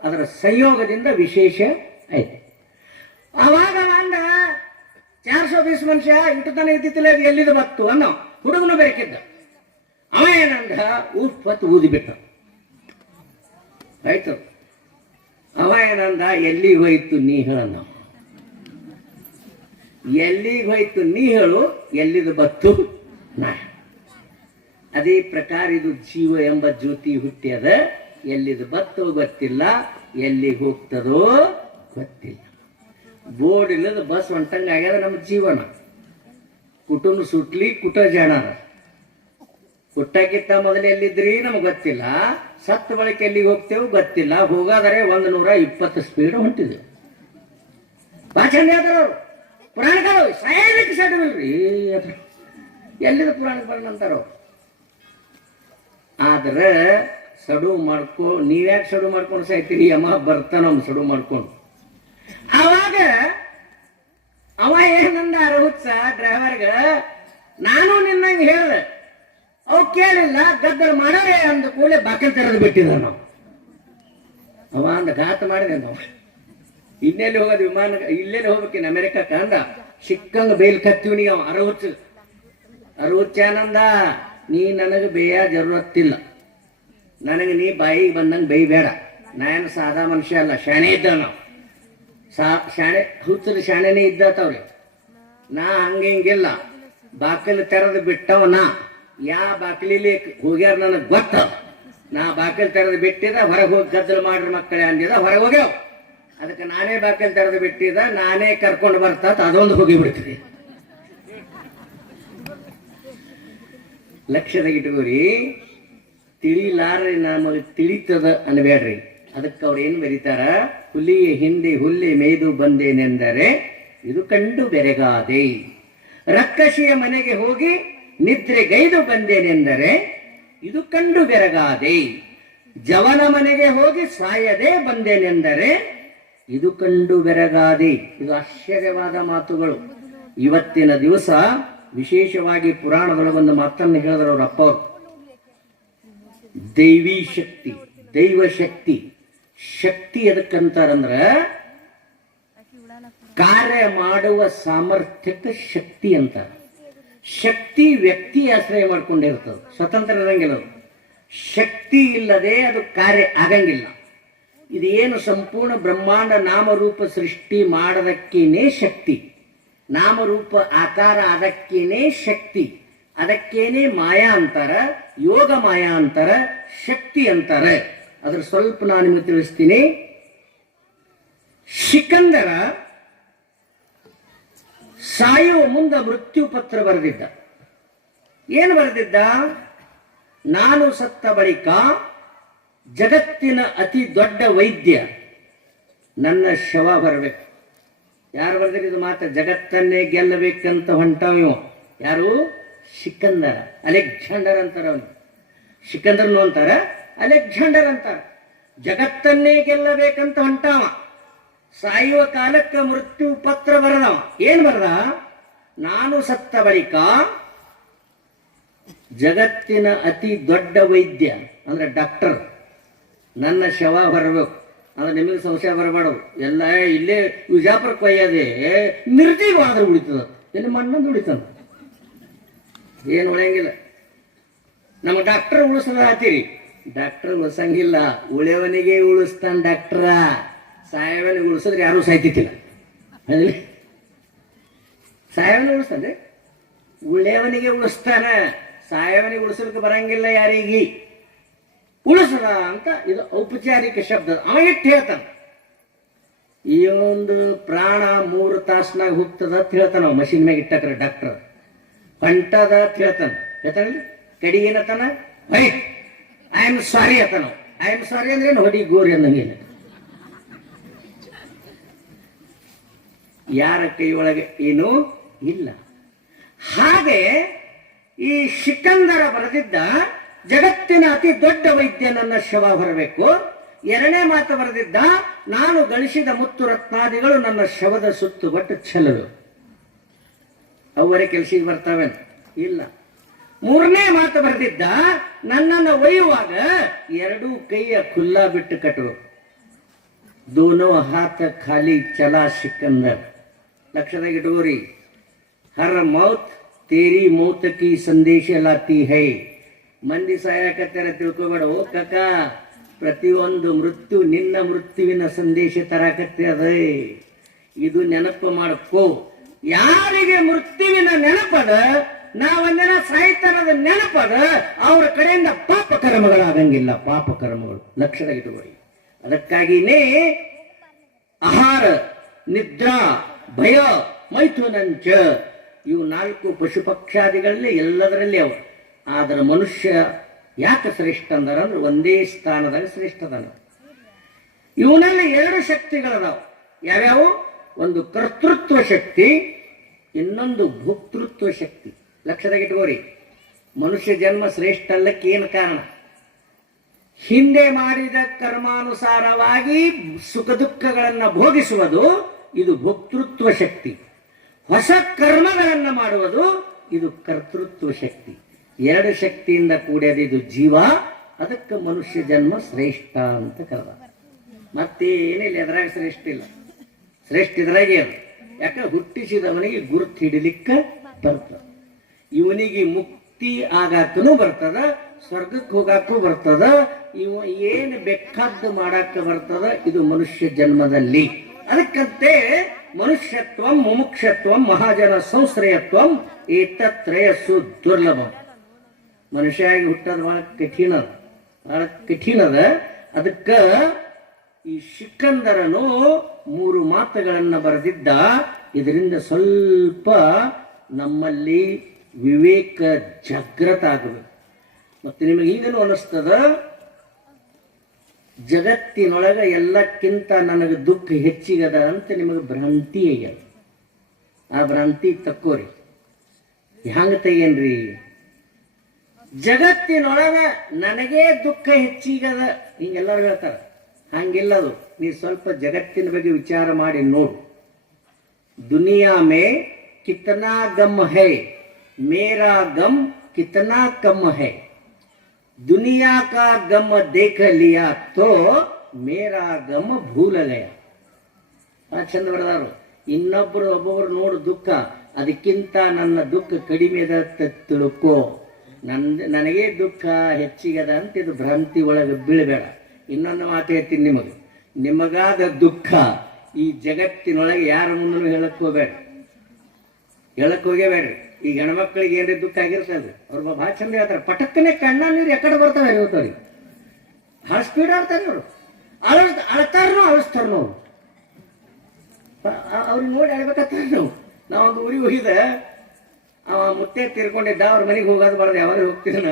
ಅದರ ಸಂಯೋಗದಿಂದ ವಿಶೇಷ ಆಯ್ತು. ಅವಾಗ ಅಂದ 420 ಮನುಷ್ಯ ಇಟ್ಟುತನ ಇದ್ದಿತ್ತಿಲ್ಲ, ಅದು ಎಲ್ಲಿದು ಬತ್ತು ಅನ್ನೋ. ಹುಡುಗನು ಬೇಕಿದ್ದ. ಅವ ಏನಂದ, ಉಪ್ಪತ್ತು ಊದಿಬಿಟ್ಟ. ಆಯ್ತು. ಅವ ಏನಂದ, ಎಲ್ಲಿಗೆ ಹೋಯ್ತು ನೀ ಹೇಳನ್ನ. ಎಲ್ಲಿಗೆ ಹೋಯ್ತು ನೀ ಹೇಳು, ಎಲ್ಲಿದು ಬತ್ತು ನಾ. ಅದೇ ಪ್ರಕಾರ ಇದು ಜೀವ ಎಂಬ ಜ್ಯೋತಿ ಹುಟ್ಟ್ಯದ. ಎಲ್ಲಿದು ಬತ್ತೋ ಗೊತ್ತಿಲ್ಲ, ಎಲ್ಲಿಗೆ ಹೋಗ್ತದೋ ಗೊತ್ತಿಲ್ಲ. ಬೋರ್ಡ್ ಇಲ್ಲದ ಬಸ್ ಹೊಂಟಂಗ ಆಗ್ಯದ ನಮ್ಮ ಜೀವನ. ಕುಟುಂಬ ಸುಟ್ಲಿ ಕುಟ ಜಾಣಾರ. ಹುಟ್ಟಕ್ಕಿಂತ ಮೊದಲು ಎಲ್ಲಿದ್ರಿ ನಮ್ಗೆ ಗೊತ್ತಿಲ್ಲ, ಸತ್ತ ಬಳಿಕ ಎಲ್ಲಿಗೆ ಹೋಗ್ತೇವೆ ಗೊತ್ತಿಲ್ಲ. ಹೋಗಾದರೆ 120 ಸ್ಪೀಡ್ ಹೊಂಟಿದ್ವಿ. ಬಾ ಚಂದ ಆದವ್ರು ಪುರಾಣಗಳು ಸಾಯಲಿಕ್ಕೆ ಸಡವಿಲ್ರಿ. ಎಲ್ಲಿದ ಪುರಾಣಕ್ಕೆ ಬರೋಣಂತಾರೋ. ಆದ್ರೆ ಸಡು ಮಾಡ್ಕೊ, ನೀವ್ಯಾಕೆ ಸಡು ಮಾಡ್ಕೊಂಡು ಸಾಯ್ತೀರಿ? ಅಮ್ಮ ಬರ್ತಾನ ಸಡು ಮಾಡ್ಕೊಂಡು. ಅವಾಗ ಅವ ಏನಂದ ಅರಹುತ್ಸ ಡ್ರೈವರ್ಗ, ನಾನು ನಿನ್ನಂಗೆ ಹೇಳ್ದೆ, ಅವ್ ಕೇಳಿಲ್ಲ, ಗದ್ದಲ ಮಾಡಾರೆ ಅಂದ ಕೂಡಲೇ ಬಾಕಲ್ ತೆರೆದು ಬಿಟ್ಟಿದ. ನಾವು ಅವ ಅಂದ ಘಾತ ಮಾಡಿದೆ. ನಾವು ಇನ್ನೆಲ್ಲಿ ಹೋಗೋದು ವಿಮಾನ, ಇಲ್ಲೇನೆ ಹೋಗ್ಬೇಕಿನ್ ಅಮೆರಿಕಕ್ಕೆ ಅಂದ. ಸಿಕ್ಕಂಗ ಬೇಲ್ ಕತ್ತೀವಿ. ಅವ ಅರಹುಚ್ಚಾನಂದ, ನೀ ನನಗೆ ಬೇಯ ಜರೂರತ್ತಿಲ್ಲ. ನನಗೆ ನೀ ಬಾಯಿಗೆ ಬಂದಂಗೆ ಬೇಯಬೇಡ. ನಾ ಏನು ಸಾದಾ ಮನುಷ್ಯ ಅಲ್ಲ, ಶಾಣೆ ಇದ್ದ. ನಾವು ಶಾಣೆ ಹುಚ್ಚರು ಶಾಣೆನೇ ಇದ್ದವ್ರಿ. ನಾ ಹಂಗೆ ಹಿಂಗಿಲ್ಲ. ಬಾಕಲು ತೆರೆದು ಬಿಟ್ಟವ ನಾ. ಯಾ ಬಾಕಲಿಲಿ ಹೋಗ್ಯಾರ ನನಗೆ ಗೊತ್ತ. ನಾ ಬಾಕಲ್ ತೆರೆದು ಬಿಟ್ಟಿದ, ಹೊರಗೆ ಹೋಗಿ ಗದ್ದಲು ಮಾಡ್ರಿ ಮಕ್ಕಳೇ ಅಂದಿದ, ಹೊರಗೆ ಹೋಗ್ಯಾವ. ಅದಕ್ಕೆ ನಾನೇ ಬಾಕಲ್ ತೆರೆದು ಬಿಟ್ಟಿದ, ನಾನೇ ಕರ್ಕೊಂಡು ಬರ್ತಾ ಅದೊಂದು ಹೋಗಿ ಬಿಡ್ತೀವಿ. ಲಕ್ಷದಾಗ ಇಟ್ಕೋರಿ. ತಿಳಿಲಾರ್ರಿ ನಮಗೆ ತಿಳಿತದ ಅನ್ಬೇಡ್ರಿ. ಅದಕ್ಕೆ ಅವ್ರು ಏನು ಬರೀತಾರ, ಹುಲಿಯ ಹಿಂದೆ ಹುಲ್ಲೆ ಮೇಯ್ದು ಬಂದೇನೆಂದರೆ ಇದು ಕಂಡು ಬೆರಗಾದೆ. ರಕ್ಕಸಿಯ ಮನೆಗೆ ಹೋಗಿ ನಿದ್ರೆಗೈದು ಬಂದೇನೆಂದರೆ ಇದು ಕಂಡು ಬೆರಗಾದೆ. ಜವನ ಮನೆಗೆ ಹೋಗಿ ಸಾಯದೆ ಬಂದೇನೆಂದರೆ ಇದು ಕಂಡು ಬೆರಗಾದೆ. ಇದು ಆಶ್ಚರ್ಯವಾದ ಮಾತುಗಳು. ಇವತ್ತಿನ ದಿವಸ ವಿಶೇಷವಾಗಿ ಪುರಾಣದೊಳಗೊಂದು ಮಾತನ್ನು ಹೇಳಿದ್ರು ಅವ್ರ ಅಪ್ಪ ಅವರು. ದೈವಿ ಶಕ್ತಿ, ದೈವ ಶಕ್ತಿ. ಶಕ್ತಿ ಎದಕ್ಕಂತಾರಂದ್ರ ಕಾರ್ಯ ಮಾಡುವ ಸಾಮರ್ಥ್ಯಕ್ಕೆ ಶಕ್ತಿ ಅಂತ. ಶಕ್ತಿ ವ್ಯಕ್ತಿ ಆಶ್ರಯ ಮಾಡ್ಕೊಂಡಿರ್ತದೆ, ಸ್ವತಂತ್ರ ಇರಂಗಿಲ್ಲ. ಶಕ್ತಿ ಇಲ್ಲದೆ ಅದು ಕಾರ್ಯ ಆಗಂಗಿಲ್ಲ. ಇದೇನು ಸಂಪೂರ್ಣ ಬ್ರಹ್ಮಾಂಡ ನಾಮರೂಪ ಸೃಷ್ಟಿ ಮಾಡದಕ್ಕೇನೆ ಶಕ್ತಿ. ನಾಮರೂಪ ಆಕಾರ ಅದಕ್ಕೇನೆ ಶಕ್ತಿ. ಅದಕ್ಕೇನೆ ಮಾಯಾ ಅಂತಾರ, ಯೋಗ ಮಾಯಾ ಅಂತಾರ, ಶಕ್ತಿ ಅಂತಾರ. ಅದ್ರ ಸ್ವಲ್ಪ ನಾನು ನಿಮಗೆ ತಿಳಿಸ್ತೀನಿ. ಸಿಕಂದರ ಸಾಯುವ ಮುಂದೆ ಮೃತ್ಯು ಪತ್ರ ಬರೆದಿದ್ದ. ಏನು ಬರೆದಿದ್ದ? ನಾನು ಸತ್ತ ಬಳಿಕ ಜಗತ್ತಿನ ಅತಿ ದೊಡ್ಡ ವೈದ್ಯ ನನ್ನ ಶವ ಬರಬೇಕು. ಯಾರು ಬರೆದಿದ್ದು ಮಾತ್ರ? ಜಗತ್ತನ್ನೇ ಗೆಲ್ಲಬೇಕಂತ ಹೊಂಟವ ಇವ. ಯಾರು? ಸಿಕಂದರ, ಅಲೆಕ್ಸಾಂಡರ್ ಅಂತಾರ. ಅವನು ಸಿಕಂದರ್ನು ಅಂತಾರ, ಅಲೆಕ್ಸಾಂಡರ್ ಅಂತಾರ. ಜಗತ್ತನ್ನೇ ಗೆಲ್ಲಬೇಕಂತ ಹೊಂಟವ. ಸಾಯುವ ಕಾಲಕ್ಕೆ ಮೃತ್ಯು ಪತ್ರ ಬರೆದವ. ಏನ್ ಬರೆದ? ನಾನು ಸತ್ತ ಬಳಿಕ ಜಗತ್ತಿನ ಅತಿ ದೊಡ್ಡ ವೈದ್ಯ ಅಂದ್ರೆ ಡಾಕ್ಟರ್ ನನ್ನ ಶವ ಬರಬೇಕು. ಅಂದ್ರೆ ನಿಮಗೆ ಸಂಶಯ ಬರಬಾರ್ದು. ಎಲ್ಲ ಇಲ್ಲೇ ವಿಜಾಪುರಕ್ಕೆ ಒಯ್ಯದೆ ನಿರ್ಜೀವಾದ್ರೆ ಉಳಿತದ, ನಿನ್ನ ಮಣ್ಣಂದು ಉಳಿತಾನ, ಏನು ಉಳಿಯಂಗಿಲ್ಲ. ನಮ್ಮ ಡಾಕ್ಟರ್ ಉಳಿಸದ ಹಾತೀರಿ, ಡಾಕ್ಟರ್ ಉಳಿಸಂಗಿಲ್ಲ, ಉಳಿಯವನಿಗೆ ಉಳಿಸ್ತಾನ ಡಾಕ್ಟ್ರ. ಸಾಯವನಿಗೆ ಉಳಿಸಿದ್ರೆ ಯಾರೂ ಸಾಯ್ತಿತ್ತಿಲ್ಲ. ಅದೇ ಸಾಯವನಿಗೆ ಉಳಿಸ್ತಾನೆ, ಉಳಿಯವನಿಗೆ ಉಳಿಸ್ತಾನ, ಸಾಯವನಿಗೆ ಉಳಿಸಲಿಕ್ಕೆ ಬರಂಗಿಲ್ಲ. ಯಾರಿಗೆ ಉಳಿಸದ ಅಂತ ಇದು ಔಪಚಾರಿಕ ಶಬ್ದ. ಅವನಿಟ್ಟು ಹೇಳ್ತಾನ, ಈ ಒಂದು ಪ್ರಾಣ 3 ತಾಸ್ನಾಗ ಹೋಗ್ತದ ಅಂತ ಹೇಳ್ತಾನ. ನಾವು ಮಷಿನ್ ಮ್ಯಾಗ ಇಟ್ಟಕ್ರೆ ಡಾಕ್ಟರ್ ಹೊಂಟದ ಅಂತ ಹೇಳ್ತಾನ. ಹೇಳ್ತಾನಲ್ಲಿ ಕಡಿಗೆ ಏನತ್ತಾನ, ಐ ಆಮ್ ಸಾರಿ ಅತನ. ಐ ಆಮ್ ಸಾರಿ ಅಂದ್ರೆ ಏನು, ಹೊಡಿ ಗೋರಿ ಅನ್ನಂಗಿಲ್ಲ. ಯಾರ ಕೈ ಒಳಗೆ ಏನೂ ಇಲ್ಲ. ಹಾಗೆ ಈ ಸಿಕಂದರ ಬರೆದಿದ್ದ ಜಗತ್ತಿನ ಅತಿ ದೊಡ್ಡ ವೈದ್ಯ ನನ್ನ ಶವ ಬರಬೇಕು. 2ನೇ ಮಾತು ಬರೆದಿದ್ದ, ನಾನು ಗಳಿಸಿದ ಮುತ್ತು ರತ್ನಾದಿಗಳು ನನ್ನ ಶವದ ಸುತ್ತು ಬಟ್ಟು ಚೆಲ್ಲಲು. ಅವರೇ ಕೆಲಸಿಗೆ ಬರ್ತಾವೆ ಇಲ್ಲ. 3ನೇ ಮಾತು ಬರೆದಿದ್ದ, ನನ್ನನ್ನು ಒಯ್ಯುವಾಗ 2 ಕೈಯ ಖುಲ್ಲಾ ಬಿಟ್ಟು ಕಟ್ಟುವ. ದೋನೋ ಹಾತ ಖಾಲಿ ಚಲಾ ಸಿಕಂದರ್. ಲಕ್ಷದಾಗ ಇಟ್ಕೋರಿ. ಹರ್ ಮೌತ್ ತೇರಿ ಮೌತ್ ಕಿ ಸಂದೇಶ ಲಾತಿ ಹೈ. ಮಂದಿ ಸಾಯಕತ್ತರ ತಿಳ್ಕೊಬೇಡ. ಓ ಕಕ್ಕ, ಪ್ರತಿಯೊಂದು ಮೃತ್ಯು ನಿನ್ನ ಮೃತ್ಯುವಿನ ಸಂದೇಶ ತರಾಕತ್ತದ. ಇದು ನೆನಪು ಮಾಡ್ಕೋ. ಯಾರಿಗೆ ಮೃತ್ಯುವಿನ ನೆನಪದ, ನಾವೊಂದಿನ ಸಾಯ್ತನದ ನೆನಪದ, ಅವ್ರ ಕಡೆಯಿಂದ ಪಾಪ ಕರ್ಮಗಳಾಗಂಗಿಲ್ಲ. ಪಾಪ ಕರ್ಮಗಳು ಲಕ್ಷದಾಗ ಇಟ್ಕೊಳ್ಳಿ. ಅದಕ್ಕಾಗಿನೇ ಆಹಾರ, ನಿದ್ರಾ, ಭಯ, ಮೈಥುನಂಚ ಇವು 4 ಪಶು ಪಕ್ಷಾದಿಗಳಲ್ಲಿ ಎಲ್ಲದರಲ್ಲಿ ಅವು. ಆದ್ರೆ ಮನುಷ್ಯ ಯಾಕೆ ಶ್ರೇಷ್ಠ ಅಂದ್ರೆ ಒಂದೇ ಸ್ಥಾನದಾಗ ಶ್ರೇಷ್ಠ ಅದಾನ. ಇವನಲ್ಲಿ 2 ಶಕ್ತಿಗಳದಾವ. ಯಾವ್ಯಾವು? ಒಂದು ಕರ್ತೃತ್ವ ಶಕ್ತಿ, ಇನ್ನೊಂದು ಭೋಕ್ತೃತ್ವ ಶಕ್ತಿ. ಲಕ್ಷದಾಗ ಇಟ್ಕೋರಿ. ಮನುಷ್ಯ ಜನ್ಮ ಶ್ರೇಷ್ಠ ಅಲ್ಲಕ್ಕೆ ಏನು ಕಾರಣ? ಹಿಂದೆ ಮಾಡಿದ ಕರ್ಮಾನುಸಾರವಾಗಿ ಸುಖ ದುಃಖಗಳನ್ನು ಭೋಗಿಸುವುದು ಇದು ಭೋಕ್ತೃತ್ವ ಶಕ್ತಿ. ಹೊಸ ಕರ್ಮಗಳನ್ನ ಮಾಡುವುದು ಇದು ಕರ್ತೃತ್ವ ಶಕ್ತಿ. 2 ಶಕ್ತಿಯಿಂದ ಕೂಡ್ಯದ ಇದು ಜೀವ. ಅದಕ್ಕೆ ಮನುಷ್ಯ ಜನ್ಮ ಶ್ರೇಷ್ಠ ಅಂತ ಕರೆದ. ಮತ್ತೇನಿಲ್ಲ, ಎದ್ರಾಗ ಶ್ರೇಷ್ಠ ಇಲ್ಲ. ಶ್ರೇಷ್ಠ ಇದ್ರಾಗೆ ಅದು. ಯಾಕೆ ಹುಟ್ಟಿಸಿದವನಿಗೆ ಗುರುತು ಹಿಡಿಲಿಕ್ಕೆ ಬರ್ತದ. ಇವನಿಗೆ ಮುಕ್ತಿ ಆಗಾಕೂ ಬರ್ತದ, ಸ್ವರ್ಗಕ್ಕೆ ಹೋಗಾಕೂ ಬರ್ತದ, ಇವ ಏನು ಬೇಕಾದ್ದು ಮಾಡಾಕ ಬರ್ತದ. ಇದು ಮನುಷ್ಯ ಜನ್ಮದಲ್ಲಿ. ಅದಕ್ಕಂತೆ ಮನುಷ್ಯತ್ವ, ಮುಮುಕ್ಷತ್ವ, ಮಹಾಜನ ಸಂಶ್ರಯತ್ವ ಏತತ್ರಯಸ್ಸು ದುರ್ಲಭ. ಮನುಷ್ಯಾಗಿ ಹುಟ್ಟೋದು ಬಹಳ ಕಠಿಣದ. ಅದಕ್ಕ ಈ ಸಿಕಂದರನು 3 ಮಾತುಗಳನ್ನ ಬರೆದಿದ್ದ. ಇದರಿಂದ ಸ್ವಲ್ಪ ನಮ್ಮಲ್ಲಿ ವಿವೇಕ ಜಾಗೃತ ಆಗಬೇಕು. ಮತ್ತೆ ನಿಮಗೆ ಈಗಲೂ ಅನಿಸ್ತದ, ಜಗತ್ತಿನೊಳಗ ಎಲ್ಲಕ್ಕಿಂತ ನನಗೆ ದುಃಖ ಹೆಚ್ಚಿಗದ ಅಂತ ನಿಮಗೆ ಭ್ರಾಂತಿ ಆಗ್ಯದ. ಆ ಭ್ರಾಂತಿ ತಕ್ಕೋರಿ. ಹ್ಯಾಂಗ ತೆಗೇನ್ರಿ? ಜಗತ್ತಿನೊಳಗ ನನಗೇ ದುಃಖ ಹೆಚ್ಚಿಗದ ಹಿಂಗೆಲ್ಲರೂ ಹೇಳ್ತಾರ. ಹಂಗಿಲ್ಲ ಅದು. ನೀ ಸ್ವಲ್ಪ ಜಗತ್ತಿನ ಬಗ್ಗೆ ವಿಚಾರ ಮಾಡಿ ನೋಡು. ದುನಿಯಾ ಮೇ ಕಿತನಾ ಗಮ್ ಹೈ, ಮೇರಾ ಗಮ್ ಕಿತನಾ ಕಮ್ ಹೈ. दुनिया का गम देख लिया तो मेरा गम भूल गया. ಚಂದ ಬರದಾರು. ಇನ್ನೊಬ್ರು ಒಬ್ಬೊಬ್ರು ನೋಡು ದುಃಖ, ಅದಕ್ಕಿಂತ ನನ್ನ ದುಃಖ ಕಡಿಮೆ ಅದ ತಿಳ್ಕೋ. ನನಗೆ ದುಃಖ ಹೆಚ್ಚಿಗದ ಅಂತ ಇದು ಭ್ರಾಂತಿ ಒಳಗೆ ಬೀಳಬೇಡ. ಇನ್ನೊಂದು ಮಾತು ಹೇಳ್ತೀನಿ ನಿಮಗೆ. ನಿಮಗಾದ ದುಃಖ ಈ ಜಗತ್ತಿನೊಳಗೆ ಯಾರ ಮುಂದೂ ಹೇಳಕ್ ಹೋಗಬೇಡ್ರಿ. ಈ ಗಣಮಕ್ಕಳಿಗೆ ಏನ್ರಿ ದುಃಖ ಆಗಿರ್ತದೆ, ಅವ್ರು ಭಾಳ ಚಂದ ಹೇಳ್ತಾರೆ. ಪಟಕ್ಕನೆ ಕಣ್ಣ ನೀರು ಎಕಡೆ ಬರ್ತಾವೆ ಇವತ್ತವ್ರಿಗೆ. ಭಾಳ ಸ್ಪೀಡ್ ಆಡ್ತಾರೆ ಅವರು. ಅಳ್ತಾರನೋ ಅಳಿಸ್ತಾರನೋ ಅವರು. ಅವ್ರಿಗೆ ನೋಡಿ ಅಳ್ಬೇಕತ್ತಾರ. ನಾವೊಂದು ಊರಿಗೆ ಹೋಗಿದ್ದೆ, ಅವ ಮುತ್ತೆ ತೀರ್ಕೊಂಡಿದ್ದ. ಅವ್ರ ಮನೆಗೆ ಹೋಗೋದು ಬಾರ್ದು, ಯಾವಾಗ ಹೋಗ್ತೀನ.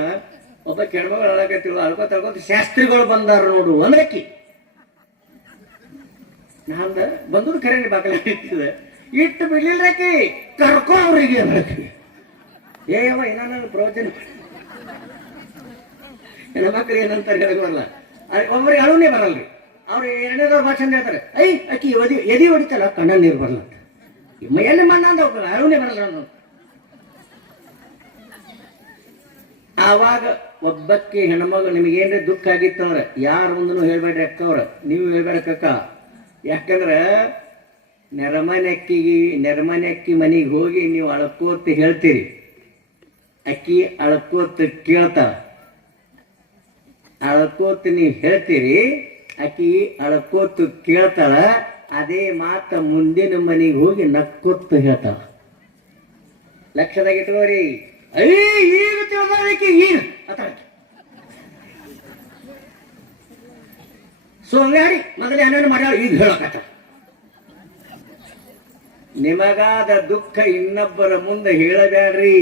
ಒಬ್ಬ ಕೆಣಮಗಳು ಅಳಕತ್ತಿಳು. ಅಳ್ಕೋತ ಶಾಸ್ತ್ರಿಗಳು ಬಂದಾರ ನೋಡು ಅಂದ್ರಕ್ಕಿ. ನಾಂದ ಬಂದದ್ದು ಖರೇನೆ ಬಾಕಲ ಇಟ್ಟಿದೆ. ಇಟ್ಟು ಬಿಡ್ಲಿಲ್ರಕ್ಕಿ, ಕರ್ಕೋ ಅವ್ರಿಗೆ ಅಂದ್ರಕ್ಕಿ. ಏಯವ ಇನ್ನ ನನ್ನ ಪ್ರವಚನ ಹೆಣ್ಮಕ್ಳಿಗೆ ಏನಂತಾರೆ ಹೇಳಕ್ ಬರಲ್ಲ. ಒಬ್ಬರಿಗೆ ಅಳುನೇ ಬರಲ್ರಿ. ಅವ್ರು 2ನೇದವ್ರು ಭಾಳ ಚಂದ ಹೇಳ್ತಾರೆ, ಅಕ್ಕಿ ಎದಿ ಹೊಡಿತಲ್ಲ ಕಣ್ಣ ನೀರು ಬರಲ್ಲ ಅಂತ. ಎಲ್ಲಿ ಮಣ್ಣ ಅಂತ ಹೋಗಲ್ಲ, ಅಳುನೇ ಬರಲ್ಲ. ಆವಾಗ ಒಬ್ಬಕ್ಕೆ ಹೆಣ್ಮಗಳು ನಿಮಗೇನ್ರಿ ದುಃಖ ಆಗಿತ್ತಂದ್ರೆ ಯಾರ ಮುಂದೂ ಹೇಳ್ಬೇಡ್ರಿ ಅಕ್ಕ ಅವ್ರ, ನೀವು ಹೇಳ್ಬೇಡ ಕಕ್ಕ. ಯಾಕಂದ್ರೆ ನೆರಮನೆಕ್ಕಿ ಮನೆಗೆ ಹೋಗಿ ನೀವು ಅಳ್ಕೋತ ಹೇಳ್ತೀರಿ, ಅಕ್ಕಿ ಅಳ್ಕೋತ ಕೇಳ್ತಾಳ. ಅಳ್ಕೋತ ನೀವು ಹೇಳ್ತೀರಿ, ಅಕ್ಕಿ ಅಳ್ಕೋತ ಕೇಳ್ತಾಳ. ಅದೇ ಮಾತ ಮುಂದಿನ ಮನೆಗೆ ಹೋಗಿ ನಕ್ಕೋತ ಹೇಳ್ತಾಳ. ಲಕ್ಷದಾಗ ಇಟ್ಕೋರಿ. ಈಗ ತಿಳ್ದಾಕಿ ಈಗ ಅತ್ತಾಕಿ ಸೋಂಗಾರಿ ಮೊದಲೇ ಹನ್ನೆರಡು ಮಾಡ್ಯಾಳ, ಈಗ ಹೇಳಕತ್ತ. ನಿಮಗಾದ ದುಃಖ ಇನ್ನೊಬ್ಬರ ಮುಂದೆ ಹೇಳಬೇಡ್ರಿ.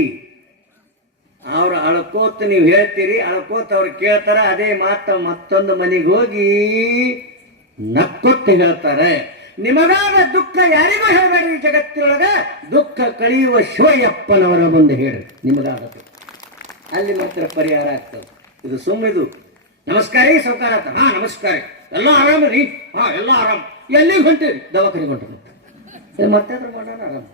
ಅವ್ರು ಅಳ್ಕೋತ ನೀವು ಹೇಳ್ತೀರಿ, ಅಳ್ಕೋತ ಅವ್ರು ಕೇಳ್ತಾರ. ಅದೇ ಮಾತ ಮತ್ತೊಂದು ಮನೆಗೆ ಹೋಗಿ ನಕ್ಕೊತ್ತ ಹೇಳ್ತಾರೆ. ನಿಮಗಾದ ದುಃಖ ಯಾರಿಗೂ ಹೇಳಬೇಡ್ರಿ. ಜಗತ್ತಿನೊಳಗ ದುಃಖ ಕಳೆಯುವ ಶಿವಯ್ಯಪ್ಪನವರ ಮುಂದೆ ಹೇಳ್ರಿ ನಿಮಗಾದ ದುಃಖ. ಅಲ್ಲಿ ಮಾತ್ರ ಪರಿಹಾರ ಆಗ್ತದೆ. ಇದು ಸುಮ್ಮಿದು ನಮಸ್ಕಾರ ರೀ ಸೌಕಾರ ಅಂತ. ಹಾ ನಮಸ್ಕಾರ, ಎಲ್ಲ ಆರಾಮ ರೀ? ಹಾ ಎಲ್ಲ ಆರಾಮ್. ಎಲ್ಲಿಗೆ ಹೊಂಟೀರಿ? ದವಾಖಾನೆಗೆ ಹೊಂಟ. ಮತ್ತೆ ಮಾಡೋಣ ಆರಾಮ.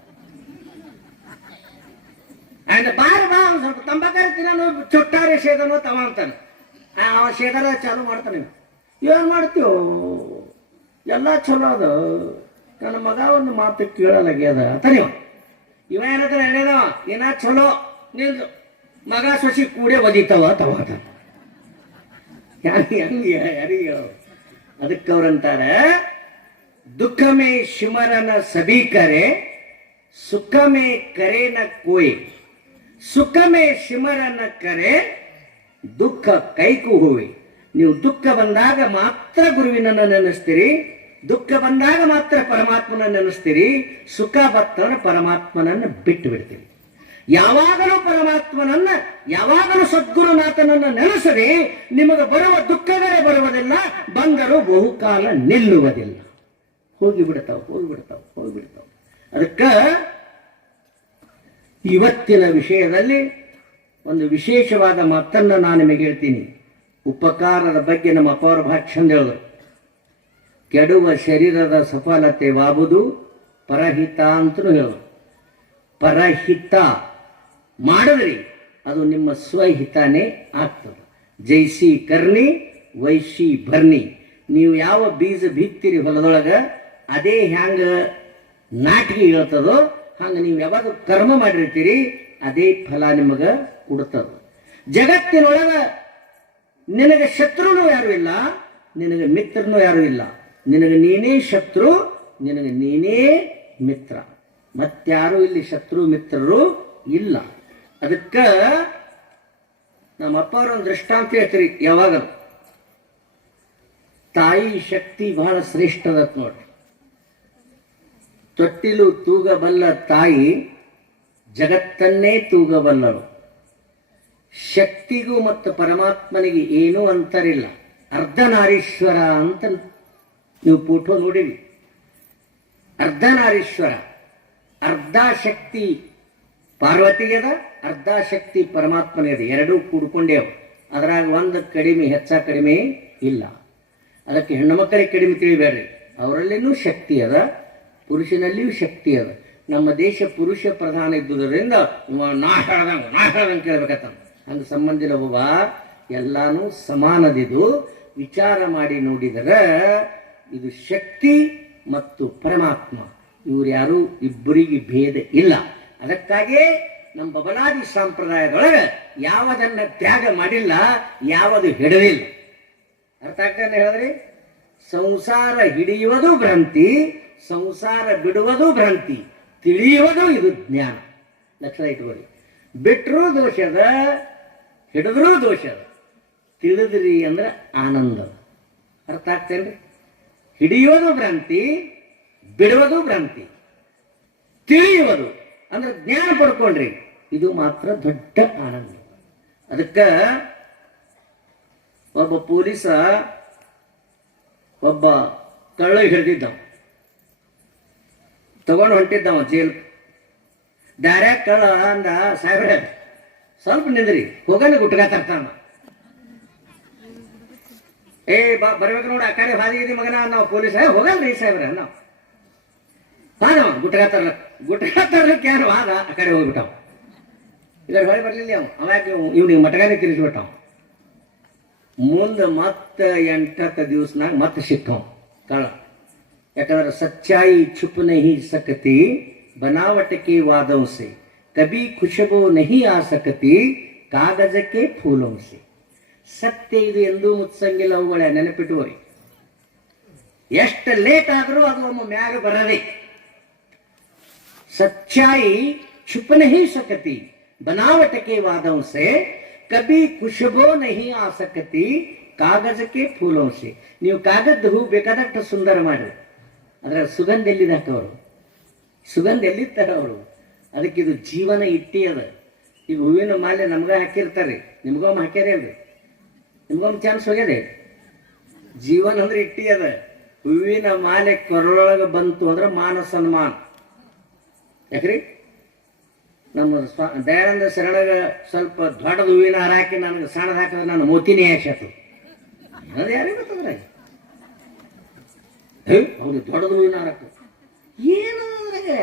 ಅಂಡ್ ಬಾರ ಬಾ ಸ್ವಲ್ಪ ತಂಬಾಕಾರ ತಿನ್ನೋ ಚೊಟ್ಟಾರೆ ಸೇದನೋ ತವ ಅಂತಾನೆ. ಅವ ಸೇದಾರ ಚಾಲು ಮಾಡ್ತಾನೆ. ಏನ್ ಮಾಡ್ತೀವೋ ಎಲ್ಲ ಚಲೋ ಅದ, ನನ್ನ ಮಗ ಒಂದು ಮಾತು ಕೇಳಲಾಗ್ಯದ ಅಂತ ನೀವು. ಇವ ಏನಂತ ಹೇಳಿದವ, ಏನ ಚಲೋ ನಿಂದು ಮಗ ಸೊಸಿ ಕೂಡೆ ಒದಿತಾವ ತವ ಅಂತ. ಯಾರಿಗೆ ಅದಕ್ಕೆ ಅವ್ರಂತಾರೆ, ದುಃಖ ಮೇ ಶಿಮರನ ಸಭಿ ಕರೆ, ಸುಖ ಮೇ ಕರೆ ನ ಕೋಯ್. ಸುಖ ಮೇ ಶಿಮರನ ಕರೆ, ದುಃಖ ಕೈಕು ಹೋವೆ. ನೀವು ದುಃಖ ಬಂದಾಗ ಮಾತ್ರ ಗುರುವಿನನ್ನ ನೆನೆಸ್ತೀರಿ, ದುಃಖ ಬಂದಾಗ ಮಾತ್ರ ಪರಮಾತ್ಮನ ನೆನೆಸ್ತೀರಿ. ಸುಖ ಬರ್ತವನ ಪರಮಾತ್ಮನನ್ನ ಬಿಟ್ಟು ಬಿಡ್ತೀರಿ. ಯಾವಾಗಲೂ ಪರಮಾತ್ಮನನ್ನ, ಯಾವಾಗಲೂ ಸದ್ಗುರುನಾಥನನ್ನ ನೆನೆಸದೆ ನಿಮಗೆ ಬರುವ ದುಃಖಗಳೇ ಬರುವುದಿಲ್ಲ, ಬಂದರೂ ಬಹುಕಾಲ ನಿಲ್ಲುವುದಿಲ್ಲ. ಹೋಗಿಬಿಡ್ತಾವ. ಅದಕ್ಕೆ ಇವತ್ತಿನ ವಿಷಯದಲ್ಲಿ ಒಂದು ವಿಶೇಷವಾದ ಮಾತನ್ನ ನಾನು ನಿಮಗೆ ಹೇಳ್ತೀನಿ. ಉಪಕಾರದ ಬಗ್ಗೆ ನಮ್ಮ ಅಪ್ಪವರು ಬಹಳ ಚಂದ ಹೇಳಿದ್ರು. ಕೆಡುವ ಶರೀರದ ಸಫಲತೆ ವಾಬುದು ಪರಹಿತ ಅಂತಲೂ ಹೇಳಿದ್ರು. ಪರಹಿತ ಮಾಡಿದ್ರಿ ಅದು ನಿಮ್ಮ ಸ್ವಹಿತಾನೇ ಆಗ್ತದೆ. ಜೈಸಿ ಕರ್ಣಿ ವೈಶಿ ಭರ್ನಿ. ನೀವು ಯಾವ ಬೀಜ ಬಿತ್ತೀರಿ ಹೊಲದೊಳಗ, ಅದೇ ಹ್ಯಾಂಗ ನಾಟಿಗೆ ಹೇಳ್ತದೋ ಹಂಗ ನೀವು ಯಾವಾಗ ಕರ್ಮ ಮಾಡಿರ್ತೀರಿ ಅದೇ ಫಲ ನಿಮಗ ಕೊಡ್ತದ. ಜಗತ್ತಿನೊಳಗ ನಿನಗೆ ಶತ್ರುನು ಯಾರು ಇಲ್ಲ, ನಿನಗೆ ಮಿತ್ರನು ಯಾರು ಇಲ್ಲ. ನಿನಗೆ ನೀನೇ ಶತ್ರು, ನಿನಗೆ ನೀನೇ ಮಿತ್ರ. ಮತ್ತಾರು ಇಲ್ಲಿ ಶತ್ರು ಮಿತ್ರರು ಇಲ್ಲ. ಅದಕ್ಕ ನಮ್ಮ ಅಪ್ಪ ಅವರೊಂದು ದೃಷ್ಟಾಂತ ಹೇಳ್ತೀರಿ ಯಾವಾಗ. ತಾಯಿ ಶಕ್ತಿ ಬಹಳ ಶ್ರೇಷ್ಠದ ನೋಡ್ರಿ. ತೊಟ್ಟಿಲು ತೂಗಬಲ್ಲ ತಾಯಿ ಜಗತ್ತನ್ನೇ ತೂಗಬಲ್ಲಳು. ಶಕ್ತಿಗೂ ಮತ್ತು ಪರಮಾತ್ಮನಿಗೆ ಏನೂ ಅಂತರಿಲ್ಲ. ಅರ್ಧನಾರೀಶ್ವರ ಅಂತ ನೀವು ಫೋಟೋ ನೋಡಿರಿ. ಅರ್ಧನಾರೀಶ್ವರ, ಅರ್ಧ ಶಕ್ತಿ ಪಾರ್ವತಿಗೆದ, ಅರ್ಧ ಶಕ್ತಿ ಪರಮಾತ್ಮನಿಗೆದ. ಎರಡೂ ಕೂಡ್ಕೊಂಡೇವು. ಅದ್ರಾಗ ಒಂದು ಕಡಿಮೆ ಹೆಚ್ಚ ಕಡಿಮೆ ಇಲ್ಲ. ಅದಕ್ಕೆ ಹೆಣ್ಣು ಮಕ್ಕಳಿಗೆ ಕಡಿಮೆ ತಿಳಿಬೇಡ್ರಿ. ಅವರಲ್ಲಿನೂ ಶಕ್ತಿ ಅದ, ಪುರುಷನಲ್ಲಿಯೂ ಶಕ್ತಿ ಅದ. ನಮ್ಮ ದೇಶ ಪುರುಷ ಪ್ರಧಾನ ಇದ್ದುದರಿಂದ ನಾ ಹೇಳ್ದಂಗೆ ಕೇಳ್ಬೇಕತ್ತ. ಹಂಗೆ ಸಂಬಂಧಿನ ಒಬ್ಬ ಎಲ್ಲಾನು ಸಮಾನದಿದು. ವಿಚಾರ ಮಾಡಿ ನೋಡಿದರೆ ಇದು ಶಕ್ತಿ ಮತ್ತು ಪರಮಾತ್ಮ ಇವ್ರು ಯಾರು ಇಬ್ಬರಿಗೆ ಭೇದ ಇಲ್ಲ. ಅದಕ್ಕಾಗಿಯೇ ನಮ್ಮ ಬಬಲಾದಿ ಸಂಪ್ರದಾಯದೊಳಗೆ ಯಾವುದನ್ನ ತ್ಯಾಗ ಮಾಡಿಲ್ಲ, ಯಾವುದು ಹಿಡಲಿಲ್ಲ. ಅರ್ಥ ಆಗ್ತಾನೆ ಹೇಳಿದ್ರಿ? ಸಂಸಾರ ಹಿಡಿಯುವುದು ಭ್ರಾಂತಿ, ಸಂಸಾರ ಬಿಡುವುದು ಭ್ರಾಂತಿ, ತಿಳಿಯುವುದು ಇದು ಜ್ಞಾನ. ಲಕ್ಷಣ ಇಟ್ಕೊಳ್ಳಿ. ಬಿಟ್ಟರೂ ದೋಷದ, ಹಿಡಿದ್ರೂ ದೋಷದ, ತಿಳಿದ್ರಿ ಅಂದ್ರೆ ಆನಂದ. ಅರ್ಥ ಆಗ್ತೇನ್ರಿ? ಹಿಡಿಯುವುದು ಭ್ರಾಂತಿ, ಬಿಡುವುದು ಭ್ರಾಂತಿ, ತಿಳಿಯುವುದು ಅಂದ್ರೆ ಜ್ಞಾನ ಪಡ್ಕೊಂಡ್ರಿ, ಇದು ಮಾತ್ರ ದೊಡ್ಡ ಆನಂದ. ಅದಕ್ಕ ಒಬ್ಬ ಪೊಲೀಸ ಒಬ್ಬ ಕಳ್ಳ ಹಿಡಿದಿದ್ದ, ತಗೊಂಡು ಹೊಂಟಿದ್ದವ ಜೈಲ್. ಡೈರೆಕ್ಟ್ ಕಳ್ಳ ಅಂದ, ಸಾಹೇಬ್ರೆ ಸ್ವಲ್ಪ ನಿಂದ್ರಿ, ಹೋಗನ ಗುಟ್ಕ ತರ್ತಾನ. ಏ ಬರ್ಬೇಕು ನೋಡ, ಆ ಕಡೆ ಹಾದಿಗಿದಿ ಮಗನ ನಾವು ಪೊಲೀಸ್. ಹೋಗಲ್ರಿ ಸಾಹೇಬ್ರ ನಾವು ಹಾದವ ಗುಟ್ಕ ತರ್ಲಿಕ್ಕೆ ಯಾರು ಹಾದ, ಆ ಕಡೆ ಹೋಗ್ಬಿಟ್ಟವ. ಈಗ ಹೊಳೆ ಬರ್ಲಿಲ್ಲ ಅವ ಯಾಕೆ ಇವ್ನಿಗೆ ಮಟಗಾನೆ ತಿರ್ಸ್ಬಿಟ್ಟವ. ಮುಂದೆ ಮತ್ತೆ 8 ದಿವಸನಾಗ ಮತ್ತೆ ಸಿಕ್ಕವ ಕಳ್ಳ. ಯಾಕಂದ್ರೆ ಸಚ್ಚಾಯಿ छुप नहीं सकती बनावट के वादों से कभी खुशबू नहीं आ सकती कागज के फूलों से. ಸತ್ಯ ಇದು ಎಂದೂ ಮುತ್ಸಂಗಿಲ್ಲ, ಅವುಗಳೇ ನೆನಪಿಟ್ಟುವರಿ. ಎಷ್ಟು ಲೇಟ್ ಆದರೂ ಅದು ಒಮ್ಮೆ ಮ್ಯಾಗ ಬರದೆ. ಸಚ್ಚಾಯಿ छुप नहीं सकती बनावट के वादों से कभी खुशबू नहीं आ सकती कागज के फूलों से. ನೀವು ಕಾಗದ ಹೂ ಬೇಕಾದಷ್ಟು ಸುಂದರ ಮಾಡಿ, ಅದರ ಸುಗಂಧ ಎಲ್ಲಿದೆ ಹಾಕವರು, ಸುಗಂಧ ಎಲ್ಲಿರ್ತಾರ ಅವರು. ಅದಕ್ಕೆ ಇದು ಜೀವನ ಇಟ್ಟಿ ಅದ. ಈಗ ಹೂವಿನ ಮಾಲೆ ನಮ್ಗ ಹಾಕಿರ್ತಾರೆ, ನಿಮ್ಗೊಮ್ಮೆ ಹಾಕ್ಯಾರ ಅಲ್ರಿ, ನಿಮ್ಗೊಮ್ಮೆ ಚಾನ್ಸ್ ಹೋಗ್ಯದೆ. ಜೀವನ ಅಂದ್ರೆ ಇಟ್ಟಿ ಅದ. ಹೂವಿನ ಮಾಲೆ ಕೊರಳೊಳಗೆ ಬಂತು ಅಂದ್ರೆ ಮಾನ ಸನ್ಮಾನ. ಯಾಕ್ರಿ ನಮ್ಮ ದಯಾನಂದ ಶರಣಗ ಸ್ವಲ್ಪ ದೊಡ್ಡದ ಹೂವಿನ ಹಾರ ಹಾಕಿ ನನಗೆ ಸಣ್ಣದ ಹಾಕಿದ್ರೆ ನಾನು ಮೋತಿನೇ ಹಾಕ್ಸತ್ತು. ಅದು ಯಾರಿಗೆ ಗೊತ್ತಂದ್ರೆ ಹೌದು, ದೊಡ್ಡದ ಹೂವಿನ ಹಾರ ಹಾಕ ಏನು ಅದ್ರಾಗೆ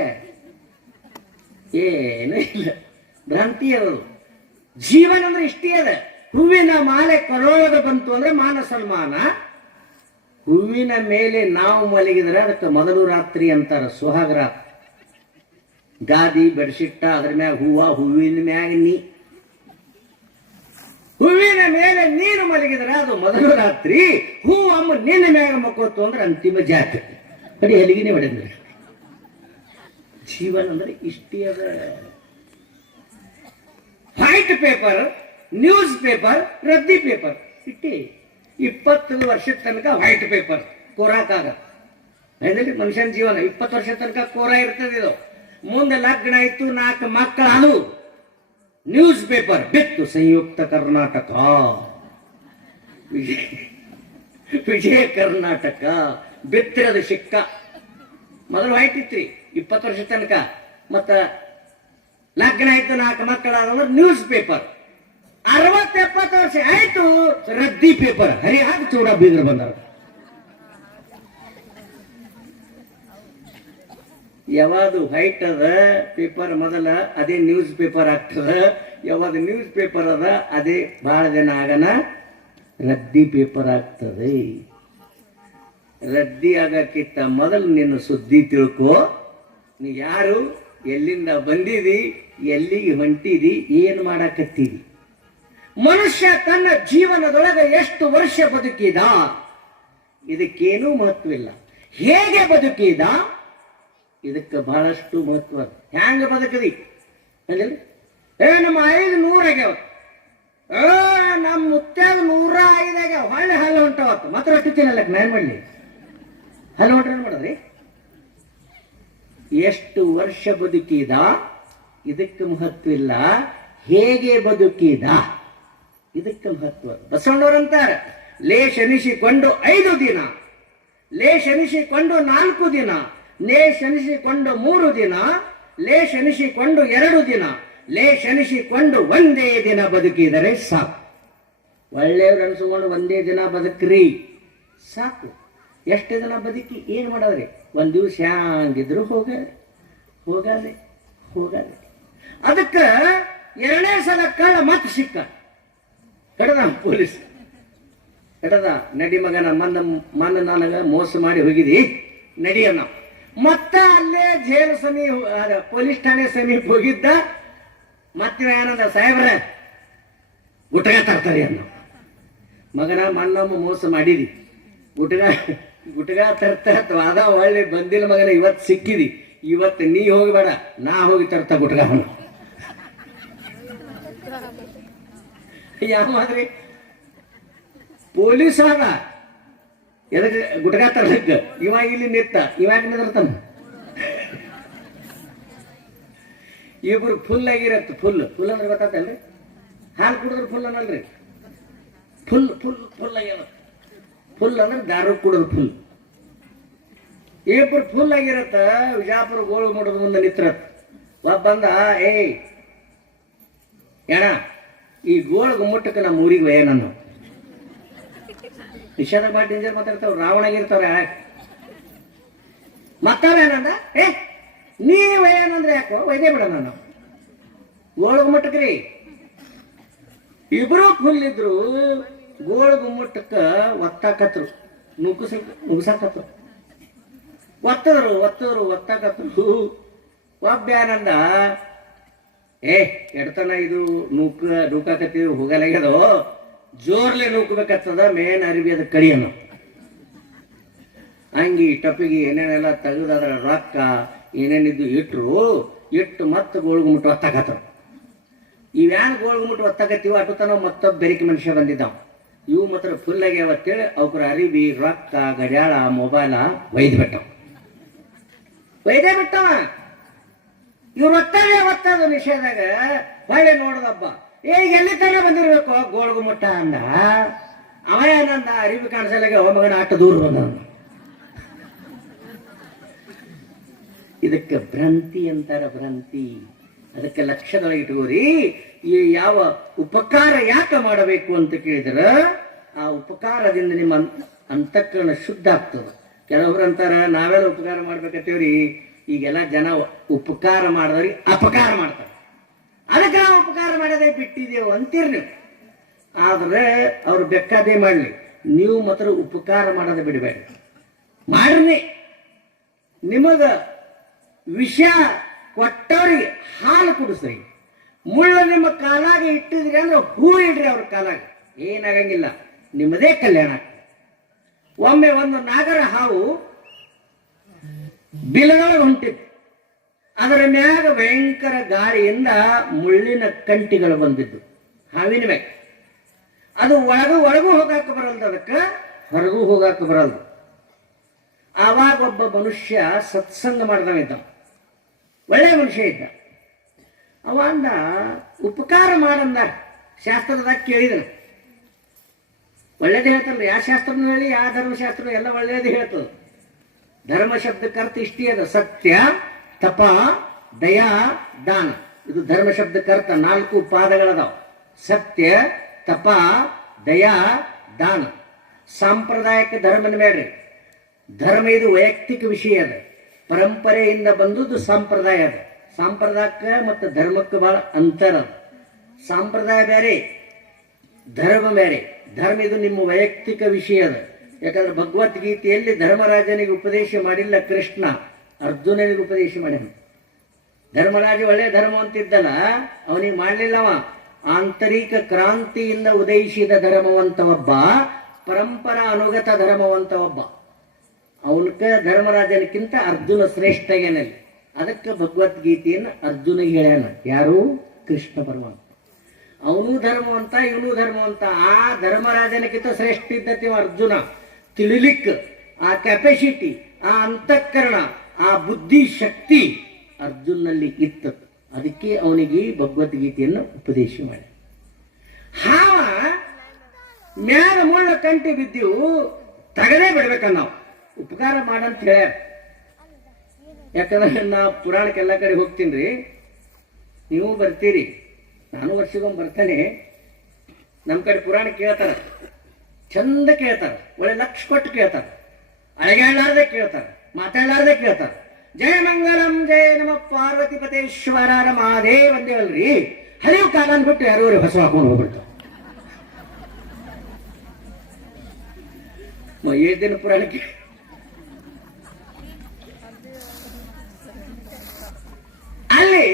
ಏನೂ ಇಲ್ಲ, ಭ್ರಾಂತಿ ಅದು. ಜೀವನ ಅಂದ್ರೆ ಇಷ್ಟೇ ಅದ. ಹೂವಿನ ಮಾಲೆ ಕೊರಳೊಳಗೆ ಬಂತು ಅಂದ್ರೆ ಮಾನ ಸನ್ಮಾನ. ಹೂವಿನ ಮೇಲೆ ನಾವು ಮಲಗಿದ್ರೆ ಅದಕ್ಕೆ ಮೊದಲು ರಾತ್ರಿ ಅಂತಾರ, ಸುಹಾಗ ರಾತ್ರಿ. ಗಾದಿ ಬೆಡ್ಶಿಟ್ಟ ಅದ್ರ ಮ್ಯಾಗ ಹೂವ, ಹೂವಿನ ಮ್ಯಾಗ ನೀ, ಹೂವಿನ ಮೇಲೆ ನೀನು ಮಲಗಿದ್ರೆ ಅದು ಮೊದಲು ರಾತ್ರಿ. ಹೂವಮ್ಮ ನಿನ್ನ ಮ್ಯಾಗ ಮಕ್ಕೋತು ಅಂದ್ರೆ ಅಂತಿಮ ಜಾತ್ರೆ. ಕಡಿ ಎಲ್ಲಿಗಿನೇ ಹೊಡೆದ್ರೆ. ಜೀವನ ಅಂದ್ರೆ ಇಷ್ಟೇ ಅದ. ವೈಟ್ ಪೇಪರ್, ನ್ಯೂಸ್ ಪೇಪರ್, ರದ್ದಿ ಪೇಪರ್ ಇಟ್ಟಿ 20 ವರ್ಷದ ತನಕ ವೈಟ್ ಪೇಪರ್ ಕೋರಾಕಾಗತ್ತೆ. ಮನುಷ್ಯನ ಜೀವನ 20 ವರ್ಷದ ತನಕ ಕೋರ ಇರ್ತದೆ. ಇದು ಮುಂದೆ ಲಗ್ನ ಆಯ್ತು, 4 ಮಕ್ಕಳು, ನ್ಯೂಸ್ ಪೇಪರ್ ಬಿತ್ತು ಸಂಯುಕ್ತ ಕರ್ನಾಟಕ, ವಿಜಯ ಕರ್ನಾಟಕ ಬಿತ್ತಿರೋದು ಸಿಕ್ಕ. ಮೊದಲು ವೈಟ್ ಇತ್ರಿ 20 ವರ್ಷ ತನಕ. ಮತ್ತ ಲಗ್ನ ಆಯ್ತು, 4 ಮಕ್ಕಳಾದಂದ್ರೆ ನ್ಯೂಸ್ ಪೇಪರ್. 60-70 ವರ್ಷ ಆಯ್ತು ರದ್ದಿ ಪೇಪರ್. ಹರಿಯಾಗಿ ಚೂಡ ಬೀಗರು ಬಂದರು. ಯಾವಾಗ ವೈಟ್ ಅದ ಪೇಪರ್ ಮೊದಲ ಅದೇ ನ್ಯೂಸ್ ಪೇಪರ್ ಆಗ್ತದ. ಯಾವಾಗ ನ್ಯೂಸ್ ಪೇಪರ್ ಅದ ಅದೇ ಬಹಳ ದಿನ ಆಗನ ರದ್ದಿ ಪೇಪರ್ ಆಗ್ತದೆ. ರದ್ದಿ ಆಗಕ್ಕಿಂತ ಮೊದಲು ನಿನ್ನ ಸುದ್ದಿ ತಿಳ್ಕೋ. ನೀ ಯಾರು, ಎಲ್ಲಿಂದ ಬಂದಿದಿ, ಎಲ್ಲಿಗೆ ಹೊಂಟಿದಿ, ಏನು ಮಾಡಕತ್ತೀವಿ. ಮನುಷ್ಯ ತನ್ನ ಜೀವನದೊಳಗೆ ಎಷ್ಟು ವರ್ಷ ಬದುಕಿದ ಇದಕ್ಕೇನೂ ಮಹತ್ವಿಲ್ಲ. ಹೇಗೆ ಬದುಕಿದ ಇದಕ್ಕೆ ಬಹಳಷ್ಟು ಮಹತ್ವ. ಹ್ಯಾಂಗ ಬದುಕದಿ ನಮ್ಮ 500 ಆಗ್ಯಾವ, ನಮ್ಮ ಮುತ್ಯಾಗ 105 ಆಗ್ಯಾವ. ಹೊಳ್ಳೆ ಹಲ್ಲು ಹೊಂಟವತ್ತು ಮಾತ್ರ ರೊಟ್ಟಿ ತಿನ್ನಲ್ಲಕ್ಕೆ ನಾನು ಮಾಡಲಿ. ಹಲ್ಲು ಹೊಂಟ್ರೆ ಏನು ಮಾಡೋದ್ರಿ? ಎಷ್ಟು ವರ್ಷ ಬದುಕಿದ ಇದಕ್ಕೆ ಮಹತ್ವ ಇಲ್ಲ, ಹೇಗೆ ಬದುಕಿದ ಇದಕ್ಕೆ ಮಹತ್ವ. ಬಸವಣ್ಣವರಂತಾರೆ, ಲೇ ಶನಿಸಿಕೊಂಡು 5 ದಿನ, ಲೇ ಶನಿಸಿಕೊಂಡು 4 ದಿನ, ಲೇ ಶನಿಸಿಕೊಂಡು 3 ದಿನ, ಲೇ ಶನಿಸಿಕೊಂಡು 2 ದಿನ, ಲೇ ಶನಿಸಿಕೊಂಡು 1 ದಿನ ಬದುಕಿದರೆ ಸಾಕು. ಒಳ್ಳೆಯವ್ರು ಅನ್ಸ್ಕೊಂಡು 1 ದಿನ ಬದುಕ್ರಿ ಸಾಕು. ಎಷ್ಟು ದಿನ ಬದುಕಿ ಏನು ಮಾಡೋದ್ರಿ? 1 ದಿವಸ ಹ್ಯಾಂಗಿದ್ರು ಹೋಗದೆ. ಅದಕ್ಕೆ 2ನೇ ಸಲ ಕಳ್ಳ ಮತ್ತೆ ಸಿಕ್ಕ. ಕಡದ ಪೊಲೀಸ್ ಕಡದ, ನಡಿ ಮಗನ ಮನ್ನ ನನಗ ಮೋಸ ಮಾಡಿ ಹೋಗಿದಿ, ನಡಿಯನ್ನ. ಮತ್ತ ಅಲ್ಲೇ ಜೈಲು ಪೊಲೀಸ್ ಠಾಣೆ ಸಮೀಪ ಹೋಗಿದ್ದ. ಮತ್ತೆ ಏನಂದ, ಸಾಹೇಬ್ರ ಗುಟಗ ತರ್ತಾರೆ ಅನ್ನೋ. ಮಗನ ಮಣ್ಣಮ್ಮ ಮೋಸ ಮಾಡಿದಿ, ಗುಟಗ ತರ್ತ ವಾದ ಒಳ್ಳೆ ಬಂದಿಲ್ಲ ಮಗನ. ಇವತ್ತು ಸಿಕ್ಕಿದಿ, ಇವತ್ತು ನೀ ಹೋಗಬೇಡ, ನಾ ಹೋಗಿ ತರ್ತ ಗುಟಗ. ಯಾವ್ರಿ ಪೊಲೀಸ್ ಆದ ಎದಕ್ಕೆ ಗುಟಗ ತರ್ಲಿಕ್ಕ? ಇವಾಗ ಇಲ್ಲಿ ನಿತ್ತ, ಇವಾಗ ನಿಂದಿರ್ತಾನ. ಇಬ್ರು ಫುಲ್ ಆಗಿರತ್ತ. ಫುಲ್ ಅಂದ್ರೆ ಗೊತ್ತಾತಲ್ರಿ? ಹಾಲು ಕುಡಿದ್ರೆ ಫುಲ್ ಅನ್ನಲ್ರಿ, ಫುಲ್ ಆಗಿರತ್ತ. ಫುಲ್ ಅಂದ್ರೆ ದಾರು ಕುಡಿದ್ರು ಫುಲ್. ಇಬ್ರು ಫುಲ್ ಆಗಿರತ್ತ. ವಿಜಾಪುರ ಗೋಳು ಮಾಡೋದು ಮುಂದೆ ನಿತ್ರತ್. ಒಬ್ಬ ಬಂದ, ಏಯ್ ಏಣ, ಈ ಗೋಳ ಗುಮ್ಮಟ್ಟಕ್ಕೆ ನಮ್ಮ ಊರಿಗೆ ವಯ ನಾನು ನಿಷೇಧ ಮಾಡಿ ಡೇಂಜರ್ ಮಾತಾಡ್ತಾವ, ರಾವಣಾಗಿರ್ತಾವ. ಮತ್ತೇನಂದ, ನೀವ್ ಏನಂದ್ರೆ ಯಾಕೋ ವೈದ್ಯ ಬಿಡ. ನಾನು ಗೋಳ ಗುಮ್ಮಟ್ಟಕ್ರಿ ಇಬ್ರು ಫುಲ್ ಇದ್ರು. ಗೋಳು ಗುಮ್ಮಟಕ್ಕ ಒತ್ತಾಕತ್ರು, ನುಗ್ಸಾಕತ್ರು, ಒತ್ತಾಕತ್ರು. ಒಬ್ಬ ಏ ಎಡ್ತನ ಇದು ನೂಕಾಕತ್ತೀವಿ ಹೋಗಲಾಗ್ಯದೋ, ಜೋರ್ಲೆ ನೂಕಬೇಕತ್ತದ, ಮೇನ್ ಅರಿವಿ ಅದ ಕಡಿ ಅನ್ನೋ. ಅಂಗಿ ಟಪ್ಪಿಗೆ ಏನೇನೆಲ್ಲ ತೆಗೆದು ಅದರ ರೊಕ್ಕ ಏನೇನಿದ್ದು ಇಟ್ಟು ಮತ್ತೆ ಗೋಳ್ಗುಮುಟ್ಟು ಒತ್ತಾಕತ್ತವ. ಇವ್ಯಾನ್ ಗೋಳ್ಗುಮುಟ್ಟು ಒತ್ತಾಕತ್ತೀವ ಅಟುತನ ಮತ್ತೊಬ್ಬ ಬೆರಿಕೆ ಮನುಷ್ಯ ಬಂದಿದ್ದಾವ. ಇವು ಮಾತ್ರ ಫುಲ್ ಆಗ್ಯಾವ ಅಂತೇಳಿ ಅವ್ರ ಅರಿವಿ ರೊಕ್ಕ ಗಡ್ಯಾಳ ಮೊಬೈಲ ಒಯ್ದೇ ಬಿಟ್ಟವ. ಇವ್ರು ಒತ್ತದ ನಿಷೇಧಾಗ ಹೊಳ್ಳೆ ನೋಡದಬ್ಬ, ಎಲ್ಲಿ ತನ ಬಂದಿರ್ಬೇಕು ಗೋಳ್ಗುಮುಟ್ಟ ಅಂದ. ಅವ ಏನಂದ, ಅರಿವಿ ಕಾಣಿಸಲಾಗ ಮಗನ ಆಟ ದೂರ ಬಂದ. ಇದಕ್ಕೆ ಭ್ರಾಂತಿ ಅಂತಾರ, ಭ್ರಾಂತಿ. ಅದಕ್ಕೆ ಲಕ್ಷ್ಯದೊಳಗೆ ಇಟ್ಕೋರಿ. ಈ ಯಾವ ಉಪಕಾರ ಯಾಕೆ ಮಾಡಬೇಕು ಅಂತ ಕೇಳಿದ್ರ, ಆ ಉಪಕಾರದಿಂದ ನಿಮ್ಮ ಅಂತಃಕರಣ ಶುದ್ಧ ಆಗ್ತದೆ. ಕೆಲವ್ರು ಅಂತಾರ ನಾವೆಲ್ಲ ಉಪಕಾರ ಮಾಡ್ಬೇಕಂತೇವ್ರಿ. ಈಗೆಲ್ಲ ಜನ ಉಪಕಾರ ಮಾಡಿದವ್ರಿಗೆ ಅಪಕಾರ ಮಾಡ್ತಾರೆ. ಅದಕ್ಕೆ ನಾವು ಉಪಕಾರ ಮಾಡೋದೇ ಬಿಟ್ಟಿದ್ದೇವು ಅಂತೀರಿ ನೀವು. ಆದ್ರೆ ಅವ್ರು ಬೇಕಾದೇ ಮಾಡಲಿ, ನೀವು ಮಾತ್ರ ಉಪಕಾರ ಮಾಡೋದೇ ಬಿಡಬೇಡ. ಮಾಡ್ರಿ. ನಿಮಗ ವಿಷ ಕೊಟ್ಟವ್ರಿಗೆ ಹಾಲು ಕುಡಿಸ್ರಿ. ಮುಳ್ಳು ನಿಮ್ಮ ಕಾಲಾಗ ಇಟ್ಟಿದ್ರಿ ಅಂದ್ರೆ ಹೂ ಇಡ್ರಿ ಅವ್ರ ಕಾಲಾಗ, ಏನಾಗಂಗಿಲ್ಲ, ನಿಮ್ಮದೇ ಕಲ್ಯಾಣ. ಒಮ್ಮೆ ಒಂದು ನಾಗರ ಹಾವು ಬಿಲದೊಳಗೆ ಹೊಂಟಿತ್ತು. ಅದರ ಮ್ಯಾಗ ಭಯಂಕರ ಗಾಳಿಯಿಂದ ಮುಳ್ಳಿನ ಕಂಟಿಗಳು ಬಂದಿದ್ದು ಹಾವಿನ ಮ್ಯಾಗ. ಅದು ಒಳಗೂ ಹೋಗಾಕ ಬರಲ್ದು, ಅದಕ್ಕೆ ಹೊರಗೂ ಹೋಗಾಕ ಬರಲ್ದು. ಆವಾಗ ಒಬ್ಬ ಮನುಷ್ಯ ಸತ್ಸಂಗ ಮಾಡಿದವ, ಒಳ್ಳೆ ಮನುಷ್ಯ ಇದ್ದ. ಅವ ಅಂದ, ಉಪಕಾರ ಮಾಡಂದ. ಶಾಸ್ತ್ರದಾಗ ಕೇಳಿದನು. ಒಳ್ಳೇದು ಹೇಳ್ತಾರಲ್ಲ, ಯಾವ ಶಾಸ್ತ್ರನೂ ಹೇಳಿ ಯಾವ ಧರ್ಮಶಾಸ್ತ್ರ ಎಲ್ಲ ಒಳ್ಳೇದು ಹೇಳ್ತದ. ಧರ್ಮ ಶಬ್ದಕ್ಕೆ ಅರ್ಥ ಇಷ್ಟೇ ಅದ: ಸತ್ಯ, ತಪ, ದಯಾ, ದಾನ. ಇದು ಧರ್ಮ ಶಬ್ದಕ್ಕೆ ಅರ್ಥ. 4 ಪಾದಗಳದಾವ: ಸತ್ಯ, ತಪ, ದಯಾ, ದಾನ. ಸಾಂಪ್ರದಾಯಿಕ ಧರ್ಮನ ಬೇಡ್ರಿ. ಧರ್ಮ ಇದು ವೈಯಕ್ತಿಕ ವಿಷಯ ಅದ, ಪರಂಪರೆಯಿಂದ ಬಂದದ್ದು ಸಂಪ್ರದಾಯ ಅದ. ಸಂಪ್ರದಾಯಕ್ಕೆ ಮತ್ತು ಧರ್ಮಕ್ಕೆ ಬಹಳ ಅಂತರ ಅದ. ಸಂಪ್ರದಾಯ ಬೇರೆ, ಧರ್ಮ ಬೇರೆ. ಧರ್ಮ ಇದು ನಿಮ್ಮ ವೈಯಕ್ತಿಕ ವಿಷಯ ಅದ. ಯಾಕಂದ್ರೆ ಭಗವದ್ಗೀತೆಯಲ್ಲಿ ಧರ್ಮರಾಜನಿಗೆ ಉಪದೇಶ ಮಾಡಿಲ್ಲ ಕೃಷ್ಣ, ಅರ್ಜುನನಿಗೆ ಉಪದೇಶ ಮಾಡ್ಯಾನ. ಧರ್ಮರಾಜ ಒಳ್ಳೆ ಧರ್ಮ ಅಂತಿದ್ದಲ್ಲ, ಅವನಿಗೆ ಮಾಡಲಿಲ್ಲವ. ಆಂತರಿಕ ಕ್ರಾಂತಿಯಿಂದ ಉದಯಿಸಿದ ಧರ್ಮವಂತ ಒಬ್ಬ, ಪರಂಪರಾ ಅನುಗತ ಧರ್ಮವಂತ ಒಬ್ಬ. ಅವನಕ ಧರ್ಮರಾಜನಕ್ಕಿಂತ ಅರ್ಜುನ ಶ್ರೇಷ್ಠಗೇನಲ್ಲಿ. ಅದಕ್ಕೆ ಭಗವದ್ಗೀತೆಯನ್ನು ಅರ್ಜುನಿಗೆ ಹೇಳ್ಯಾನ. ಯಾರು? ಕೃಷ್ಣ ಪರಮಾತ್ಮ. ಅವನು ಧರ್ಮವಂತ, ಇವನು ಧರ್ಮವಂತ. ಆ ಧರ್ಮರಾಜನಕ್ಕಿಂತ ಶ್ರೇಷ್ಠ ಇದ್ದತಿ ಅರ್ಜುನ. ತಿಳಿಲಿಕ್ಕ ಆ ಕೆಪಾಸಿಟಿ, ಆ ಅಂತಃಕರಣ, ಆ ಬುದ್ಧಿ ಶಕ್ತಿ ಅರ್ಜುನಲ್ಲಿ ಇತ್ತು. ಅದಕ್ಕೆ ಅವನಿಗೆ ಭಗವದ್ಗೀತೆಯನ್ನು ಉಪದೇಶ ಮಾಡಿ. ಹಾವ ಮ್ಯಾಲ ಮುಳ್ಳ ಕಂಟಿ ಬಿದ್ದೀವು, ತಗದೇ ಬಿಡ್ಬೇಕನ್ನ ನಾವು. ಉಪಕಾರ ಮಾಡಂತ ಹೇಳ. ಯಾಕಂದ್ರೆ ನಾ ಪುರಾಣಕ್ಕೆಲ್ಲ ಕಡೆ ಹೋಗ್ತೀನಿ ರೀ, ನೀವು ಬರ್ತೀರಿ, ನಾನು ವರ್ಷಗೊಮ್ಮೆ ಬರ್ತಾನೆ. ನಮ್ಮ ಕಡೆ ಪುರಾಣ ಕೇಳ್ತಾರ, ಚಂದ ಕೇಳ್ತಾರ, ಒಳ್ಳೆ ಲಕ್ಷ ಕೊಟ್ಟು ಕೇಳ್ತಾರ, ಅಳಗಾಡ್ಲಾರ್ದೆ ಕೇಳ್ತಾರ, ಮಾತಾಡ್ಲಾರ್ದೆ ಕೇಳ್ತಾರ. ಜಯ ಮಂಗಲಂ ಜಯ ನಮ ಪಾರ್ವತಿಪತೇಶ್ವರ ಮಹಾದೇವ್ ಅಂದೇವಲ್ರಿ. ಹರಿವು ಕಾಲ ಬಿಟ್ಟು ಯಾರು ಹೊಸ ಹಾಕೊಂಡು ಹೋಗ್ಬಿಡ್ತಾವ. 7 ದಿನ ಪುರಾಣಕ್ಕೆ ಅಲ್ಲಿ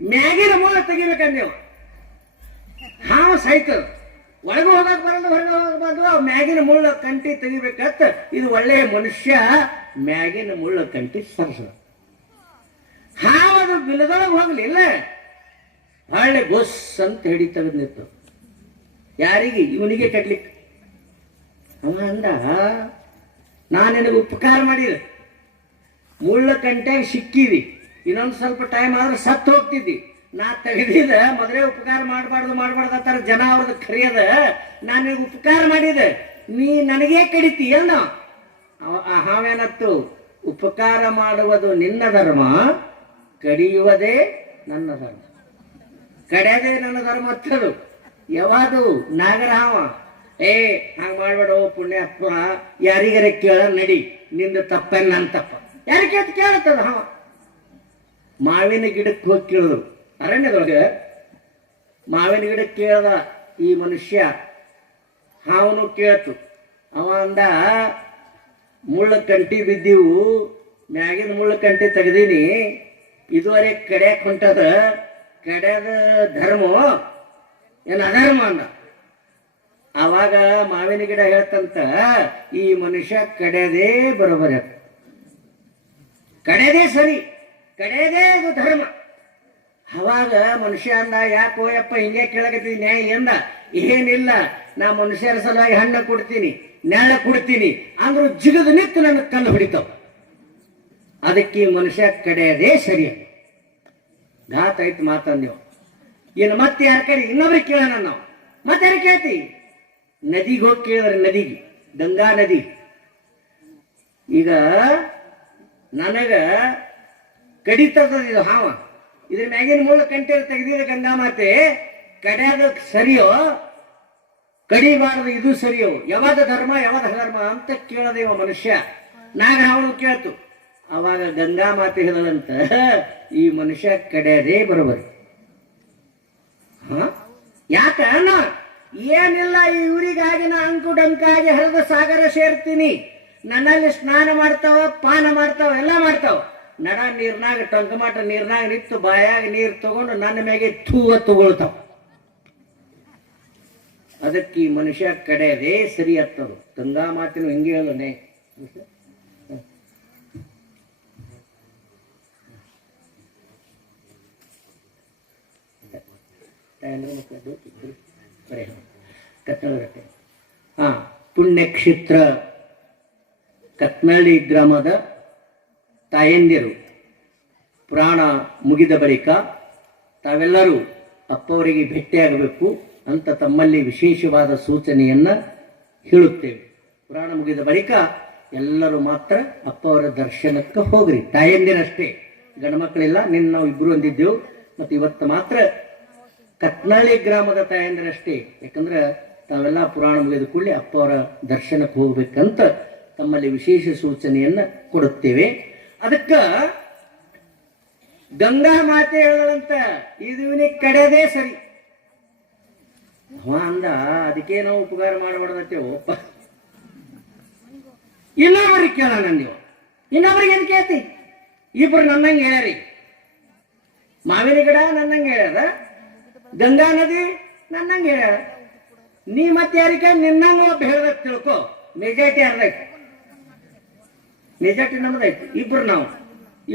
ಮ್ಯಾಗಿನ ಮೂಲ ತೆಗಿಬೇಕಂದೇವ. ಹಾವ ಸಾಯ್ತದ, ಒಳಗೆ ಹೋಗಕ್ ಬರಲ್ಲ, ಹೊರಗೆ ಹೋಗಬಾರ್ದು. ಅವ್ ಮ್ಯಾಗಿನ ಮುಳ್ಳ ಕಂಟಿ ತೆಗಿಬೇಕತ್ತ. ಇದು ಒಳ್ಳೆಯ ಮನುಷ್ಯ ಮ್ಯಾಗಿನ ಮುಳ್ಳ ಕಂಟಿ ಸರ್ಸದ. ಹಾವದು ಬಿಲದೊಳಗೆ ಹೋಗ್ಲಿಲ್ಲ, ಒಳ್ಳೆ ಗೊಸ್ ಅಂತ ಹಿಡಿ ತೆಗೆದು ನಿಂತು. ಯಾರಿಗೆ? ಇವನಿಗೆ ಕಟ್ಲಿಕ್ಕೆ. ಅವ ಅಂದ, ನಾನು ನಿನಗೆ ಉಪಕಾರ ಮಾಡಿದೆ, ಮುಳ್ಳ ಕಂಟ್ಯಾಗ ಸಿಕ್ಕಿದಿ, ಇನ್ನೊಂದು ಸ್ವಲ್ಪ ಟೈಮ್ ಆದ್ರೆ ಸತ್ತು ಹೋಗ್ತಿದ್ದಿ. ನಾ ತೆಗೆದಿದ್ದ ಮೊದಲೇ ಉಪಕಾರ ಮಾಡಬಾರ್ದು ಜನ ಅವ್ರದ್ದು ಕರೆಯದ. ನಾನು ಉಪಕಾರ ಮಾಡಿದೆ, ನೀ ನನಗೇ ಕಡಿತೀಯಲ್ಲ. ಹಾವೇನತ್ತು, ಉಪಕಾರ ಮಾಡುವುದು ನಿನ್ನ ಧರ್ಮ, ಕಡಿಯುವುದೇ ನನ್ನ ಧರ್ಮ. ಕಡೆಯದೇ ನನ್ನ ಧರ್ಮ ಹತ್ತದು. ಯಾವುದು? ನಾಗರ ಹಾವ. ಹಂಗ ಮಾಡ್ಬೇಡ ಪುಣ್ಯಾತ್ಮ, ಯಾರಿಗಾರ ಕೇಳ ನಡಿ, ನಿಂದು ತಪ್ಪೇನು ನನ್ನ ತಪ್ಪ. ಯಾರಿಗೆ ಕೇಳತ್ತದ ಹಾವ? ಮಾವಿನ ಗಿಡಕ್ಕೆ ಹೋಗಿ ಕೇಳಿದ್ರು ಅರಣ್ಯದೊಳಗೆ. ಮಾವಿನ ಗಿಡಕ್ಕೆ ಕೇಳದ ಈ ಮನುಷ್ಯ, ಹಾವನು ಕೇಳ್ತು. ಅವ ಅಂದ, ಮುಳ್ಳ ಕಂಟಿ ಬಿದ್ದೀವು, ಮ್ಯಾಗಿನ ಮುಳ್ಳ ಕಂಟಿ ತೆಗ್ದೀನಿ, ಇದುವರೆಗೆ ಕಡ್ಯಾಕ್ ಹೊಂಟದ, ಕಡ್ಯಾದ ಧರ್ಮ ಏನು ಅಧರ್ಮ ಅಂದ. ಆವಾಗ ಮಾವಿನ ಗಿಡ ಹೇಳ್ತಂತ, ಈ ಮನುಷ್ಯ ಕಡೆಯದೇ ಬರೋಬರಿ, ಕಡೆಯದೇ ಸರಿ, ಕಡೆಯದೇ ಇದು ಧರ್ಮ. ಅವಾಗ ಮನುಷ್ಯ ಅಂದ, ಯಾಕೋ ಯಪ್ಪ ಹಿಂಗೆ ಕೇಳಕತ್ತೀನಿ ನ್ಯಾಯ ಎಂದ. ಏನಿಲ್ಲ, ನಾ ಮನುಷ್ಯರ ಸಲುವಾಗಿ ಹಣ್ಣು ಕೊಡ್ತೀನಿ, ನ್ಯಾಳ ಕೊಡ್ತೀನಿ ಅಂದ್ರೂ ಜಿಗದ ನಿತ್ತು ನನ್ನ ಕಲ್ಲು ಹೊಡಿತಾವ. ಅದಕ್ಕೆ ಈ ಮನುಷ್ಯ ಕಡೆಯದೇ ಸರಿ. ಘಾತ ಐತ್ ಮಾತಂದೇವು. ಇನ್ನು ಮತ್ತೆ ಯಾರ ಕಡೆ ಇನ್ನೊಬ್ರಿಗೆ ಕೇಳೋಣ ನಾವು. ಮತ್ತೆ ಯಾರು ಕೇಳ್ತಿ? ನದಿಗೆ ಹೋಗಿ ಕೇಳಿದ್ರೆ, ನದಿಗೆ, ಗಂಗಾ ನದಿ. ಈಗ ನನಗ ಕಡಿತದ ಇದು ಹಾವ, ಇದ್ರ ಮ್ಯಾಗಿನ ಮುಳ್ಳ ಕಂಟೆ ತೆಗೆದಿದ ಗಂಗಾ ಮಾತೆ, ಕಡ್ಯಾದ ಸರಿಯೋ ಕಡಿಬಾರದು ಇದು ಸರಿಯೋ, ಯಾವಾಗ ಧರ್ಮ ಯಾವಾಗ ಧರ್ಮ ಅಂತ ಕೇಳದೇವ ಮನುಷ್ಯ. ನಾಗರಾವನು ಕೇಳ್ತು. ಅವಾಗ ಗಂಗಾ ಮಾತೆ ಹೇಳದಂತ, ಈ ಮನುಷ್ಯ ಕಡೆಯದೇ ಬರೋಬರಿ. ಯಾಕ? ಏನಿಲ್ಲ, ಇವರಿಗಾಗಿ ನಾ ಅಂಕು ಡಂಕಾಗಿ ಹರಿದ ಸಾಗರ ಸೇರ್ತೀನಿ, ನನ್ನಲ್ಲಿ ಸ್ನಾನ ಮಾಡ್ತಾವ, ಪಾನ ಮಾಡ್ತಾವ, ಎಲ್ಲ ಮಾಡ್ತಾವ. ನಡ ನೀರ್ನಾಗ ಟೊಂಕಮಾಟ ನೀರ್ನಾಗ ನಿಂತು ಬಾಯಾಗ ನೀರು ತಗೊಂಡು ನನ್ನ ಮ್ಯಾಗೆ ತಗೊಳ್ತಾವ. ಅದಕ್ಕೆ ಈ ಮನುಷ್ಯ ಕಡೆಯದೇ ಸರಿ ಆಗ್ತದ. ಗಂಗಾ ಮಾತಿನ ಹಿಂಗೆ ಹೇಳನೆ. ಪುಣ್ಯಕ್ಷೇತ್ರ ಕತ್ನಳ್ಳಿ ಗ್ರಾಮದ ತಾಯಂದಿರು ಪುರಾಣ ಮುಗಿದ ಬಳಿಕ ತಾವೆಲ್ಲರೂ ಅಪ್ಪವರಿಗೆ ಭೇಟಿಯಾಗಬೇಕು ಅಂತ ತಮ್ಮಲ್ಲಿ ವಿಶೇಷವಾದ ಸೂಚನೆಯನ್ನ ಹೇಳುತ್ತೇವೆ. ಪುರಾಣ ಮುಗಿದ ಬಳಿಕ ಎಲ್ಲರೂ ಮಾತ್ರ ಅಪ್ಪವರ ದರ್ಶನಕ್ಕೆ ಹೋಗ್ರಿ. ತಾಯಂದಿರಷ್ಟೇ, ಗಂಡು ಮಕ್ಕಳಿಲ್ಲ. ನಿನ್ನ ನಾವು ಇಬ್ರು ಅಂದಿದ್ದೆವು, ಮತ್ತು ಇವತ್ತು ಮಾತ್ರ ಕತ್ನಳ್ಳಿ ಗ್ರಾಮದ ತಾಯಂದಿರಷ್ಟೇ. ಯಾಕಂದ್ರೆ ತಾವೆಲ್ಲ ಪುರಾಣ ಮುಗಿದ ಕೂಡಲೇ ಅಪ್ಪವರ ದರ್ಶನಕ್ಕೆ ಹೋಗ್ಬೇಕಂತ ತಮ್ಮಲ್ಲಿ ವಿಶೇಷ ಸೂಚನೆಯನ್ನ ಕೊಡುತ್ತೇವೆ. ಅದಕ್ಕ ಗಂಗಾ ಮಾತೆ ಹೇಳದಂತ, ಇದು ಕಡೆದೇ ಸರಿ. ಅವ ಅಂದ, ಅದಕ್ಕೆ ನಾವು ಉಪಕಾರ ಮಾಡಬಾರ್ದತ್ತೇವು. ಇನ್ನೊಬ್ರಿಗೆ ಕೇಳೋಣ ನೀವು. ಇನ್ನೊಬ್ರಿಗೆ ಏನ್ ಕೇಳ್ತಿ? ಇಬ್ರು ನನ್ನಂಗೆ ಹೇಳ್ಯಾರಿ. ಮಾವಿನ ಗಿಡ ನನ್ನಂಗೆ ಹೇಳ್ಯಾರ, ಗಂಗಾ ನದಿ ನನ್ನಂಗೆ ಹೇಳ್ಯಾರ. ನೀ ಮತ್ತೆ ಯಾರಿಗೆ ನಿನ್ನಂಗ ಒಬ್ಬ ಹೇಳ್ಬೇಕು ತಿಳ್ಕೊ. ಮೆಜಾರಿಟಿ ಅರ್ಧೈತಿ, ಮೆಜಾರಿಟಿ ನಮ್ದೈತಿ. ಇಬ್ರು ನಾವು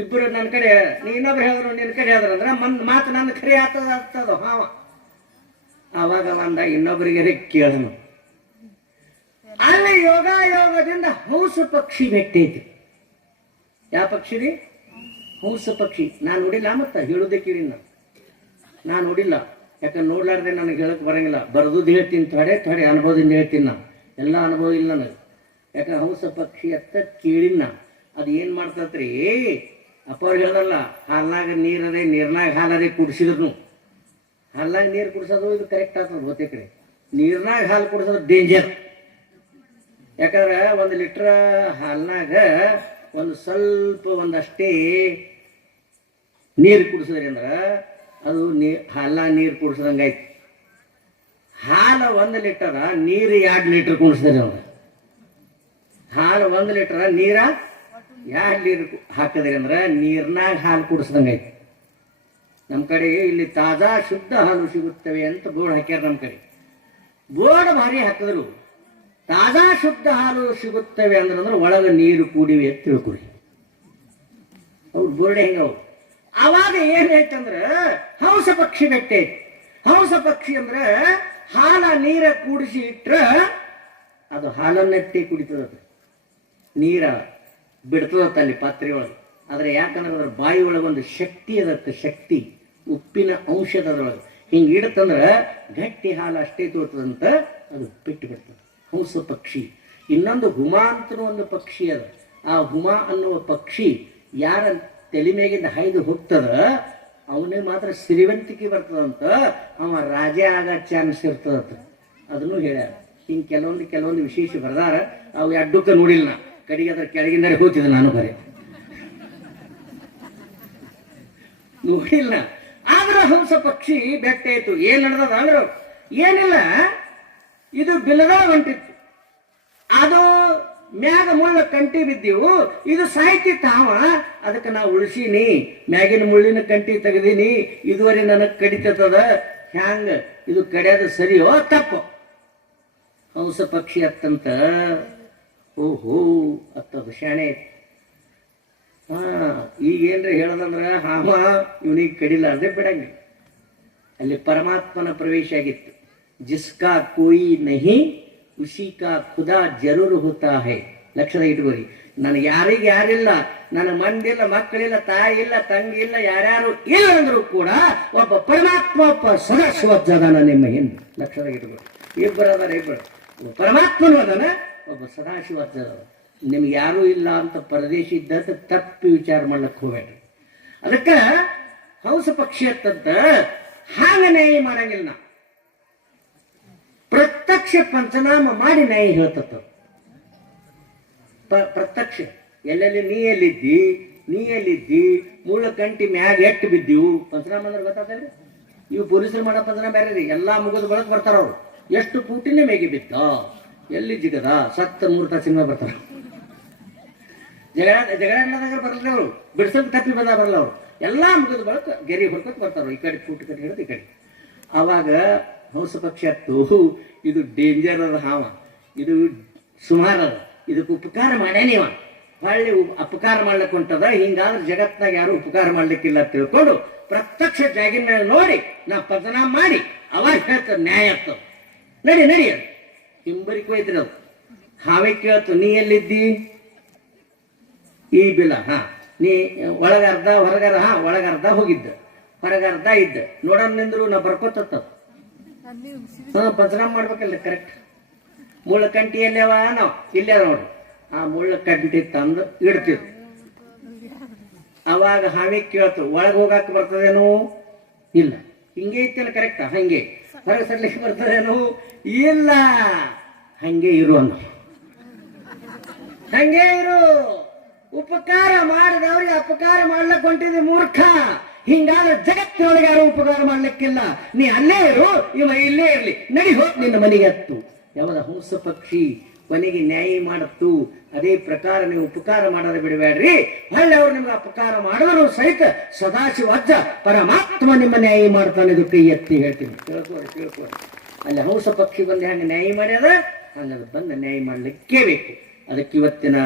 ಇಬ್ರು ನನ್ನ ಕಡೆ, ನೀ ಇನ್ನೊಬ್ರು ಹೇಳಿದ್ರು ನಿನ್ನ ಕಡೆ ಹೇಳಿದ್ರು ಅಂದ್ರೆ ಮಾತು ನನ್ನ ಖರೆ ಆಗ್ತದ ಹಾವ. ಆವಾಗ ಒಂದ ಇನ್ನೊಬ್ಬರಿಗೆ ಕೇಳೋಣ. ಅಲ್ಲಿ ಯೋಗದಿಂದ ಹಂಸ ಪಕ್ಷಿ ಭೇಟೈತಿ. ಯಾವ ಪಕ್ಷಿ ರೀ? ಹಂಸ ಪಕ್ಷಿ. ನಾನು ನೋಡಿಲ್ಲ, ಮತ್ತ ಹೇಳುದೇ ಕೇಳಿ ನಾನು ನೋಡಿಲ್ಲ. ಯಾಕಂದ್ರೆ ನೋಡ್ಲಾರ್ದೆ ನನಗೆ ಹೇಳಕ್ ಬರಂಗಿಲ್ಲ. ಬರೆದು ಹೇಳ್ತೀನಿ, ಥೊಡೆ ಅನುಭವದಿಂದ ಹೇಳ್ತೀನಿ. ನಾನು ಎಲ್ಲ ಅನುಭವ ಇಲ್ಲ ನನಗೆ. ಯಾಕಂದ್ರೆ ಹಂಸ ಪಕ್ಷಿ ಅಂತ ಕೇಳಿನ. ಅದು ಏನ್ ಮಾಡ್ತತ್ರಿ, ಅಪ್ಪ ಅವ್ರು ಹೇಳ್ದಲ್ಲ, ಹಾಲ್ನಾಗ ನೀರದೇ, ನೀರ್ನಾಗ ಹಾಲದೇ ಕುಡಿಸಿದ್ರು. ಹಾಲ್ನಾಗ ನೀರು ಕುಡಿಸೋದು ಇದು ಕರೆಕ್ಟ್ ಆಗ್ತದೆ ಬಹುತೇ ಕಡೆ. ನೀರ್ನಾಗ ಹಾಲು ಕುಡಿಸೋದು ಡೇಂಜರ್. ಯಾಕಂದ್ರೆ 1 ಲೀಟರ್ ಹಾಲ್ನಾಗ ಒಂದಷ್ಟೇ ನೀರು ಕುಡಿಸಿದ್ರಿ ಅಂದ್ರೆ ಅದು ಹಾಲ್ನಾಗ ನೀರು ಕುಡಿಸ್ದಂಗಾಯ್ತು. ಹಾಲು 1 ಲೀಟರ್, ನೀರು 2 ಲೀಟರ್ ಕುಡಿಸಿದ್ರಿ ಅವ್ರು. ಹಾಲು 1 ಲೀಟರ್, ನೀರ 2 ಲೀಟರ್ ಹಾಕಿದ್ರಿ ಅಂದ್ರೆ ನೀರ್ನಾಗ ಹಾಲು ಕುಡಿಸ್ದಂಗಾಯ್ತು. ನಮ್ಮ ಕಡೆ ಇಲ್ಲಿ ತಾಜಾ ಶುದ್ಧ ಹಾಲು ಸಿಗುತ್ತವೆ ಅಂತ ಬೋರ್ಡ್ ಹಾಕ್ಯಾರ. ನಮ್ಮ ಕಡೆ ಬೋರ್ಡ್ ಭಾರಿ ಹಾಕಿದ್ರು. ತಾಜಾ ಶುದ್ಧ ಹಾಲು ಸಿಗುತ್ತವೆ ಅಂದ್ರೆ ಒಳಗೆ ನೀರು ಕೂಡಿವೆ ಅಂತ ತಿಳ್ಕೊಡಿ. ಅವ್ರು ಬೋರ್ಡೆ ಹೆಂಗವು. ಅವಾಗ ಏನಾಯ್ತಂದ್ರೆ ಹಂಸ ಪಕ್ಷಿ ಬೆಟ್ಟೆ. ಹಂಸ ಪಕ್ಷಿ ಅಂದ್ರೆ ಹಾಲ ನೀರ ಕೂಡಿಸಿ ಇಟ್ರ ಅದು ಹಾಲನ್ನಟ್ಟಿ ಕುಡಿತದ, ನೀರ ಬಿಡ್ತದತ್ತ ಅಲ್ಲಿ ಪಾತ್ರೆ ಒಳಗೆ. ಆದ್ರೆ ಯಾಕಂದ್ರೆ ಅದ್ರ ಬಾಯಿ ಒಳಗೆ ಒಂದು ಶಕ್ತಿ ಅದಕ್ಕೆ, ಶಕ್ತಿ ಉಪ್ಪಿನ ಅಂಶದ ಅದ್ರೊಳಗೆ. ಹಿಂಗೆ ಇಡತ್ತಂದ್ರೆ ಗಟ್ಟಿ ಹಾಲು ಅಷ್ಟೇ ತೋರ್ತದಂತ ಅದು ಬಿಟ್ಟು ಬಿಡ್ತದೆ. ಹಂಸ ಪಕ್ಷಿ. ಇನ್ನೊಂದು ಹುಮಾ ಅಂತ ಒಂದು ಪಕ್ಷಿ ಅದ. ಆ ಹುಮಾ ಅನ್ನುವ ಪಕ್ಷಿ ಯಾರ ತಲೆ ಮೇಗಿಂದ ಹಾಯ್ದು ಹೋಗ್ತದ ಅವನಿಗೆ ಮಾತ್ರ ಸಿರಿವಂತಿಕೆ ಬರ್ತದಂತ, ಅವ ರಾಜ ಆಗ ಚಾನ್ಸ್ ಇರ್ತದಂತ. ಅದನ್ನು ಹೇಳ್ಯಾರ. ಹಿಂಗೆ ಕೆಲವೊಂದು ವಿಶೇಷ ಬರ್ದಾರ. ಅವು ಅಡ್ಡಕ್ಕೆ ನೋಡಿಲ್ಲ ನಾ. ಕಡೆಗೆ ಅದ್ರ ಕೆಳಗಿಂದರೆ ಹೋಗ್ತಿದ್ದೆ ನಾನು ಬರೀ ನೋಡಿಲ್ಲ. ಆದ್ರೆ ಹಂಸ ಪಕ್ಷಿ ಬೆಟ್ಟ ಆಯ್ತು. ಏನ್ ನಡೆದದ ಅಂದ್ರೆ ಏನಿಲ್ಲ, ಇದು ಬಿಲದ ಹೊಂಟಿತ್ತು. ಅದು ಮ್ಯಾಗ ಮುಳ್ಳ ಕಂಟಿ ಬಿದ್ದೀವು, ಇದು ಸಾಯ್ತಿತ್ತು ಹಾವ. ಅದಕ್ಕೆ ನಾ ಉಳಿಸೀನಿ, ಮ್ಯಾಗಿನ ಮುಳ್ಳಿನ ಕಂಟಿ ತೆಗೆದೀನಿ, ಇದುವರೆ ನನಗೆ ಕಡಿತದ. ಹ್ಯಾಂಗ ಇದು ಕಡಿಯೋದು ಸರಿಯೋ ತಪ್ಪು? ಹಂಸ ಪಕ್ಷಿ ಅತ್ತಂತ ಓಹೋ ಅತ್ತದ ಶಾಣೆ. ಈಗೇನ್ರಿ ಹೇಳದಂದ್ರ ಹಾವ ಇವನಿಗೆ ಕಡಿಲಾರ್ದೆ ಬಿಡಂಗ. ಅಲ್ಲಿ ಪರಮಾತ್ಮನ ಪ್ರವೇಶ ಆಗಿತ್ತು. ಜಿಸ್ಕಾ ಕೋಯಿ ನಹಿ ಉಸಿ ಕಾ ಖುದಾ ಜರೂರ್ ಹೋತಾ ಹೈ. ಲಕ್ಷದ ಇಟ್ಕೋರಿ, ನನಗೆ ಯಾರಿಗೆ ಯಾರಿಲ್ಲ, ನನ್ನ ಮಂದಿಲ್ಲ, ಮಕ್ಕಳಿಲ್ಲ, ತಾಯಿ ಇಲ್ಲ, ತಂಗಿ ಇಲ್ಲ, ಯಾರ್ಯಾರು ಇಲ್ಲ ಅಂದ್ರೂ ಕೂಡ ಒಬ್ಬ ಪರಮಾತ್ಮ, ಒಬ್ಬ ಸದಾಶಿವಜ್ಜದಾನ ನಿಮ್ಮ ಹಿಂದೆ. ಲಕ್ಷದ ಇಟ್ಕೋರಿ, ಇಬ್ಬರು ಅದಾರ, ಇಬ್ಬರು. ಒಬ್ಬ ಪರಮಾತ್ಮನು ಅದಾನ, ಒಬ್ಬ ಸದಾಶಿವಜ್ಜದ. ನಿಮ್ಗೆ ಯಾರೂ ಇಲ್ಲ ಅಂತ ಪರದೇಶಿ ಇದ್ದಂತ ತಪ್ಪಿ ವಿಚಾರ ಮಾಡ್ಲಕ್ಕೆ ಹೋಗ್ಬೇಡ್ರಿ. ಅದಕ್ಕೆ ಹಂಸ ಪಕ್ಷಿ ಅಂತಂತ ಹಾಗ ನ್ಯಾಯ ಮಾಡಂಗಿಲ್ಲ. ನಾ ಪ್ರತ್ಯಕ್ಷ ಪಂಚನಾಮ ಮಾಡಿ ನ್ಯಾಯ ಹೇಳ್ತತ್ತ. ಪ್ರತ್ಯಕ್ಷ ಎಲ್ಲೆಲ್ಲಿ ನೀ ಎಲ್ಲಿದ್ದಿ ಮುಳ್ಳ ಕಂಟಿ ಮ್ಯಾಗ ಎಟ್ಟು ಬಿದ್ದೀವು. ಪಂಚನಾಮ ಅಂದ್ರೆ ಗೊತ್ತಾಗಲ್ರಿ? ಇವು ಪೊಲೀಸರು ಮಾಡೋ ಪಂಚನಾಮ ಬೇರೆ ರೀ. ಎಲ್ಲಾ ಮುಗಿದ ಬಳಕ್ ಬರ್ತಾರ ಅವ್ರು. ಎಷ್ಟು ಪೂಟಿನೇ ಮೇಗೆ ಬಿದ್ದ, ಎಲ್ಲಿ ಜಿಗದ, ಸತ್ತ 3 ತಾಸಿನ ಬರ್ತಾರ. ಜಗಳ ಬರಲ್ರಿ ಅವರು, ಬಿಡ್ಸೋದು ತಪ್ಪಿ ಬಂದ ಬರಲ್ಲ ಅವರು. ಎಲ್ಲಾ ಮುಗಿದ ಬಳಕ ಗೆರಿ ಹೊಡ್ಕೊತ ಬರ್ತಾರ. ಈ ಕಡೆ ಪೂಟ ಕಡೆ ಹಿಡಿದು ಈ ಕಡೆ. ಅವಾಗ ಹಂಸ ಪಕ್ಷಿ ಹತ್ತು, ಇದು ಡೇಂಜರ್ ಅದ ಹಾವ, ಇದು ಸುಮಾರು ಅದ, ಇದಕ್ಕೆ ಉಪಕಾರ ಮಾಡ್ಯಾನಿವ, ಹೊಳ್ಳಿ ಅಪಕಾರ ಮಾಡ್ಲಿಕ್ಕೆ ಹೊಂಟದ. ಹಿಂಗಾದ್ರೆ ಜಗತ್ನಾಗ ಯಾರು ಉಪಕಾರ ಮಾಡ್ಲಿಕ್ಕಿಲ್ಲ ತಿಳ್ಕೊಂಡು ಪ್ರತ್ಯಕ್ಷ ಜಾಗಿನ ಮೇಲೆ ನೋಡಿ ನಾ ಪತನ ಮಾಡಿ ಅವಾಗ ಹೇಳ್ತದ ನ್ಯಾಯ ಆಗ್ತದ. ನಡಿ ನಡಿ ಹಿಂಬರಿಕೆ ಹೋಯ್ತ್ರಿ ಅದು. ಹಾವೇ ಕೇಳ್ತು, ನೀ ಎಲ್ಲಿದ್ದಿ? ಈ ಬಿಲ ನೀ ಒಳಗರ್ಧ ಹೊರಗರ, ಒಳಗರ್ಧ ಹೋಗಿದ್ದ, ಹೊರಗರ್ಧ ಇದ್ದ. ನೋಡೋಣ ನಿಂದ್ರು ನಾ ಬರ್ಕೋತ ಪಂಚನಾಮ ಮಾಡ್ಬೇಕಲ್ಲ ಕರೆಕ್ಟ್. ಮುಳ್ಳ ಕಂಟಿ ಎಲ್ಲವ ನಾವು ಇಲ್ಲೇ ನೋಡ್ರಿ. ಆ ಮುಳ್ಳ ಕಂಟಿ ತಂದು ಇಡ್ತಿದ್ರು. ಅವಾಗ ಹಾವಿ ಕೇಳ್ತು, ಒಳಗೆ ಹೋಗಾಕ ಬರ್ತದೇನು? ಇಲ್ಲ. ಹಿಂಗೆ ಇತ್ತಲ್ಲ ಕರೆಕ್ಟ್, ಹಂಗೆ. ಹೊರಗೆ ಸಡ್ಲಿಕ್ಕೆ ಬರ್ತದೇನು? ಇಲ್ಲ. ಹಂಗೆ ಇರು ಅನ್ನ, ಹಂಗೆ ಇರು. ಉಪಕಾರ ಮಾಡಿದವ್ರಿಗೆ ಅಪಕಾರ ಮಾಡ್ಲಕ್ ಹೊಂಟಿದೆ ಮೂರ್ಖ. ಹಿಂಗಾದ್ರೆ ಜಗತ್ತಿನೊಳಗೆ ಯಾರು ಉಪಕಾರ ಮಾಡ್ಲಿಕ್ಕಿಲ್ಲ. ನೀ ಅಲ್ಲೇ ಇರು, ಇವ ಇಲ್ಲೇ ಇರ್ಲಿ, ನಡಿ ಹೋಗ್ ನಿನ್ನ ಮನೆಗೆ ಹತ್ತು. ಯಾವಾಗ ಹಂಸ ಪಕ್ಷಿ ಕೊನೆಗೆ ನ್ಯಾಯ ಮಾಡತ್ತು, ಅದೇ ಪ್ರಕಾರ ನೀವು ಉಪಕಾರ ಮಾಡೋದು ಬಿಡಬೇಡ್ರಿ. ಹೊಳ್ಳಿ ಅವ್ರು ನಿಮ್ಗೆ ಅಪಕಾರ ಮಾಡಿದ್ರು ಸಹಿತ ಸದಾಶಿವಜ್ಜ ಪರಮಾತ್ಮ ನಿಮ್ಮ ನ್ಯಾಯ ಮಾಡ್ತಾನೆ. ಇದು ಕೈ ಎತ್ತಿ ಹೇಳ್ತೀನಿ, ತಿಳ್ಕೋರಿ. ಅಲ್ಲಿ ಹಂಸ ಪಕ್ಷಿ ಬಂದು ಹೆಂಗೆ ನ್ಯಾಯ ಮಾಡ್ಯದ, ಹಂಗದು ಬಂದು ನ್ಯಾಯ ಮಾಡ್ಲಿಕ್ಕೇ ಬೇಕು. ಅದಕ್ಕೆ ಇವತ್ತಿನ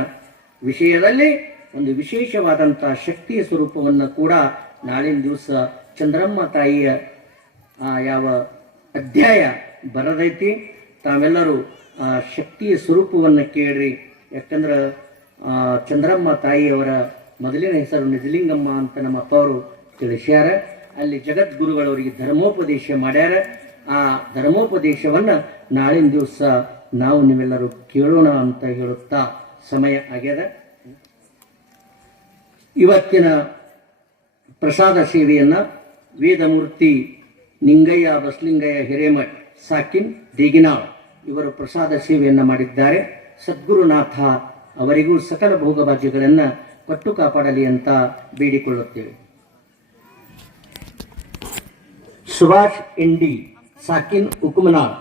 ವಿಷಯದಲ್ಲಿ ಒಂದು ವಿಶೇಷವಾದಂತಹ ಶಕ್ತಿಯ ಸ್ವರೂಪವನ್ನು ಕೂಡ ನಾಳಿನ ದಿವಸ ಚಂದ್ರಮ್ಮ ತಾಯಿಯ ಯಾವ ಅಧ್ಯಾಯ ಬರದೈತಿ, ತಾವೆಲ್ಲರೂ ಆ ಶಕ್ತಿಯ ಸ್ವರೂಪವನ್ನು ಕೇಳ್ರಿ. ಯಾಕಂದ್ರೆ ಚಂದ್ರಮ್ಮ ತಾಯಿಯವರ ಮೊದಲಿನ ಹೆಸರು ನಿಜಲಿಂಗಮ್ಮ ಅಂತ ನಮ್ಮ ಅಪ್ಪ ಅವರು ತಿಳಿಸ್ಯಾರ. ಅಲ್ಲಿ ಜಗದ್ಗುರುಗಳವರಿಗೆ ಧರ್ಮೋಪದೇಶ ಮಾಡ್ಯಾರ. ಆ ಧರ್ಮೋಪದೇಶವನ್ನು ನಾಳಿನ ದಿವಸ ನಾವು ನೀವೆಲ್ಲರೂ ಕೇಳೋಣ ಅಂತ ಹೇಳುತ್ತಾ ಸಮಯ ಆಗ್ಯದ. ಇವತ್ತಿನ ಪ್ರಸಾದ ಸೇವೆಯನ್ನ ವೇದಮೂರ್ತಿ ನಿಂಗಯ್ಯ ಬಸಲಿಂಗಯ್ಯ ಹಿರೇಮಠ್ ಸಾಕಿನ್ ದೇಗಿನಾಳ್ ಇವರು ಪ್ರಸಾದ ಸೇವೆಯನ್ನು ಮಾಡಿದ್ದಾರೆ. ಸದ್ಗುರುನಾಥ ಅವರಿಗೂ ಸಕಲ ಭೋಗಭಾಗ್ಯಗಳನ್ನು ಕೊಟ್ಟು ಕಾಪಾಡಲಿ ಅಂತ ಬೇಡಿಕೊಳ್ಳುತ್ತೇವೆ. ಸುಭಾಷ್ ಇಂಡಿ ಸಾಕಿನ್ ಉಕುಮನಾಳ್